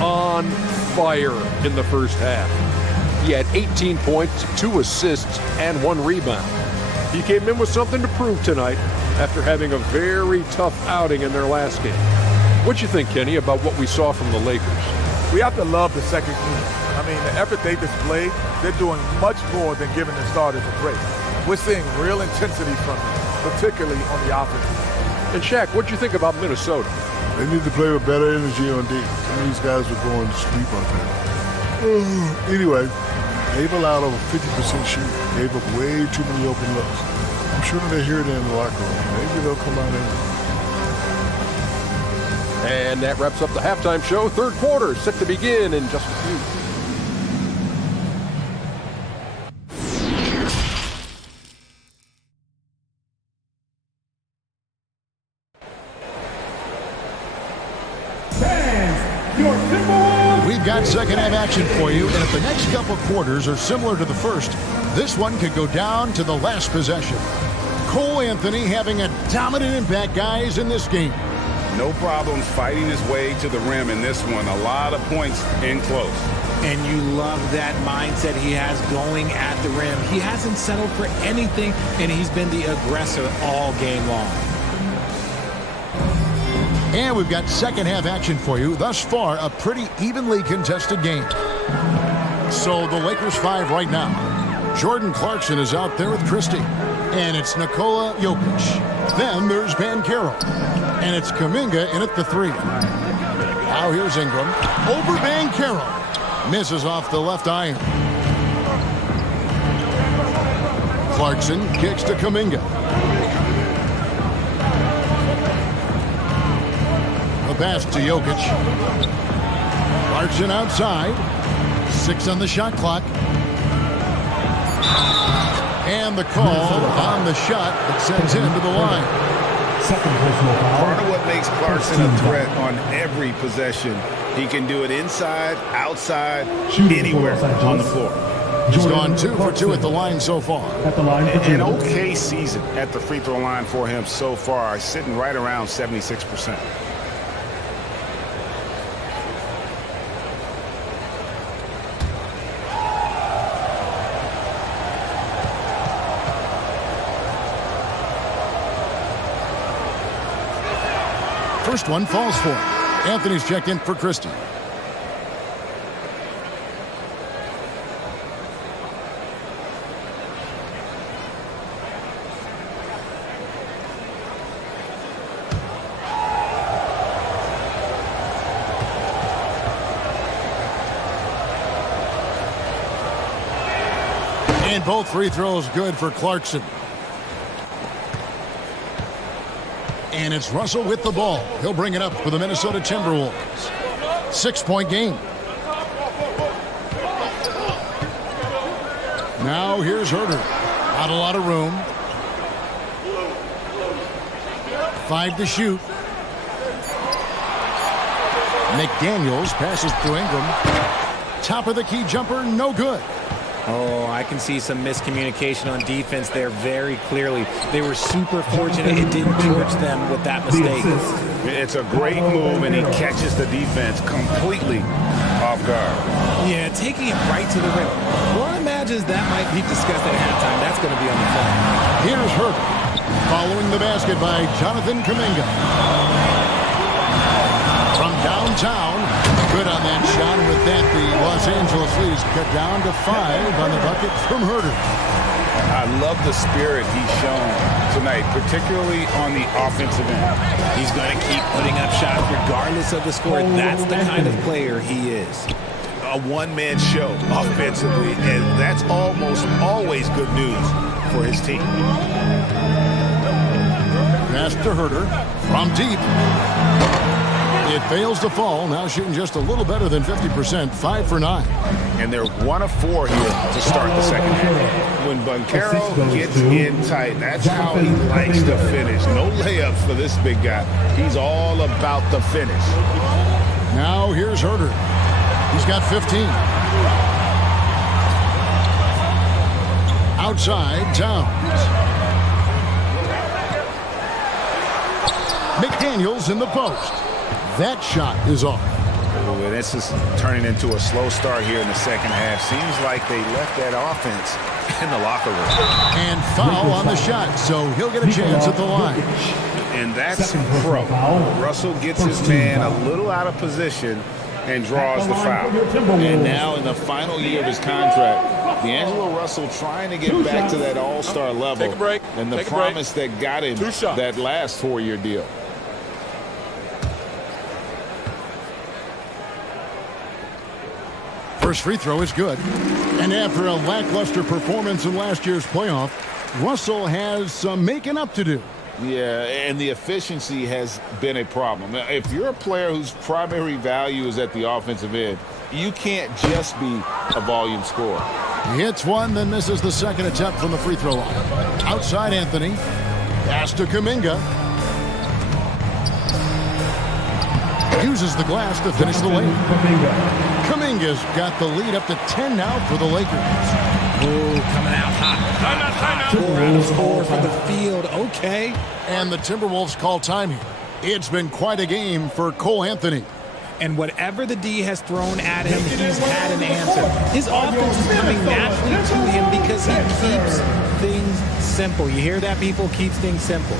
on fire in the first half. He had 18 points, 2 assists, and 1 rebound. He came in with something to prove tonight after having a very tough outing in their last game. What'd you think, Kenny, about what we saw from the Lakers? We have to love the second unit. I mean, the effort they displayed, they're doing much more than giving the starters a break. We're seeing real intensity from them, particularly on the offensive end. And Shaq, what'd you think about Minnesota? They need to play with better energy on D. Some of these guys were going to sleep on that. Anyway, they've allowed over 50% shoot. Gave up way too many open looks. I'm sure they hear it in the locker room. Maybe they'll come out and. And that wraps up the halftime show. Third quarter set to begin in just a few. We've got second half action for you, and if the next couple quarters are similar to the first, this one could go down to the last possession. Cole Anthony having a dominant impact, guys, in this game. No problems fighting his way to the rim in this one. A lot of points in close. And you love that mindset he has going at the rim. He hasn't settled for anything, and he's been the aggressor all game long. And we've got second half action for you. Thus far, a pretty evenly contested game. So the Lakers 5 right now. Jordan Clarkson is out there with Christie. And it's Nikola Jokic. Then there's Banchero. And it's Kuminga in at the 3. Now here's Ingram. Over Banchero. Misses off the left iron. Clarkson kicks to Kuminga. The pass to Jokic. Clarkson outside. 6 on the shot clock. And the call on the shot that sends him to the line. Part of what makes Clarkson a threat on every possession, he can do it inside, outside, anywhere on the floor. He's gone 2 for 2 at the line so far. At the line for 2. An okay season at the free throw line for him so far, sitting right around 76%. First one falls for him. Anthony's checked in for Christie. And both free throws good for Clarkson. And it's Russell with the ball. He'll bring it up for the Minnesota Timberwolves. 6-point game. Now here's Herter. Not a lot of room. 5 to shoot. McDaniels passes to Ingram. Top of the key jumper, no good. Oh, I can see some miscommunication on defense there very clearly. They were super fortunate it didn't torch them with that mistake. It's a great move, and he catches the defense completely off guard. Yeah, taking it right to the rim. One imagines that might be discussed at halftime. That's going to be on the phone. Here's Herbert. Following the basket by Jonathan Kuminga. From downtown. Good on that shot. With that, the Los Angeles leads cut down to 5 on the bucket from Herter. I love the spirit he's shown tonight, particularly on the offensive end. He's going to keep putting up shots regardless of the score. That's the kind of player he is. A one-man show offensively, and that's almost always good news for his team. Pass to Herter from deep. It fails to fall. Now shooting just a little better than 50%. 5 for 9. And they're 1 of 4 here to start the second half. When Banchero gets in tight, that's how he likes to finish. No layups for this big guy. He's all about the finish. Now here's Herter. He's got 15. Outside, Towns. McDaniels in the post. That shot is off. Ooh, this is turning into a slow start here in the second half. Seems like they left that offense in the locker room. And foul on the shot, so he'll get a chance at the line. And that's pro. Russell gets his man a little out of position and draws the foul. And now in the final year of his contract, D'Angelo Russell trying to get back to that all-star level. Take a break. And the promise that got him that last 4-year deal. First free throw is good. And after a lackluster performance in last year's playoff, Russell has some making up to do. Yeah, and the efficiency has been a problem. If you're a player whose primary value is at the offensive end, you can't just be a volume scorer. He hits one, then misses the second attempt from the free throw line. Outside Anthony. Pass to Kuminga. Uses the glass to finish the lane. Kuminga's got the lead up to 10 now for the Lakers. Ooh, coming out hot. 4 out of 4 from the field. Okay. And the Timberwolves call time here. It's been quite a game for Cole Anthony. And whatever the D has thrown at him, he's had an answer. His offense is coming naturally to him because he keeps things simple. You hear that, people? Keeps things simple.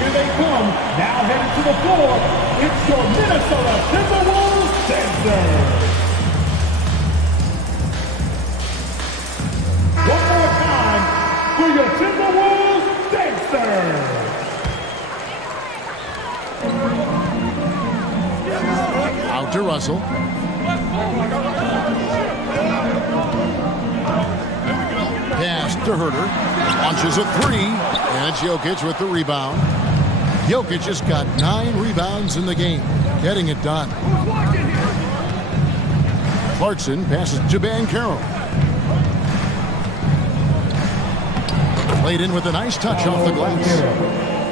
Here they come, now headed to the floor. It's your Minnesota Timberwolves dancers. One more time for your Timberwolves dancers. Out to Russell. Pass to Herter. Launches a three. And it's Jokic with the rebound. Jokic just got 9 rebounds in the game. Getting it done. Clarkson passes to Banchero. Played in with a nice touch off the glass.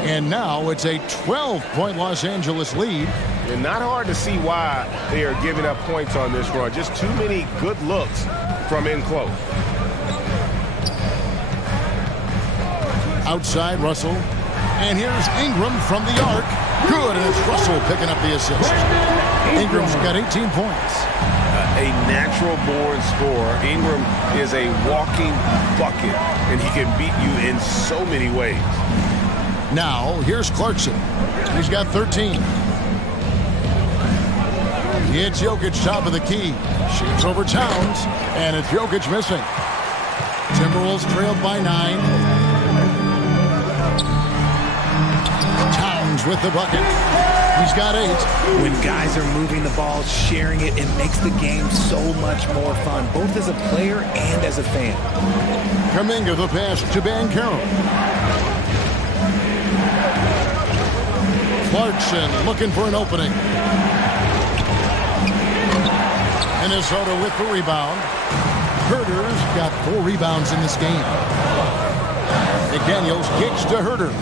And now it's a 12-point Los Angeles lead. And not hard to see why they are giving up points on this run. Just too many good looks from in close. Outside Russell. And here's Ingram from the arc. Good, and it's Russell picking up the assist. Ingram's got 18 points. A natural-born scorer. Ingram is a walking bucket, and he can beat you in so many ways. Now, here's Clarkson. He's got 13. It's Jokic top of the key. Shoots over Towns, and it's Jokic missing. Timberwolves trailed by 9. Towns with the bucket. He's got 8. When guys are moving the ball, sharing it, it makes the game so much more fun, both as a player and as a fan. Kuminga the pass to Banchero. Clarkson looking for an opening. Minnesota with the rebound. Herter's got 4 rebounds in this game. McDaniels kicks to Herter.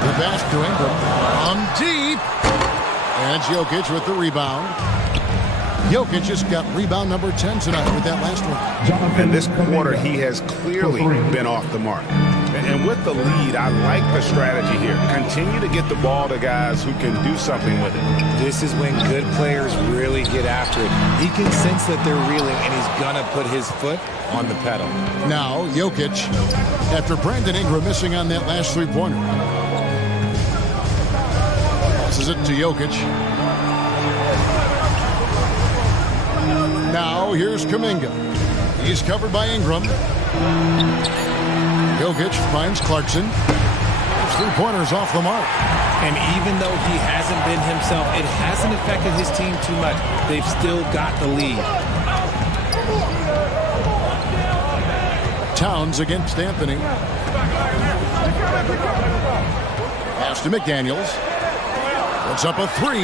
The pass to Ingram. On deep. And Jokic with the rebound. Jokic just got rebound number 10 tonight with that last one. And this quarter, he has clearly been off the mark. And with the lead, I like the strategy here. Continue to get the ball to guys who can do something with it. This is when good players really get after it. He can sense that they're reeling, and he's going to put his foot on the pedal. Now, Jokic, after Brandon Ingram missing on that last three-pointer. Passes it to Jokic. Now, here's Kuminga. He's covered by Ingram. Jokic finds Clarkson. Three-pointers off the mark. And even though he hasn't been himself, it hasn't affected his team too much. They've still got the lead. Towns against Anthony. Pass to McDaniels. Puts up a 3.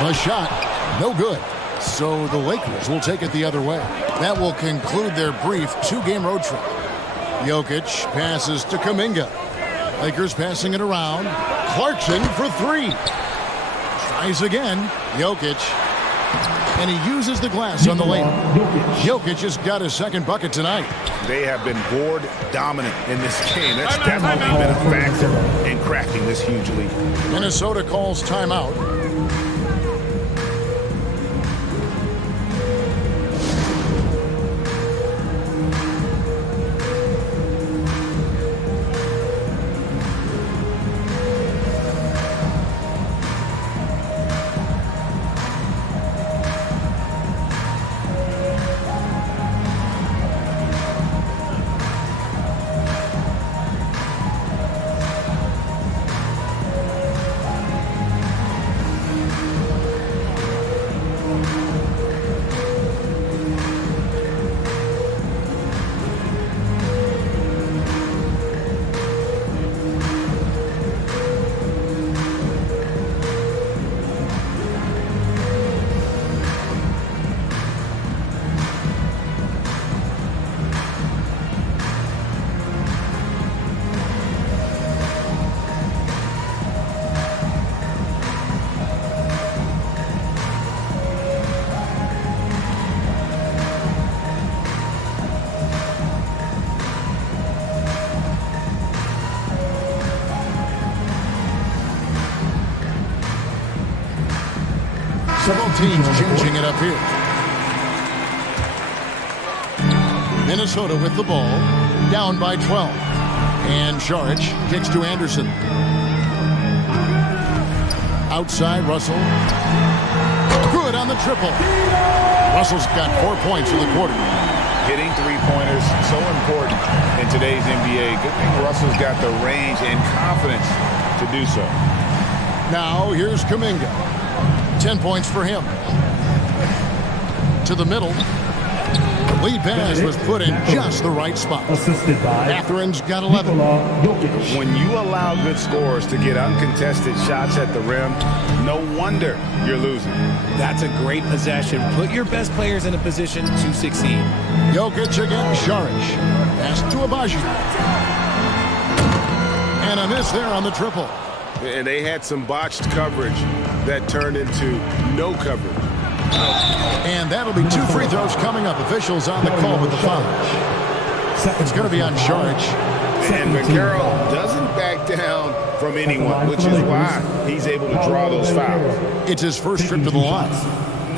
The shot, no good. So the Lakers will take it the other way. That will conclude their brief 2-game road trip. Jokic passes to Kuminga. Lakers passing it around. Clarkson for 3. Tries again. Jokic. And he uses the glass on the lane. Jokic has got his second bucket tonight. They have been board dominant in this game. That's definitely been a factor in cracking this huge lead. Minnesota calls timeout. Several teams changing it up here. Minnesota with the ball, down by 12. And Šarić kicks to Anderson. Outside, Russell. Good on the triple. Russell's got 4 points in the quarter. Hitting three-pointers, so important in today's NBA. Good thing Russell's got the range and confidence to do so. Now, here's Kuminga. 10 points for him. To the middle. Lead pass was put in just the right spot. Matherin's got 11. When you allow good scorers to get uncontested shots at the rim, no wonder you're losing. That's a great possession. Put your best players in a position to succeed. Jokic against Šarić. Pass to Agbaji. And a miss there on the triple. And they had some botched coverage that turned into no coverage. And that'll be 2 free throws coming up. Officials on the call with the foul. It's going to be on Šarić. And Banchero doesn't back down from anyone, which is why he's able to draw those fouls. It's his first trip to the line.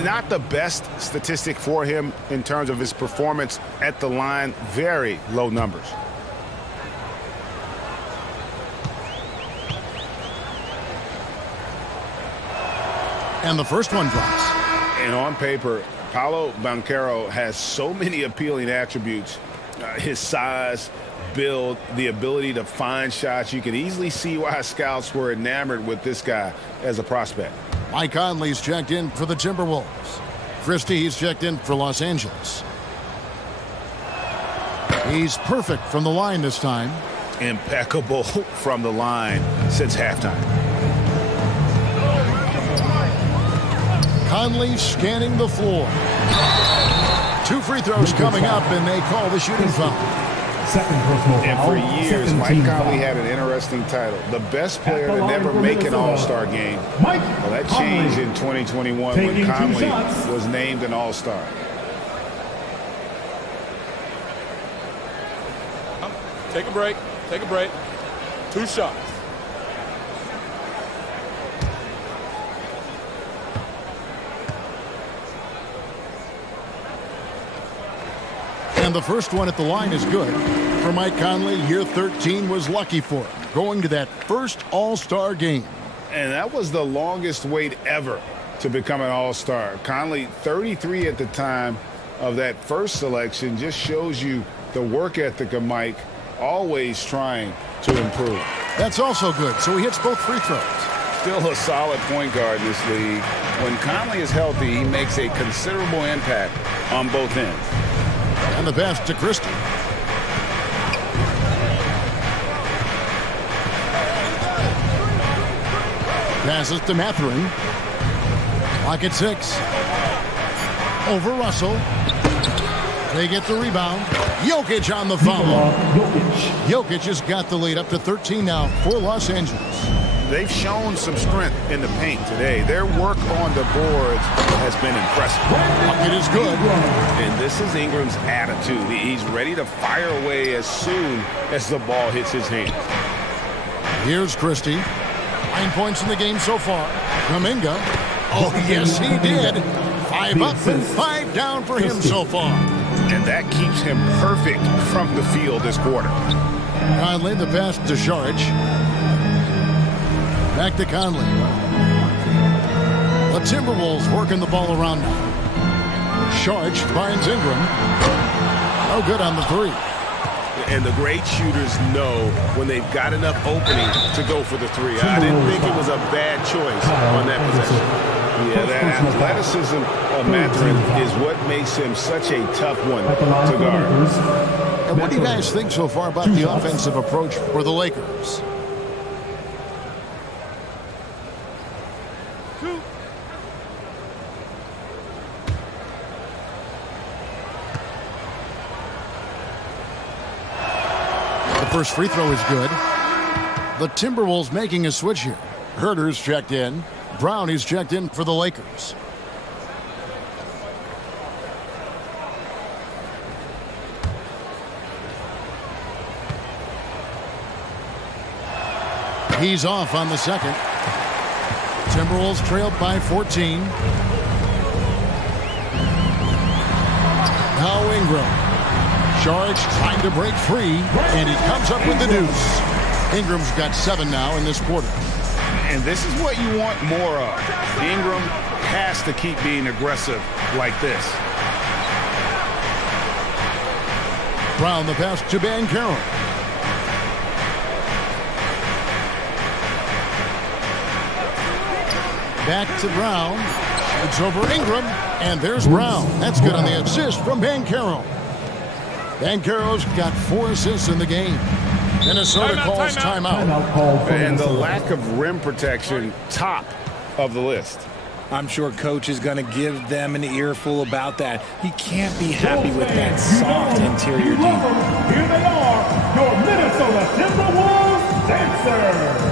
Not the best statistic for him in terms of his performance at the line. Very low numbers. And the first one drops. And on paper, Paolo Banchero has so many appealing attributes. His size, build, the ability to find shots. You can easily see why scouts were enamored with this guy as a prospect. Mike Conley's checked in for the Timberwolves. Christie's checked in for Los Angeles. He's perfect from the line this time. Impeccable from the line since halftime. Conley scanning the floor. 2 free throws coming up, and they call the shooting foul. And for years, Mike Conley had an interesting title. The best player to never make an All-Star game. Well, that changed in 2021 when Conley was named an All-Star. Take a break. Take a break. 2 shots. And the first one at the line is good. For Mike Conley, year 13 was lucky for him, going to that first All-Star game. And that was the longest wait ever to become an All-Star. Conley, 33 at the time of that first selection, just shows you the work ethic of Mike, always trying to improve. That's also good, so he hits both free throws. Still a solid point guard in this league. When Conley is healthy, he makes a considerable impact on both ends. And the pass to Christie. Passes to Mathurin. Clock at 6. Over Russell. They get the rebound. Jokic on the foul. Jokic has got the lead up to 13 now for Los Angeles. They've shown some strength in the paint today. Their work on the boards has been impressive. Bucket is good. And this is Ingram's attitude. He's ready to fire away as soon as the ball hits his hand. Here's Christie. 9 points in the game so far. Kuminga. Oh, yes, he did. 5 up and 5 down for him so far. And that keeps him perfect from the field this quarter. Conley, the pass to Šarić. Back to Conley. The Timberwolves working the ball around now. Šarić finds Ingram. No good on the 3. And the great shooters know when they've got enough opening to go for the 3. I didn't think it was a bad choice on that possession. Yeah, that athleticism of Mathurin is what makes him such a tough one to guard. And what do you guys think so far about the offensive approach for the Lakers? First free throw is good. The Timberwolves making a switch here. Huerter's checked in. Brown is checked in for the Lakers. He's off on the second. Timberwolves trailed by 14. Now Ingram. Saric trying to break free, and he comes up with the deuce. Ingram's got 7 now in this quarter. And this is what you want more of. Ingram has to keep being aggressive like this. Brown the pass to Banchero. Back to Brown. It's over Ingram, and there's Brown. That's good on the assist from Banchero. Banchero's got 4 assists in the game. Minnesota calls timeout. And the lack of rim protection, top of the list. I'm sure coach is going to give them an earful about that. He can't be happy with that soft interior D. Here they are, your Minnesota Timberwolves dancers.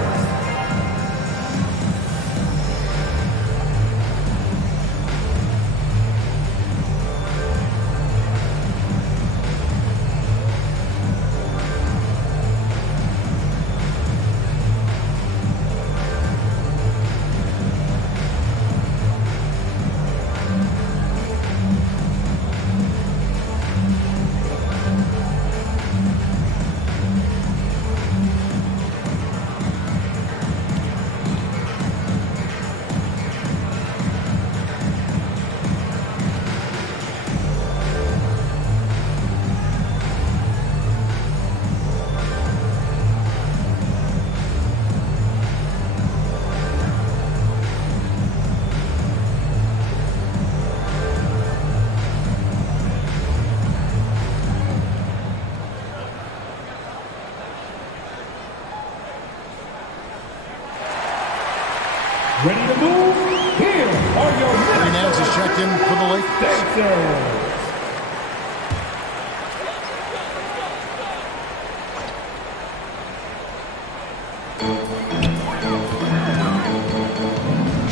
Ready to move? Here are your Nance is checked in for the Lakers.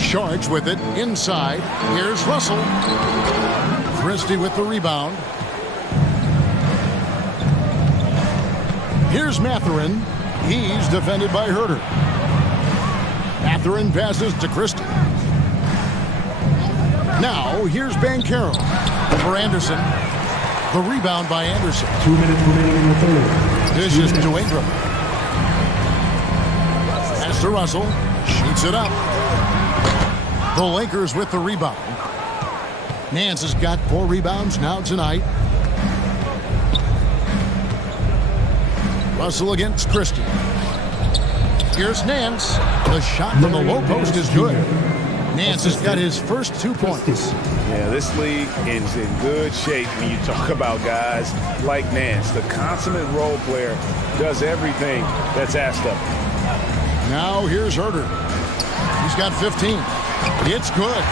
Sharks with it inside. Here's Russell. Christie with the rebound. Here's Mathurin. He's defended by Herter. Mathurin passes to Christie. Now, here's Banchero over Anderson. The rebound by Anderson. 2 minutes remaining in the third. Dishes to Ingram. Pass to Russell. Shoots it up. The Lakers with the rebound. Nance has got 4 rebounds now tonight. Russell against Christie. Here's Nance. The shot from the low post is good. Nance has got his first 2 points. Yeah, this league is in good shape when you talk about guys like Nance. The consummate role player does everything that's asked of him. Now here's Herter. He's got 15. It's good.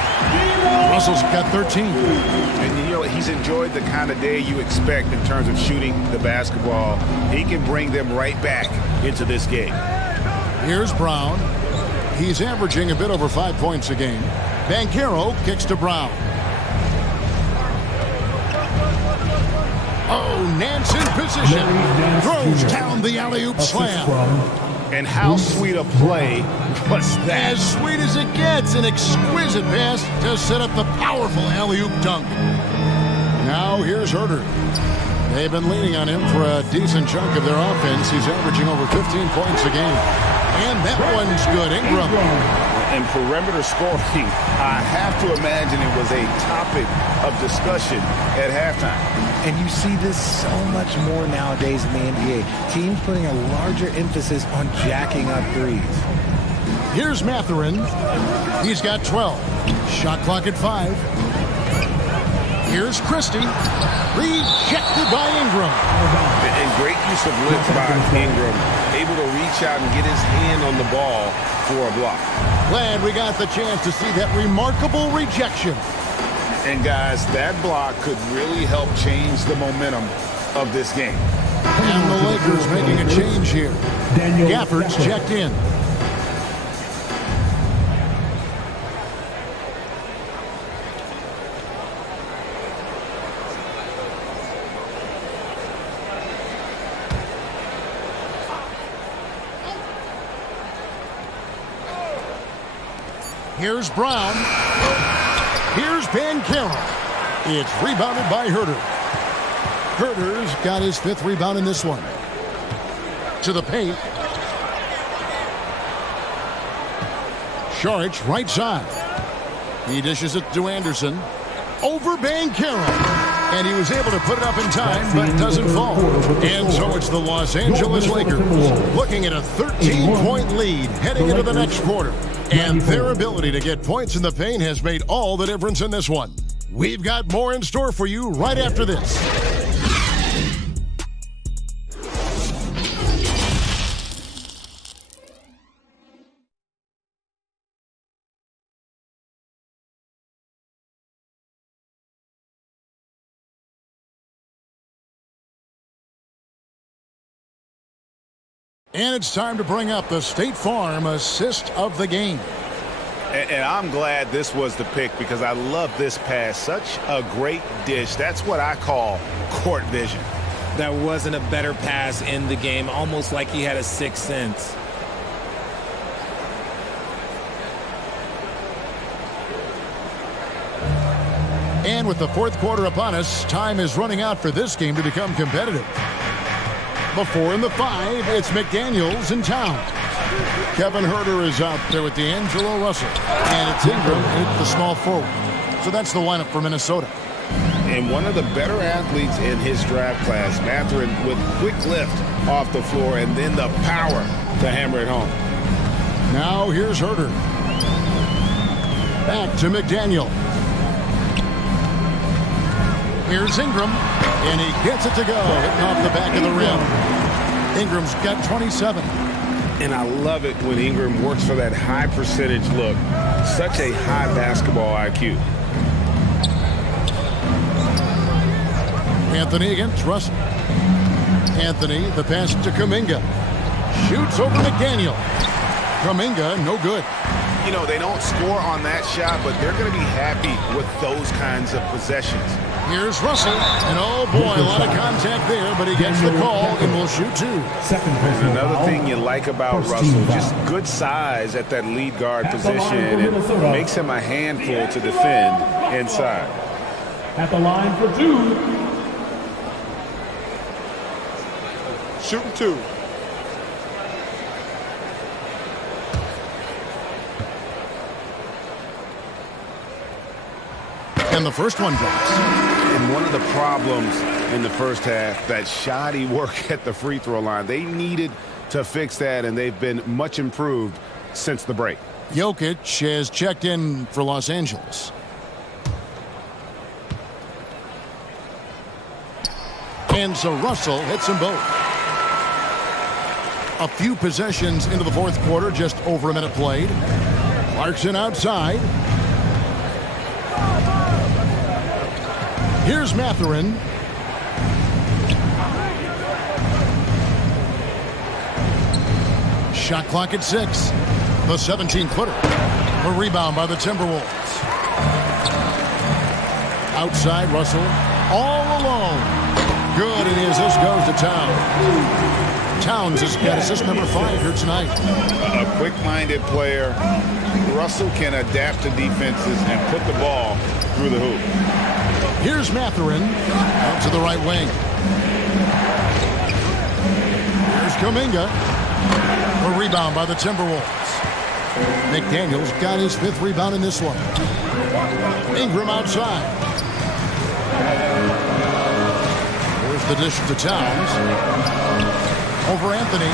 Russell's got 13. And you know, he's enjoyed the kind of day you expect in terms of shooting the basketball. He can bring them right back into this game. Here's Brown. He's averaging a bit over 5 points a game. Banchero kicks to Brown. Oh, Nance in position. Throws down the alley-oop slam. And how sweet a play was that? As sweet as it gets. An exquisite pass to set up the powerful alley-oop dunk. Now here's Herter. They've been leaning on him for a decent chunk of their offense. He's averaging over 15 points a game. And that one's good. Ingram. And perimeter scoring, I have to imagine it was a topic of discussion at halftime. And you see this so much more nowadays in the NBA. Teams putting a larger emphasis on jacking up threes. Here's Mathurin. He's got 12. Shot clock at 5. Here's Christie. Rejected by Ingram. And great use of length by Ingram. Able to reach out and get his hand on the ball for a block. Glad we got the chance to see that remarkable rejection. And guys, that block could really help change the momentum of this game. And the Lakers making a change here. Gafford's checked in. Here's Brown. Here's Banchero. It's rebounded by Herter. Herder's got his 5th rebound in this one. To the paint. Saric, right side. He dishes it to Anderson. Over Banchero. And he was able to put it up in time, but doesn't fall. And so it's the Los Angeles Lakers looking at a 13-point lead heading into the next quarter. And their ability to get points in the paint has made all the difference in this one. We've got more in store for you right after this. And it's time to bring up the State Farm assist of the game. And I'm glad this was the pick because I love this pass. Such a great dish. That's what I call court vision. That wasn't a better pass in the game, almost like he had a sixth sense. And with the 4th quarter upon us, time is running out for this game to become competitive. The 4 and the 5, it's McDaniels and Towns. Kevin Huerter is out there with D'Angelo Russell. And it's Ingram at the small forward. So that's the lineup for Minnesota. And one of the better athletes in his draft class, Mathurin, with quick lift off the floor and then the power to hammer it home. Now here's Huerter. Back to McDaniel. Here's Ingram, and he gets it to go, hitting off the back of the rim. Ingram's got 27. And I love it when Ingram works for that high percentage look. Such a high basketball IQ. Anthony against Russell. Anthony, the pass to Kuminga. Shoots over McDaniel. Kuminga, no good. You know, they don't score on that shot, but they're going to be happy with those kinds of possessions. Here's Russell, and oh boy, a lot of contact there, but he gets the call and will shoot 2. And another thing you like about Russell, just good size at that lead guard position, and makes him a handful to defend inside. At the line for 2. Shooting 2. And the first one drops. And one of the problems in the first half, that shoddy work at the free throw line. They needed to fix that, and they've been much improved since the break. Jokic has checked in for Los Angeles. And so Russell hits them both. A few possessions into the 4th quarter, just over a minute played. Clarkson outside. Here's Mathurin. Shot clock at 6. The 17-footer. A rebound by the Timberwolves. Outside, Russell. All alone. Good, it is. This goes to Towns. Towns has got assist number 5 here tonight. A quick-minded player. Russell can adapt to defenses and put the ball through the hoop. Here's Mathurin out to the right wing. Here's Kuminga. A rebound by the Timberwolves. McDaniels got his 5th rebound in this one. Ingram outside. Here's the dish to Towns. Over Anthony.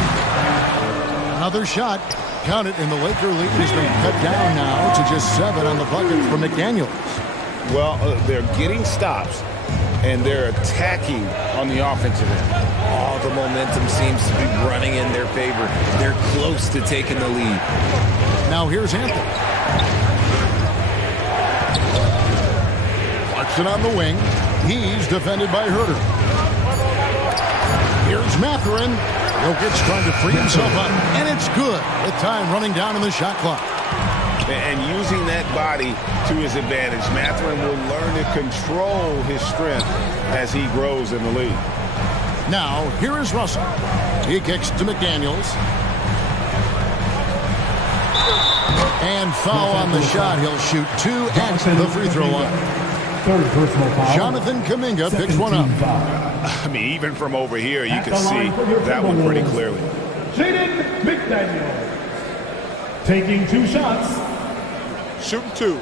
Another shot. Count it, and the Laker lead has been cut down now to just 7 on the bucket for McDaniels. Well, they're getting stops, and they're attacking on the offensive end. All the momentum seems to be running in their favor. They're close to taking the lead. Now here's Anthony. Clarkson on the wing. He's defended by Huerter. Here's Mathurin. Jokic trying to free himself up, and it's good. The time running down in the shot clock. And using that body to his advantage, Mathurin will learn to control his strength as he grows in the league. Now, here is Russell. He kicks to McDaniels. And foul on the shot. He'll shoot 2 at the free throw line. Third personal foul. Jonathan Kuminga picks one up. I mean, even from over here, you At can the see line for your that one pretty Timberwolves. clearly. Jaden McDaniel. Taking 2 shots. Shooting 2.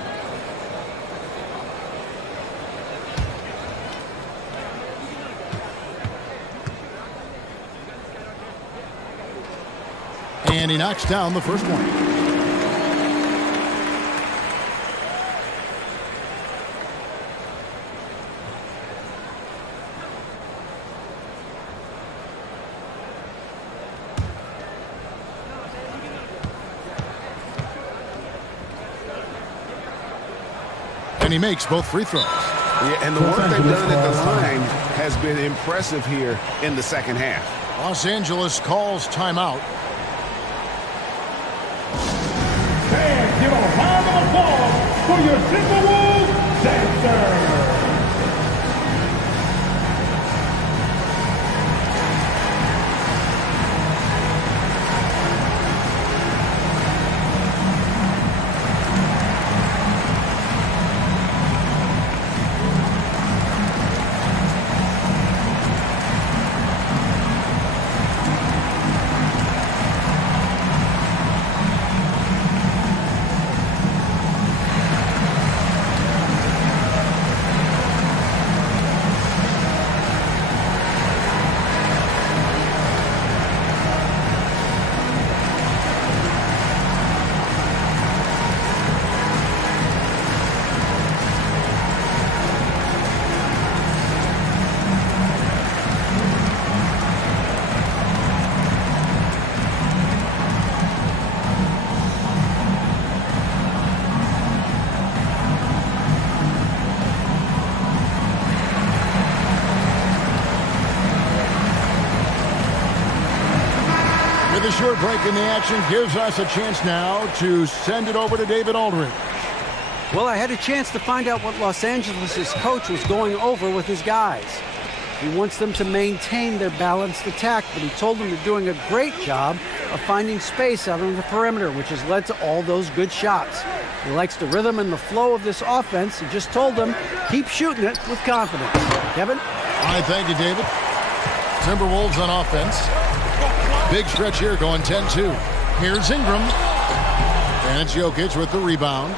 And he knocks down the first one. And he makes both free throws. Yeah, and the work they've done at the line has been impressive here in the second half. Los Angeles calls timeout. Fans, give a round of applause for your Timberwolves dancer. The short break in the action gives us a chance now to send it over to David Aldridge. Well, I had a chance to find out what Los Angeles' coach was going over with his guys. He wants them to maintain their balanced attack, but he told them they're doing a great job of finding space out on the perimeter, which has led to all those good shots. He likes the rhythm and the flow of this offense. He just told them, keep shooting it with confidence. Kevin? All right, thank you, David. Timberwolves on offense. Big stretch here going 10-2. Here's Ingram. And it's Jokic with the rebound.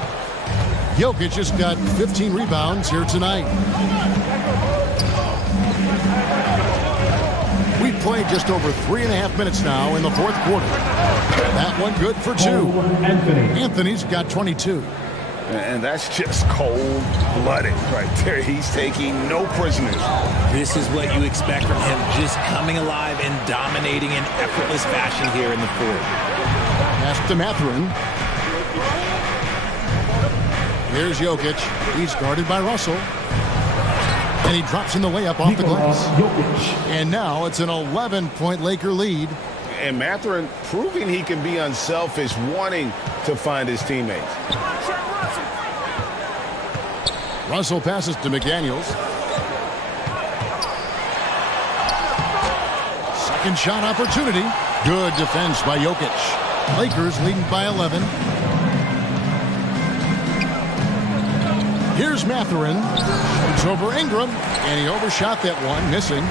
Jokic has got 15 rebounds here tonight. We've played just over 3.5 minutes now in the fourth quarter. That one good for 2. Anthony's got 22. And that's just cold-blooded right there. He's taking no prisoners. This is what you expect from him, just coming alive and dominating in effortless fashion here in the fourth. Pass to Mathurin. Here's Jokic. He's guarded by Russell. And he drops in the layup off the glass. And now it's an 11-point Laker lead. And Mathurin proving he can be unselfish, wanting to find his teammates. Russell passes to McDaniels. Second shot opportunity. Good defense by Jokic. Lakers leading by 11. Here's Mathurin. It's over Ingram. And he overshot that one, missing.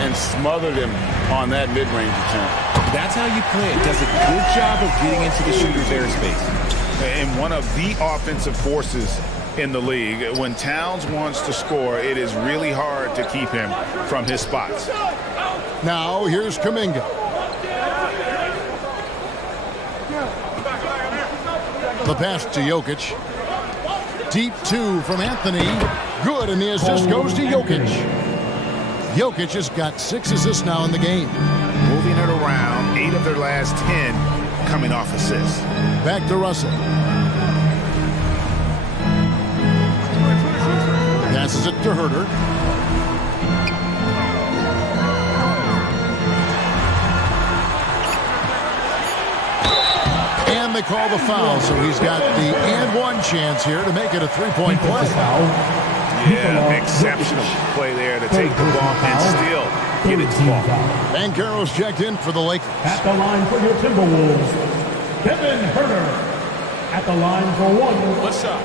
And smothered him on that mid-range attempt. That's how you play it. Does a good job of getting into the shooter's airspace. And one of the offensive forces in the league. When Towns wants to score, it is really hard to keep him from his spots. Now here's Kuminga. The pass to Jokic. Deep 2 from Anthony. Good, and the assist goes to Jokic. Jokic has got 6 assists now in the game. Moving it around, 8 of their last 10 coming off assists. Back to Russell. Passes it to Herter. And they call the foul, so he's got the and one chance here to make it a 3-point play. Yeah, exceptional play there to take the ball and still get it to fall. Banchero's checked in for the Lakers. At the line for your Timberwolves, Kevin Herter. At the line for one. What's up?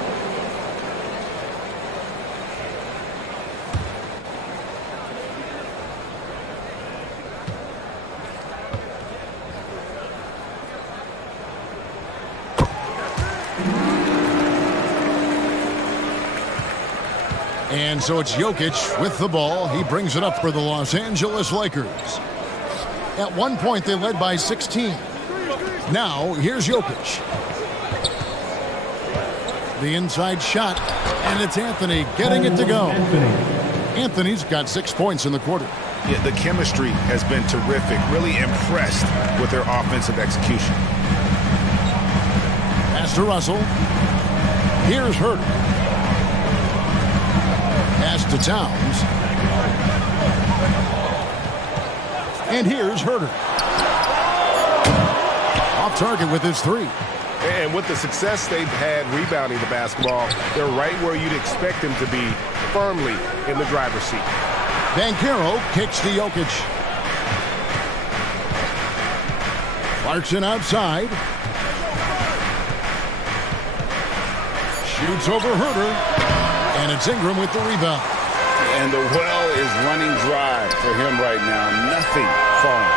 And so it's Jokic with the ball. He brings it up for the Los Angeles Lakers. At one point, they led by 16. Now, here's Jokic. The inside shot, and it's Anthony getting it to go. Anthony's got 6 points in the quarter. Yeah, the chemistry has been terrific. Really impressed with their offensive execution. Pass to Russell. Here's Hurt. Pass to Towns. And here's Herter. Off target with his three. And with the success they've had rebounding the basketball, they're right where you'd expect them to be, firmly in the driver's seat. Banchero kicks to Jokic. Clarkson outside. Shoots over Herter. And it's Ingram with the rebound. And the well is running dry for him right now. Nothing falling.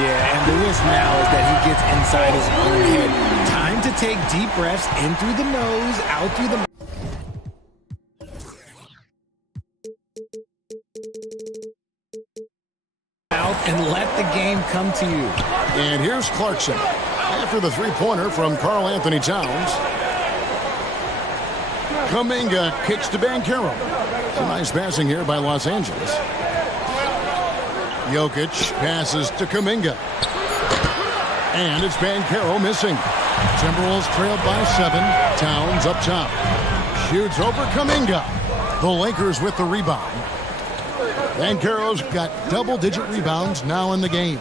Yeah, and the risk now is that he gets inside his own head. Time to take deep breaths in through the nose, out through the mouth, and let the game come to you. And here's Clarkson. After the three-pointer from Karl Anthony Towns. Kuminga kicks to Banchero. Some nice passing here by Los Angeles. Jokic passes to Kuminga. And it's Banchero missing. Timberwolves trailed by 7. Towns up top. Shoots over Kuminga. The Lakers with the rebound. Banchero's got double-digit rebounds now in the game.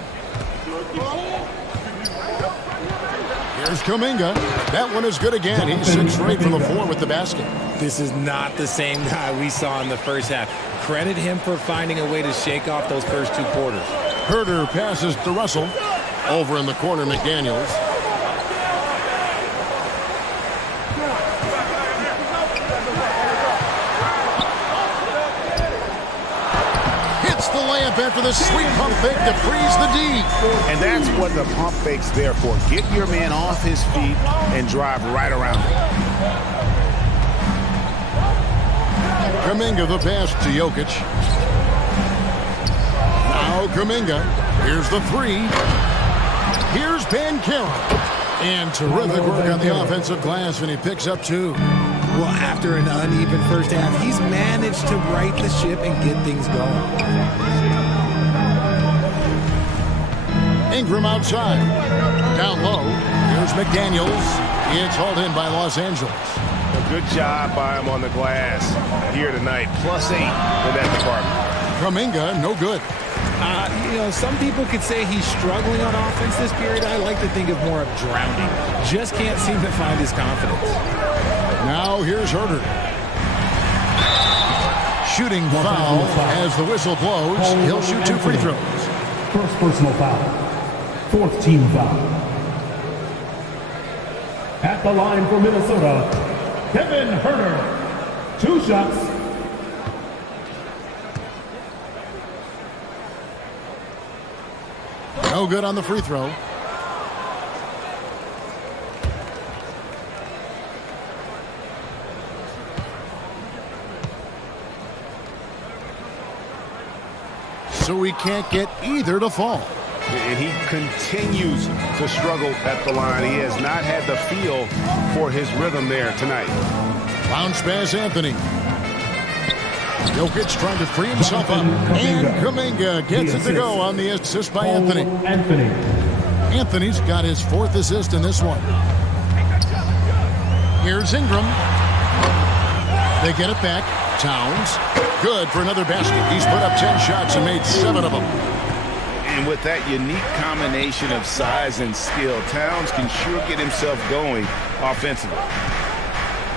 Here's Kuminga. That one is good again. He's 6 straight from the floor with the basket. This is not the same guy we saw in the first half. Credit him for finding a way to shake off those first 2 quarters. Herter passes to Russell. Over in the corner, McDaniels. Hits the layup after the sweet pump fake to freeze the D. And that's what the pump fake's there for. Get your man off his feet and drive right around him. Kuminga the pass to Jokic. Now Kuminga. Here's the 3. Here's Banchero. And terrific work on the offensive glass, and he picks up 2. Well, after an uneven first half, he's managed to right the ship and get things going. Ingram outside. Down low. Here's McDaniels. It's hauled in by Los Angeles. A good job by him on the glass here tonight. +8 in that department. Kuminga, no good. Some people could say he's struggling on offense this period. I like to think of more of drowning. Just can't seem to find his confidence. Now here's Herter. Shooting foul as the whistle blows. He'll shoot 2 free throws. First personal foul. 4th team foul. At the line for Minnesota, Kevin Herter. 2 shots. No good on the free throw. So we can't get either to fall. And he continues to struggle at the line. He has not had the feel for his rhythm there tonight. Bounce pass Anthony. Jokic trying to free himself up. And Kuminga gets it to go on the assist by Anthony. Anthony's got his 4th assist in this one. Here's Ingram. They get it back. Towns. Good for another basket. He's put up 10 shots and made 7 of them. And with that unique combination of size and skill, Towns can sure get himself going offensively.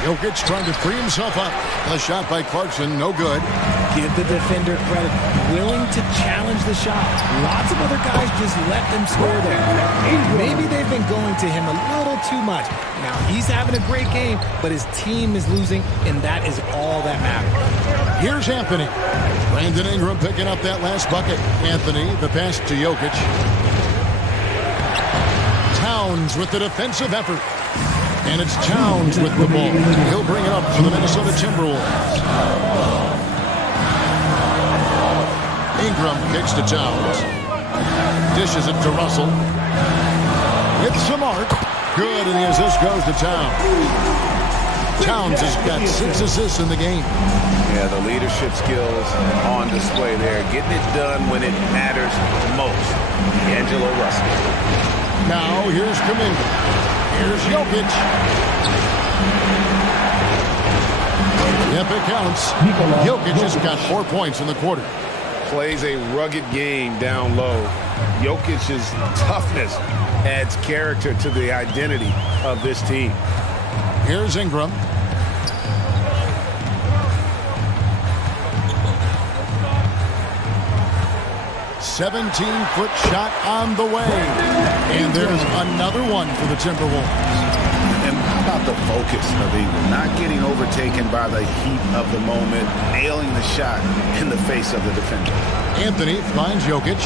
Jokic trying to free himself up. A shot by Clarkson, no good. Give the defender credit. Willing to challenge the shot. Lots of other guys just let them score there. Maybe they've been going to him a little too much. Now, he's having a great game, but his team is losing, and that is all that matters. Here's Anthony. Brandon Ingram picking up that last bucket. Anthony, the pass to Jokic. Towns with the defensive effort. And it's Towns with the ball. He'll bring it up for the Minnesota Timberwolves. Ingram kicks to Towns. Dishes it to Russell. With some arc. Good, and the assist goes to Towns. Towns has got 6 assists in the game. Yeah, the leadership skills on display there. Getting it done when it matters most. D'Angelo Russell. Now, here's Kuminga. Here's Jokic. If it counts, Jokic has got 4 points in the quarter. Plays a rugged game down low. Jokic's toughness adds character to the identity of this team. Here's Ingram. "17-foot shot on the way." And there's another one for the Timberwolves. And how about the focus of Ingram? Not getting overtaken by the heat of the moment, nailing the shot in the face of the defender. Anthony finds Jokic.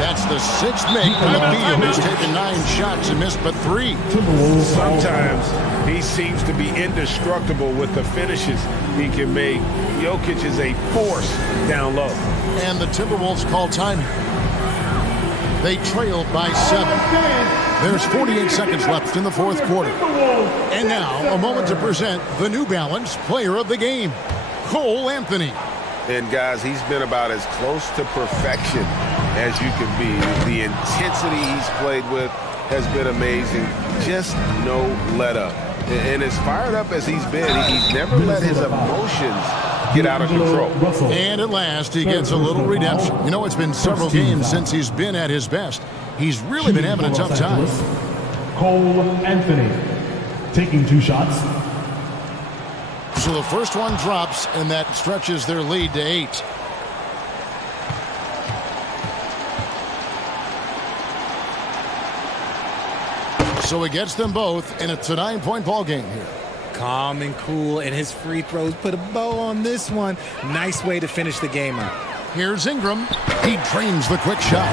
That's the 6th make from the field. He's taken 9 shots and missed but 3. Sometimes he seems to be indestructible with the finishes he can make. Jokic is a force down low. And the Timberwolves call time. They trail by 7. There's 48 seconds left in the 4th quarter. And now, a moment to present the New Balance Player of the Game, Cole Anthony. And guys, he's been about as close to perfection as you can be. The intensity he's played with has been amazing. Just no let up. And as fired up as he's been, he's never let his emotions get out of control. And at last, he gets a little redemption. You know, it's been several games since he's been at his best. He's really been having a tough time. Cole Anthony taking 2 shots. So the first one drops, and that stretches their lead to 8. So he gets them both, and it's a 9-point ball game here. Calm and cool, and his free throws put a bow on this one. Nice way to finish the game up. Here's Ingram. He drains the quick shot.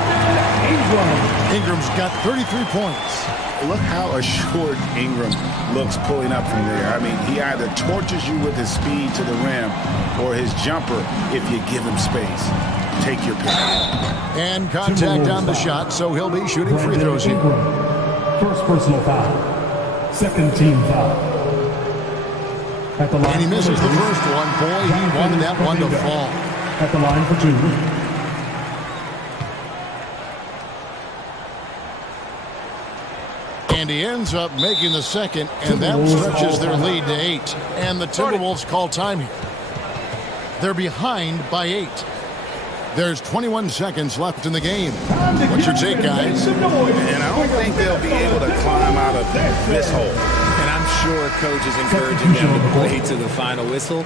Ingram's got 33 points. Look how assured Ingram looks pulling up from there. I mean, he either tortures you with his speed to the rim or his jumper if you give him space. Take your pick. And contact on the shot, so he'll be shooting free throws here. First personal foul. Second team foul. At the line, and he misses the first one. Boy, he wanted that one to fall. At the line for 2. And he ends up making the second, and that stretches their lead to 8. And the Timberwolves call time here. They're behind by 8. There's 21 seconds left in the game. What's your take, guys? And I don't think they'll be able to climb out of this hole. And I'm sure coach is encouraging them to play to the final whistle.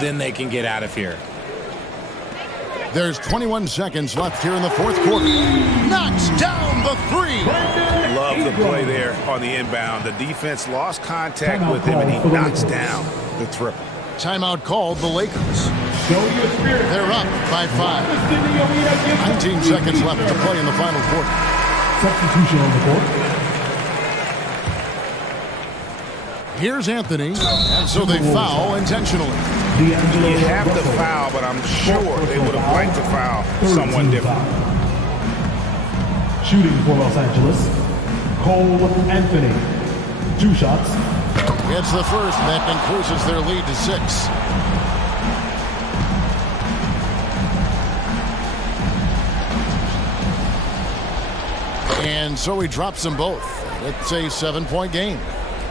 Then they can get out of here. There's 21 seconds left here in the 4th quarter. Knocks down the 3. Love the play there on the inbound. The defense lost contact with him, and he knocks down the triple. Timeout called the Lakers. They're up by 5. 19 seconds left to play in the final quarter. Substitution on the court. Here's Anthony, and so they foul intentionally. You have to foul, but I'm sure they would have liked to foul someone different. Shooting for Los Angeles, Cole Anthony. 2 shots. It's the first, and that increases their lead to 6. And so he drops them both. It's a 7-point game.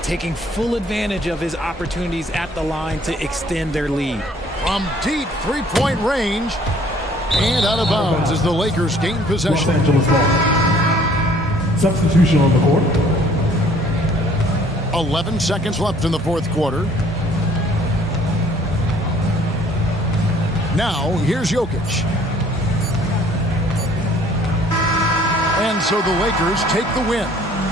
Taking full advantage of his opportunities at the line to extend their lead. From deep 3-point range and out of bounds as the Lakers gain possession. Los Angeles ball. Substitution on the court. 11 seconds left in the 4th quarter. Now, here's Jokic. And so the Lakers take the win.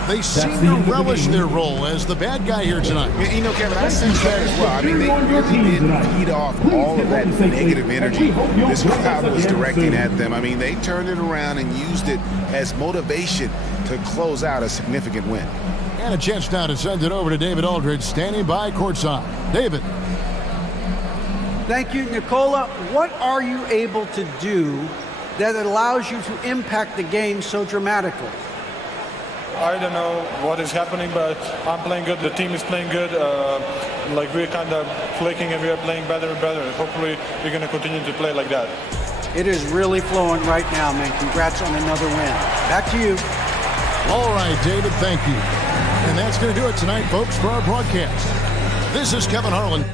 They seem to relish their role as the bad guy here tonight. You know, Kevin, I sense that as well. I mean, they really did feed off all of that negative energy this crowd was directing at them. I mean, they turned it around and used it as motivation to close out a significant win. And a chance now to send it over to David Aldridge, standing by courtside. David. Thank you, Nikola. What are you able to do that allows you to impact the game so dramatically? I don't know what is happening, but I'm playing good. The team is playing good. Like we're kind of clicking and we're playing better and better. Hopefully we're going to continue to play like that. It is really flowing right now, man. Congrats on another win. Back to you. All right, David, thank you. And that's going to do it tonight, folks, for our broadcast. This is Kevin Harlan.